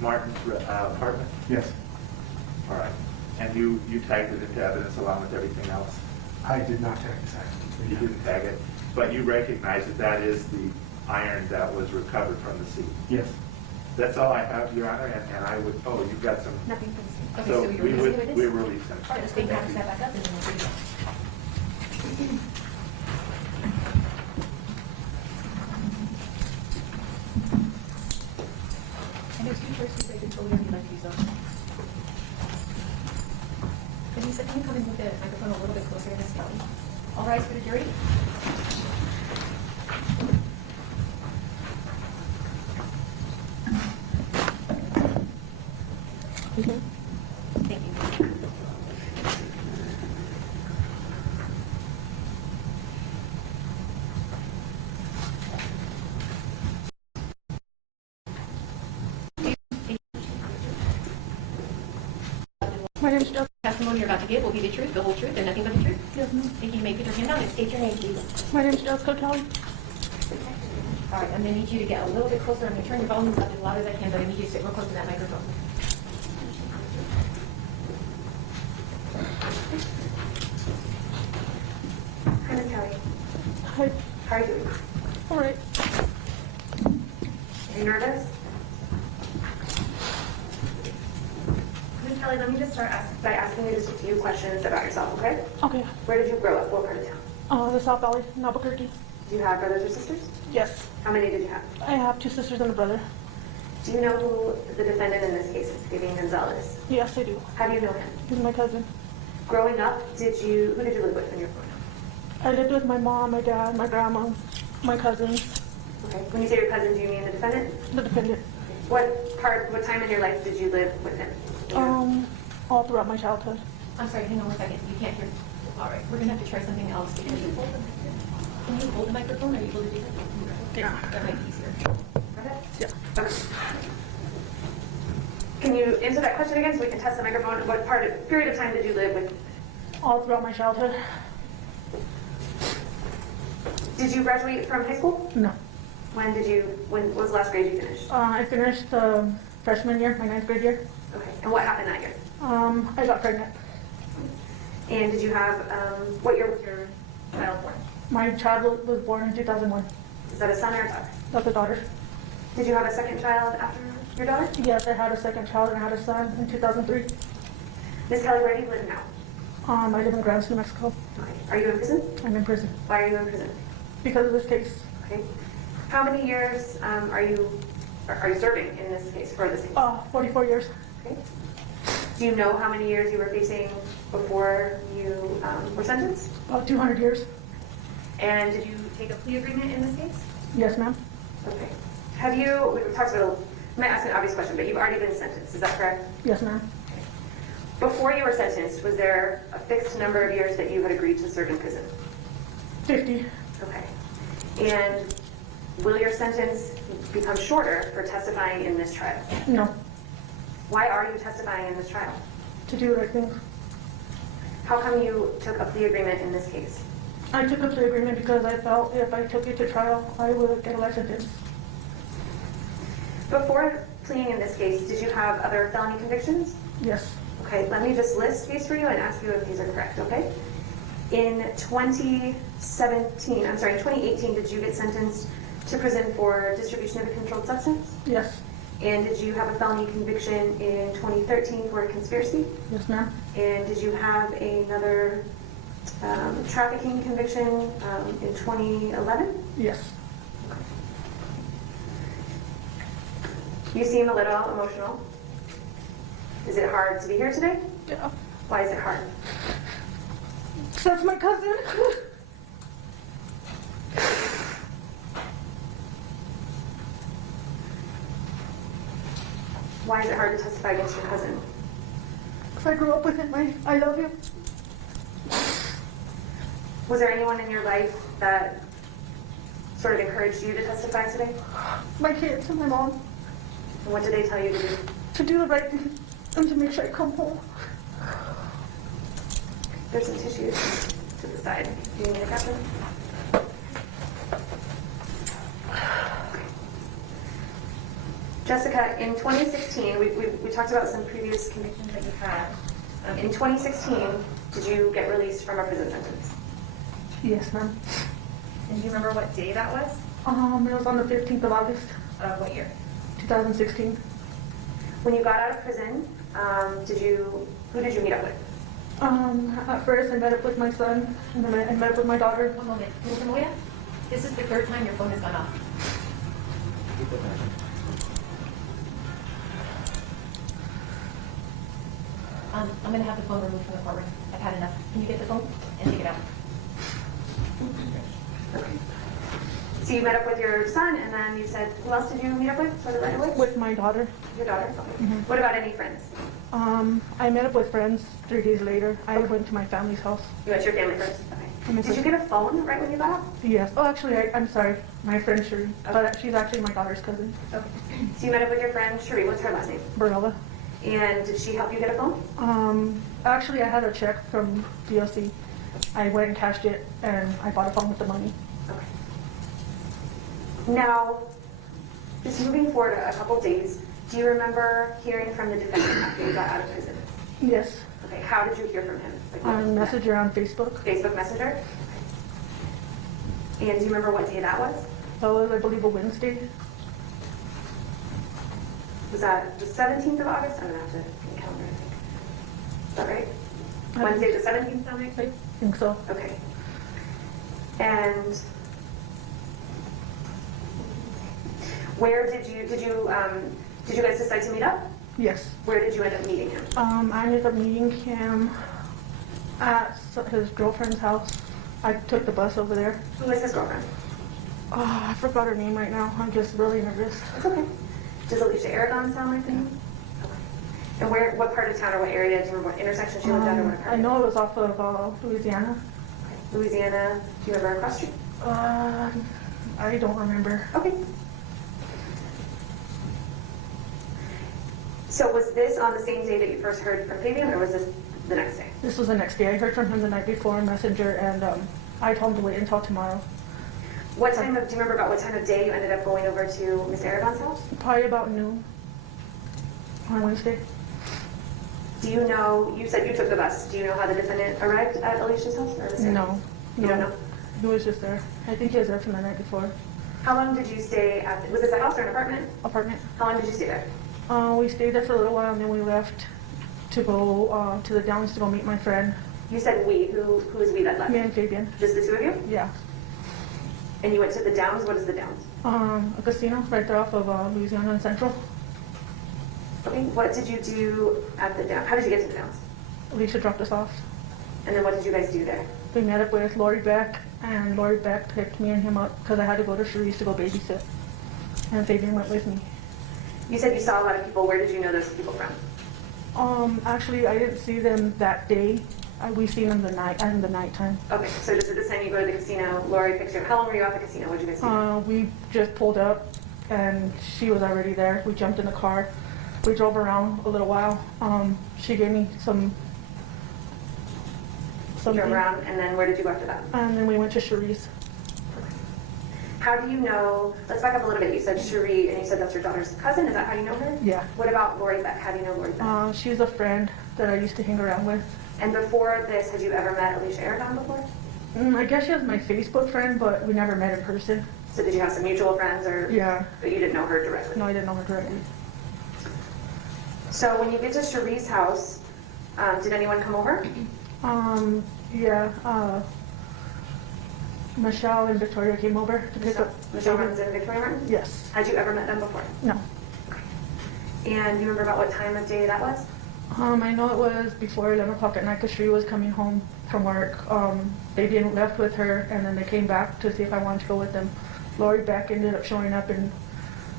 Martens apartment? Yes, All right. And you tagged it into evidence along with everything else? I did not tag this You item. didn't tag it, but you recognize that that is the iron that was recovered from the scene. Yes. That's all I have, Your Honor, and I would, oh, you've got some, Nothing from the scene. Okay, so so we you're releasing would, this? we release them. All right, let's take Thank that you. step back up and then we'll bring it up. And there's two choices they can totally be like these though. And you said, can you come in with the microphone a little bit closer to Ms. Kelley? All rise for the jury. Thank you. My name is Jessica. Testimony you're about to give will be the truth, the whole truth, and nothing but the truth. Yes, ma'am. Thank you. You may put your hand down and state your name, please. My name is Jessica Kelley. All right, I'm going to need you to get a little bit closer. I'm going to turn your volumes up as loud as I can, but I need you to sit real close to that microphone. Hi, Ms. Kelley. Hi. How are you doing? All right. Are you nervous? Ms. Kelley, let me just start by asking you just a few questions about yourself, okay? Okay. Where did you grow up? What part of town? The South Valley in Albuquerque. Do you have brothers or sisters? Yes. How many did you have? I have 2 sisters and a brother. Do you know who the defendant in this case is, Fabian Gonzales? Yes, I do. How do you know him? He's my cousin. Growing up, who did you live with when you were growing up? I lived with my mom, my dad, my grandma, my cousins, Okay. When you say your cousin, do you mean the defendant? the defendant. What time in your life did you live with him? All throughout my childhood. I'm sorry, hang on one second. You can't hear. All right, we're going to have to try something else. Can you hold the microphone? Are you able to do that? Yeah. That might be easier. Okay. Yeah. Okay. Can you answer that question again so we can test the microphone? What period of time did you live with? All throughout my childhood. Did you graduate from high school? No. When was the last grade you finished? I finished freshman year, my 9th grade year. Okay. And what happened that year? I got pregnant. And did you have, what year was your child born? My child was born in 2001. Is that a son or a daughter? That's a daughter. Did you have a second child after your daughter? Yes, I had a second child and I had a son in 2003. Ms. Kelley, where do you live now? I live in Grand, New Mexico. Okay. Are you in prison? I'm in prison Why are you in prison? because of this case. Okay. How many years are you serving in this case, for this case? 44 years. Okay. Do you know how many years you were facing before you were sentenced? About 200 years. And did you take a plea agreement in this case? Yes, ma'am. Okay. Have you, we talked about, I might ask an obvious question, but you've already been sentenced, is that correct? Yes, ma'am. Before you were sentenced, was there a fixed number of years that you had agreed to serve in prison? 50. Okay. And will your sentence become shorter for testifying in this trial? No. Why are you testifying in this trial? To do the right thing. How come you took a plea agreement in this case? I took a plea agreement because I felt if I took it to trial, I would get a life sentence. Before pleading in this case, did you have other felony convictions? Yes. Okay, let me just list these for you and ask you if these are correct, okay? In 2018, did you get sentenced to prison for distribution of a controlled substance? Yes. And did you have a felony conviction in 2013 for a conspiracy? Yes, ma'am. And did you have another trafficking conviction in 2011? Yes. You seem a little emotional. Is it hard to be here today? Yeah. Why is it hard? That's my cousin. Why is it hard to testify against your cousin? Because I grew up with him. I love him. Was there anyone in your life that sort of encouraged you to testify today? My kids and my mom. And what did they tell you to do? To do the right thing and to make sure I come home. There's some tissues to the side. Do you need a captain? Jessica, in 2016, we talked about some previous convictions that you had. In 2016, did you get released from a prison sentence? Yes, ma'am. And do you remember what day that was? It was on the 15th of August, Of what year? 2016. When you got out of prison, who did you meet up with? At first I met up with my son, and then I met up with my daughter. One moment. Maria, this is the third time your phone has gone off. I'm going to have the phone removed from the courtroom. I've had enough. Can you get the phone and take it out? So you met up with your son, and then you said, who else did you meet up with? Was it right away? With my daughter. Your daughter? Okay. What about any friends? I met up with friends 3 days later. I went to my family's house. You went to your family first? And my Okay. Did you get a phone right when you got out? Yes. Oh, actually, I'm sorry. My friend Sheree. But she's actually my daughter's cousin. Okay. So you met up with your friend Cherie. What's her last name? Barella. And did she help you get a phone? Actually, I had a check from DOC. I went and cashed it, and I bought a phone with the money. Okay. Now, just moving forward a couple days, do you remember hearing from the defendant after you got out of prison? Yes. Okay, how did you hear from him? Like, what- On Messenger on Facebook. Facebook Messenger? And do you remember what day that was? That was, I believe, a Wednesday. Was that the 17th of August? I'm gonna have to get a calendar, I think. Is that right? Wednesday the 17th, sound right? I think so. Okay. And where did you guys decide to meet up? Yes. Where did you end up meeting him? I ended up meeting him at his girlfriend's house. I took the bus over there. Who was his girlfriend? Oh, I forgot her name right now. I'm just really nervous. It's okay. Does Alicia Aragon sound like the name? Okay. And what part of town or what area, do you remember what intersection she lived at or what I apartment? know it was off of Louisiana. Okay. Louisiana, do you remember a cross street? I don't remember. Okay. So was this on the same day that you first heard from Fabian, or was this the next day? This was the next day. I heard from him the night before on Messenger, and I told him to wait until tomorrow. Do you remember about what time of day you ended up going over to Miss Aragon's house? Probably about noon on Wednesday. Do you know, you said you took the bus. Do you know how the defendant arrived at Alicia's house? Or was it- No. You don't know? He was just there. I think he was there from the night before. How long did you stay at, was this a house or an apartment? Apartment. How long did you stay there? We stayed there for a little while, and then we left to go to the Downs to go meet my friend. You said we. Who is we that left? Me and Fabian. Just the two of you? Yeah. And you went to the Downs? What is the Downs? A casino right there off of Louisiana and Central. Okay. What did you do at the Downs? How did you get to the Downs? Alicia dropped us off. And then what did you guys do there? We met up with Lori Beck, and Lori Beck picked me and him up because I had to go to Cherie's to go babysit. And Fabian went with me. You said you saw a lot of people. Where did you know those people from? Actually, I didn't see them that day. We seen them in the nighttime. Okay. So just at the time you go to the casino, Lori picks you up. How long were you at the casino? What did you guys do? We just pulled up, and she was already there. We jumped in the car. We drove around a little while. She gave me some. You drove around, and then where did you go after that? And then we went to Cherie's. How do you know, let's back up a little bit. You said Cherie, and you said that's your daughter's cousin. Is that how you know her? Yeah. What about Lori Beck? How do you know Lori Beck? She's a friend that I used to hang around with. And before this, had you ever met Alicia Aragon before? I guess she was my Facebook friend, but we never met in person. So did you have some mutual friends, or? Yeah. But you didn't know her directly? No, I didn't know her directly. So when you get to Cherie's house, did anyone come over? Yeah. Michelle and Victoria came over to pick up. Michelle Martens and Victoria Martens? Yes. Had you ever met them before? No. And do you remember about what time of day that was? I know it was before 11 o'clock at night because she was coming home from work. Fabian left with her, and then they came back to see if I wanted to go with them. Lori Beck ended up showing up, and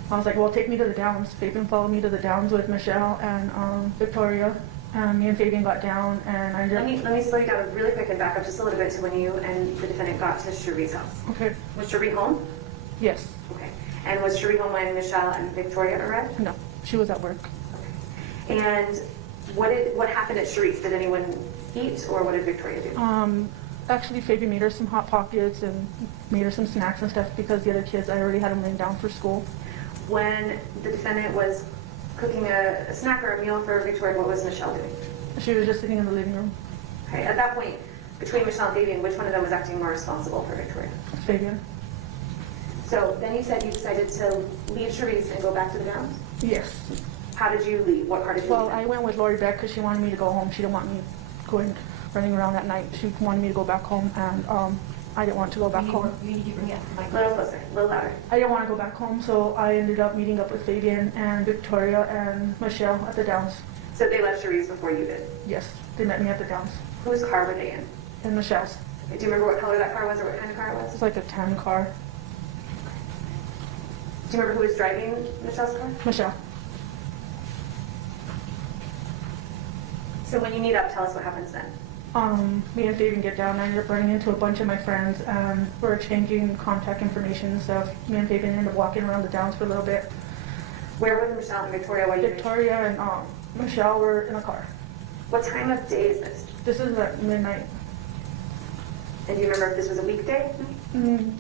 I was like, well, take me to the Downs. Fabian followed me to the Downs with Michelle and Victoria. Me and Fabian got down, and I just... Let me slow you down really quick and back up just a little bit to when you and the defendant got to Cherie's house. Okay. Was Cherie home? Yes. Okay. And was Cherie home when Michelle and Victoria arrived? No. She was at work. And what happened at Cherie's? Did anyone eat, or what did Victoria do? Actually, Fabian made her some Hot Pockets and made her some snacks and stuff because the other kids, I already had them laying down for school. When the defendant was cooking a snack or a meal for Victoria, what was Michelle doing? She was just sitting in the living room. Okay, at that point, between Michelle and Fabian, which one of them was acting more responsible for Victoria? Fabian. So then you said you decided to leave Cherise and go back to the grounds? Yes. How did you leave? What car did you Well, leave? I went with Lori back because she wanted me to go home. She didn't want me running around at night. She wanted me to go back home, and I didn't want to go back home. You need to bring it up to A little closer, a little louder. I didn't want to go back home, so I ended up meeting up with Fabian and Victoria and Michelle at the Downs. So they left Cherise before you did. Yes, they met me at the Downs. Whose car were they in? And Michelle's. Okay, do you remember what color that car was or what kind of car it was? It's like a tan car. Do you remember who was driving Michelle's car? Michelle. So when you meet up, tell us what happens then. Me and Fabian get down. I ended up running into a bunch of my friends, and we're exchanging contact information and stuff. Me and Fabian ended up walking around the Downs for a little bit. Where were Michelle and Victoria while you were? Victoria and Michelle were in a car. What time of day is this? This is at midnight. And do you remember if this was a weekday?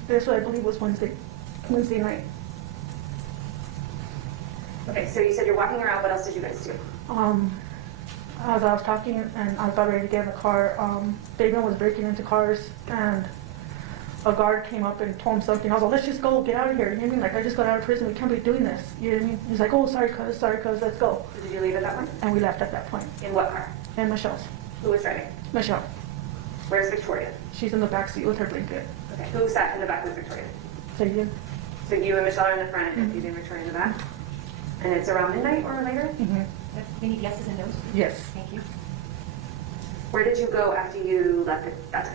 This, I believe, was Wednesday night. Okay, so you said you're walking around. What else did you guys do? As I was talking and I was about ready to get in the car, Fabian was breaking into cars, and a guard came up and told him something. I was like, let's just go, get out of here. You know what I mean? Like, I just got out of prison. We can't be doing this. You know what I mean? He's like, oh, sorry, cuz, let's go. So did you leave at that point? And we left at that point. In what car? And Michelle's. Who was driving? Michelle. Where's Victoria? She's in the back seat with her blanket. Okay, who sat in the back with Victoria? Fabian. So you and Michelle are in the front, and you and Victoria in the back? And it's around midnight or later? Mm-hmm. We need yeses and nos. Yes. Thank you. Where did you go after you left at that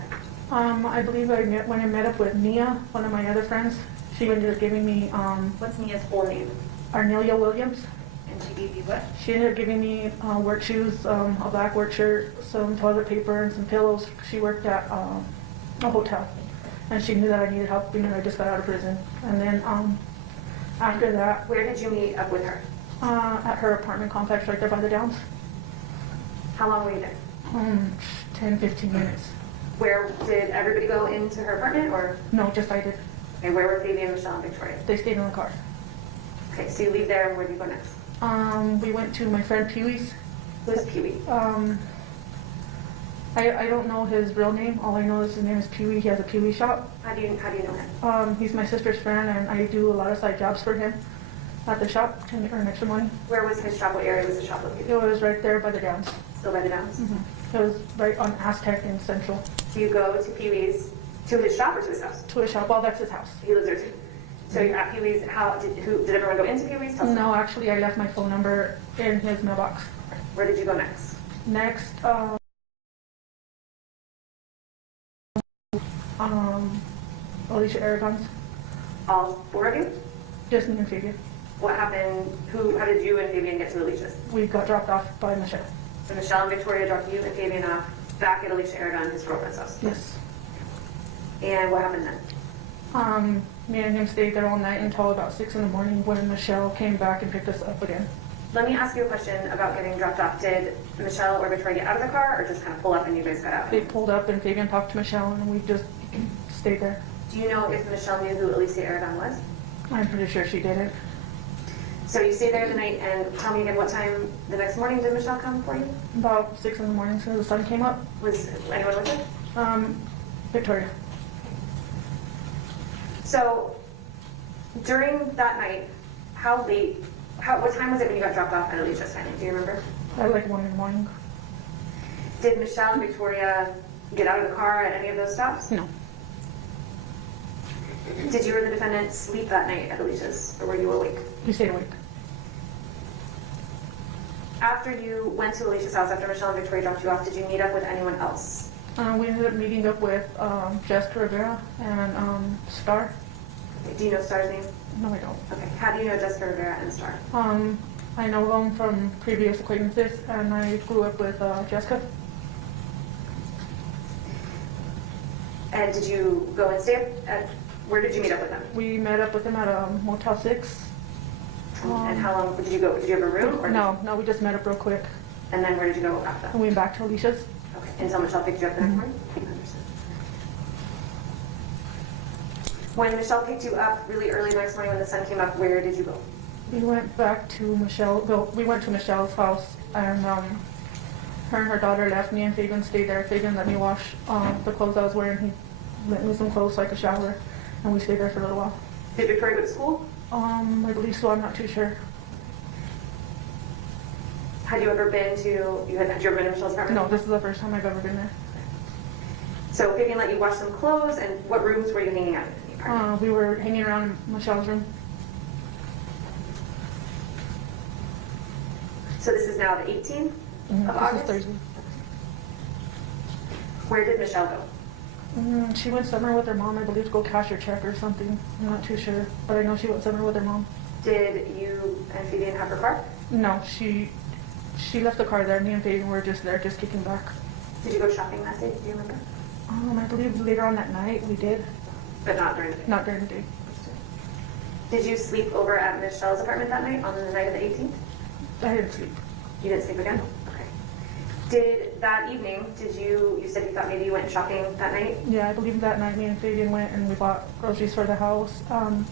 time? I believe when I met up with Nia, one of my other friends, she ended up giving me What's Nia's full name? Arnelia Williams. And she gave you what? She ended up giving me work shoes, a black work shirt, some toilet paper, and some pillows. She worked at a hotel, and she knew that I needed help because I just got out of prison. And then after that, Where did you meet up with her? at her apartment complex right there by the Downs, How long were you there? 10, 15 minutes. Where did everybody go into her apartment, or No, just I did. okay, where were Fabian, Michelle, and Victoria? They stayed in the car. Okay, so you leave there, and where do you go next? We went to my friend Pee-wee's. Who's Pee-wee? I don't know his real name. All I know is his name is Pee-wee. He has a Pee-wee shop. How do you know him? He's my sister's friend, and I do a lot of side jobs for him at the shop to earn extra money. Where was his shop? What area was the shop located? It was right there by the Downs. Still by the Downs? It was right on Aztec in Central. So you go to Pee-wee's, to his shop or to his house? To his shop. Well, that's his house. He lives there too. So you're at Pee-wee's. Did everyone go into Pee-wee's? Tell us. No, actually, I left my phone number in his mailbox. Where did you go next? Next, Alicia Aragon's. All four of you? Just me and Fabian. What happened? How did you and Fabian get to Alicia's? We got dropped off by Michelle. So Michelle and Victoria dropped you and Fabian off back at Alicia Aragon, his girlfriend's house. Yes. And what happened then? Me and him stayed there all night until about 6 in the morning when Michelle came back and picked us up again. Let me ask you a question about getting dropped off. Did Michelle or Victoria get out of the car or just kind of pull up and you guys got out? They pulled up and Fabian talked to Michelle and we just stayed there. Do you know if Michelle knew who Alicia Aragon was? I'm pretty sure she didn't. So you stayed there the night, and tell me again, what time the next morning did Michelle come for you? About 6 in the morning, so the sun came up. Was anyone with her? Victoria. So during that night, what time was it when you got dropped off at Alicia's family? Do you remember? At like 1 in the morning. Did Michelle and Victoria get out of the car at any of those stops? No. Did you or the defendant sleep that night at Alicia's, or were you awake? We stayed awake. After you went to Alicia's house, after Michelle and Victoria dropped you off, did you meet up with anyone else? We ended up meeting up with Jessica Rivera and Star. Okay, do you know Star's name? No, I don't. Okay, how do you know Jessica Rivera and Star? I know them from previous acquaintances, and I grew up with Jessica. And did you go and stay at, where did you meet up with them? We met up with them at a Motel 6. And how long, did you go, did you have a room? Or No, we just met up real quick. And then where did you go after that? And we went back to Alicia's. Okay, until Michelle picked you up the next morning? Understood. When Michelle picked you up really early the next morning when the sun came up, where did you go? We went back to Michelle, well, we went to Michelle's house, and her and her daughter left. Me and Fabian stayed there. Fabian let me wash the clothes I was wearing. He lent me some clothes so I could shower, and we stayed there for a little while. Did Victoria go to school? I believe so, I'm not too sure. Had you ever been to, had you ever been to Michelle's apartment? No, this is the first time I've ever been there. So Fabian let you wash some clothes, and what rooms were you hanging out in the apartment? We were hanging around in Michelle's room. So this is now the 18th of This August? is Thursday. Where did Michelle go? She went somewhere with her mom, I believe, to go cash her check or something. I'm not too sure, but I know she went somewhere with her mom. Did you and Fabian have her car? No, she left the car there. Me and Fabian were just there, just kicking back. Did you go shopping that day? Do you remember? I believe later on that night we did. But not during the day? Not during the day. Did you sleep over at Michelle's apartment that night, on the night of the 18th? I didn't sleep. You didn't sleep again? Okay. Did that evening, you said you thought maybe you went shopping that night? Yeah, I believe that night me and Fabian went and we bought groceries for the house, and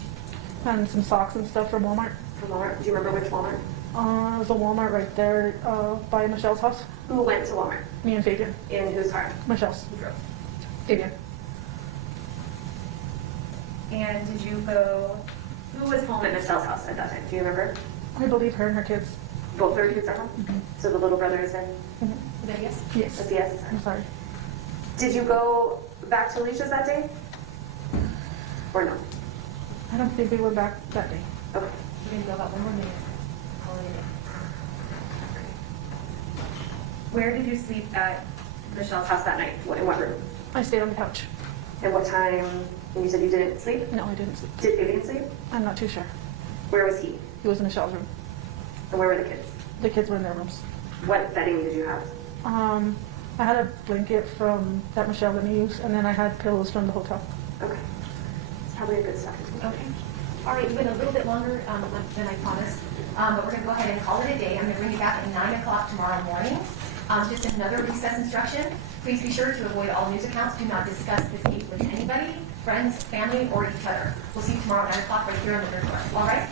some socks and stuff from Walmart. From Walmart? Do you remember which Walmart? It was a Walmart right there by Michelle's house. Who went to Walmart? Me and Fabian. In whose car? Michelle's. Who drove? Fabian. And did you go, who was home at Michelle's house at that time? Do you remember? I believe her and her kids. Both their kids are home? So the little brother is in? Mhm. Is that yes? Yes. That's a yes. I'm sorry. Did you go back to Alicia's that day? Or no? I don't think we went back that day. Okay. We're gonna go about one more minute. Call it a day. Where did you sleep at Michelle's house that night? In what room? I stayed on the couch. And what time? And you said you didn't sleep? No, I didn't sleep. Did Fabian sleep? I'm not too sure. Where was he? He was in Michelle's room. And where were the kids? The kids were in their rooms. What bedding did you have? I had a blanket from that Michelle let me use, and then I had pillows from the hotel. Okay. It's probably a good start. Okay. All right, we went a little bit longer than I promised, but we're going to go ahead and call it a day. I'm going to bring you back at 9 o'clock tomorrow morning. Just another recess instruction. Please be sure to avoid all news accounts. Do not discuss this case with anybody, friends, family, or each other. We'll see you tomorrow at 9 o'clock right here on the third floor. All right?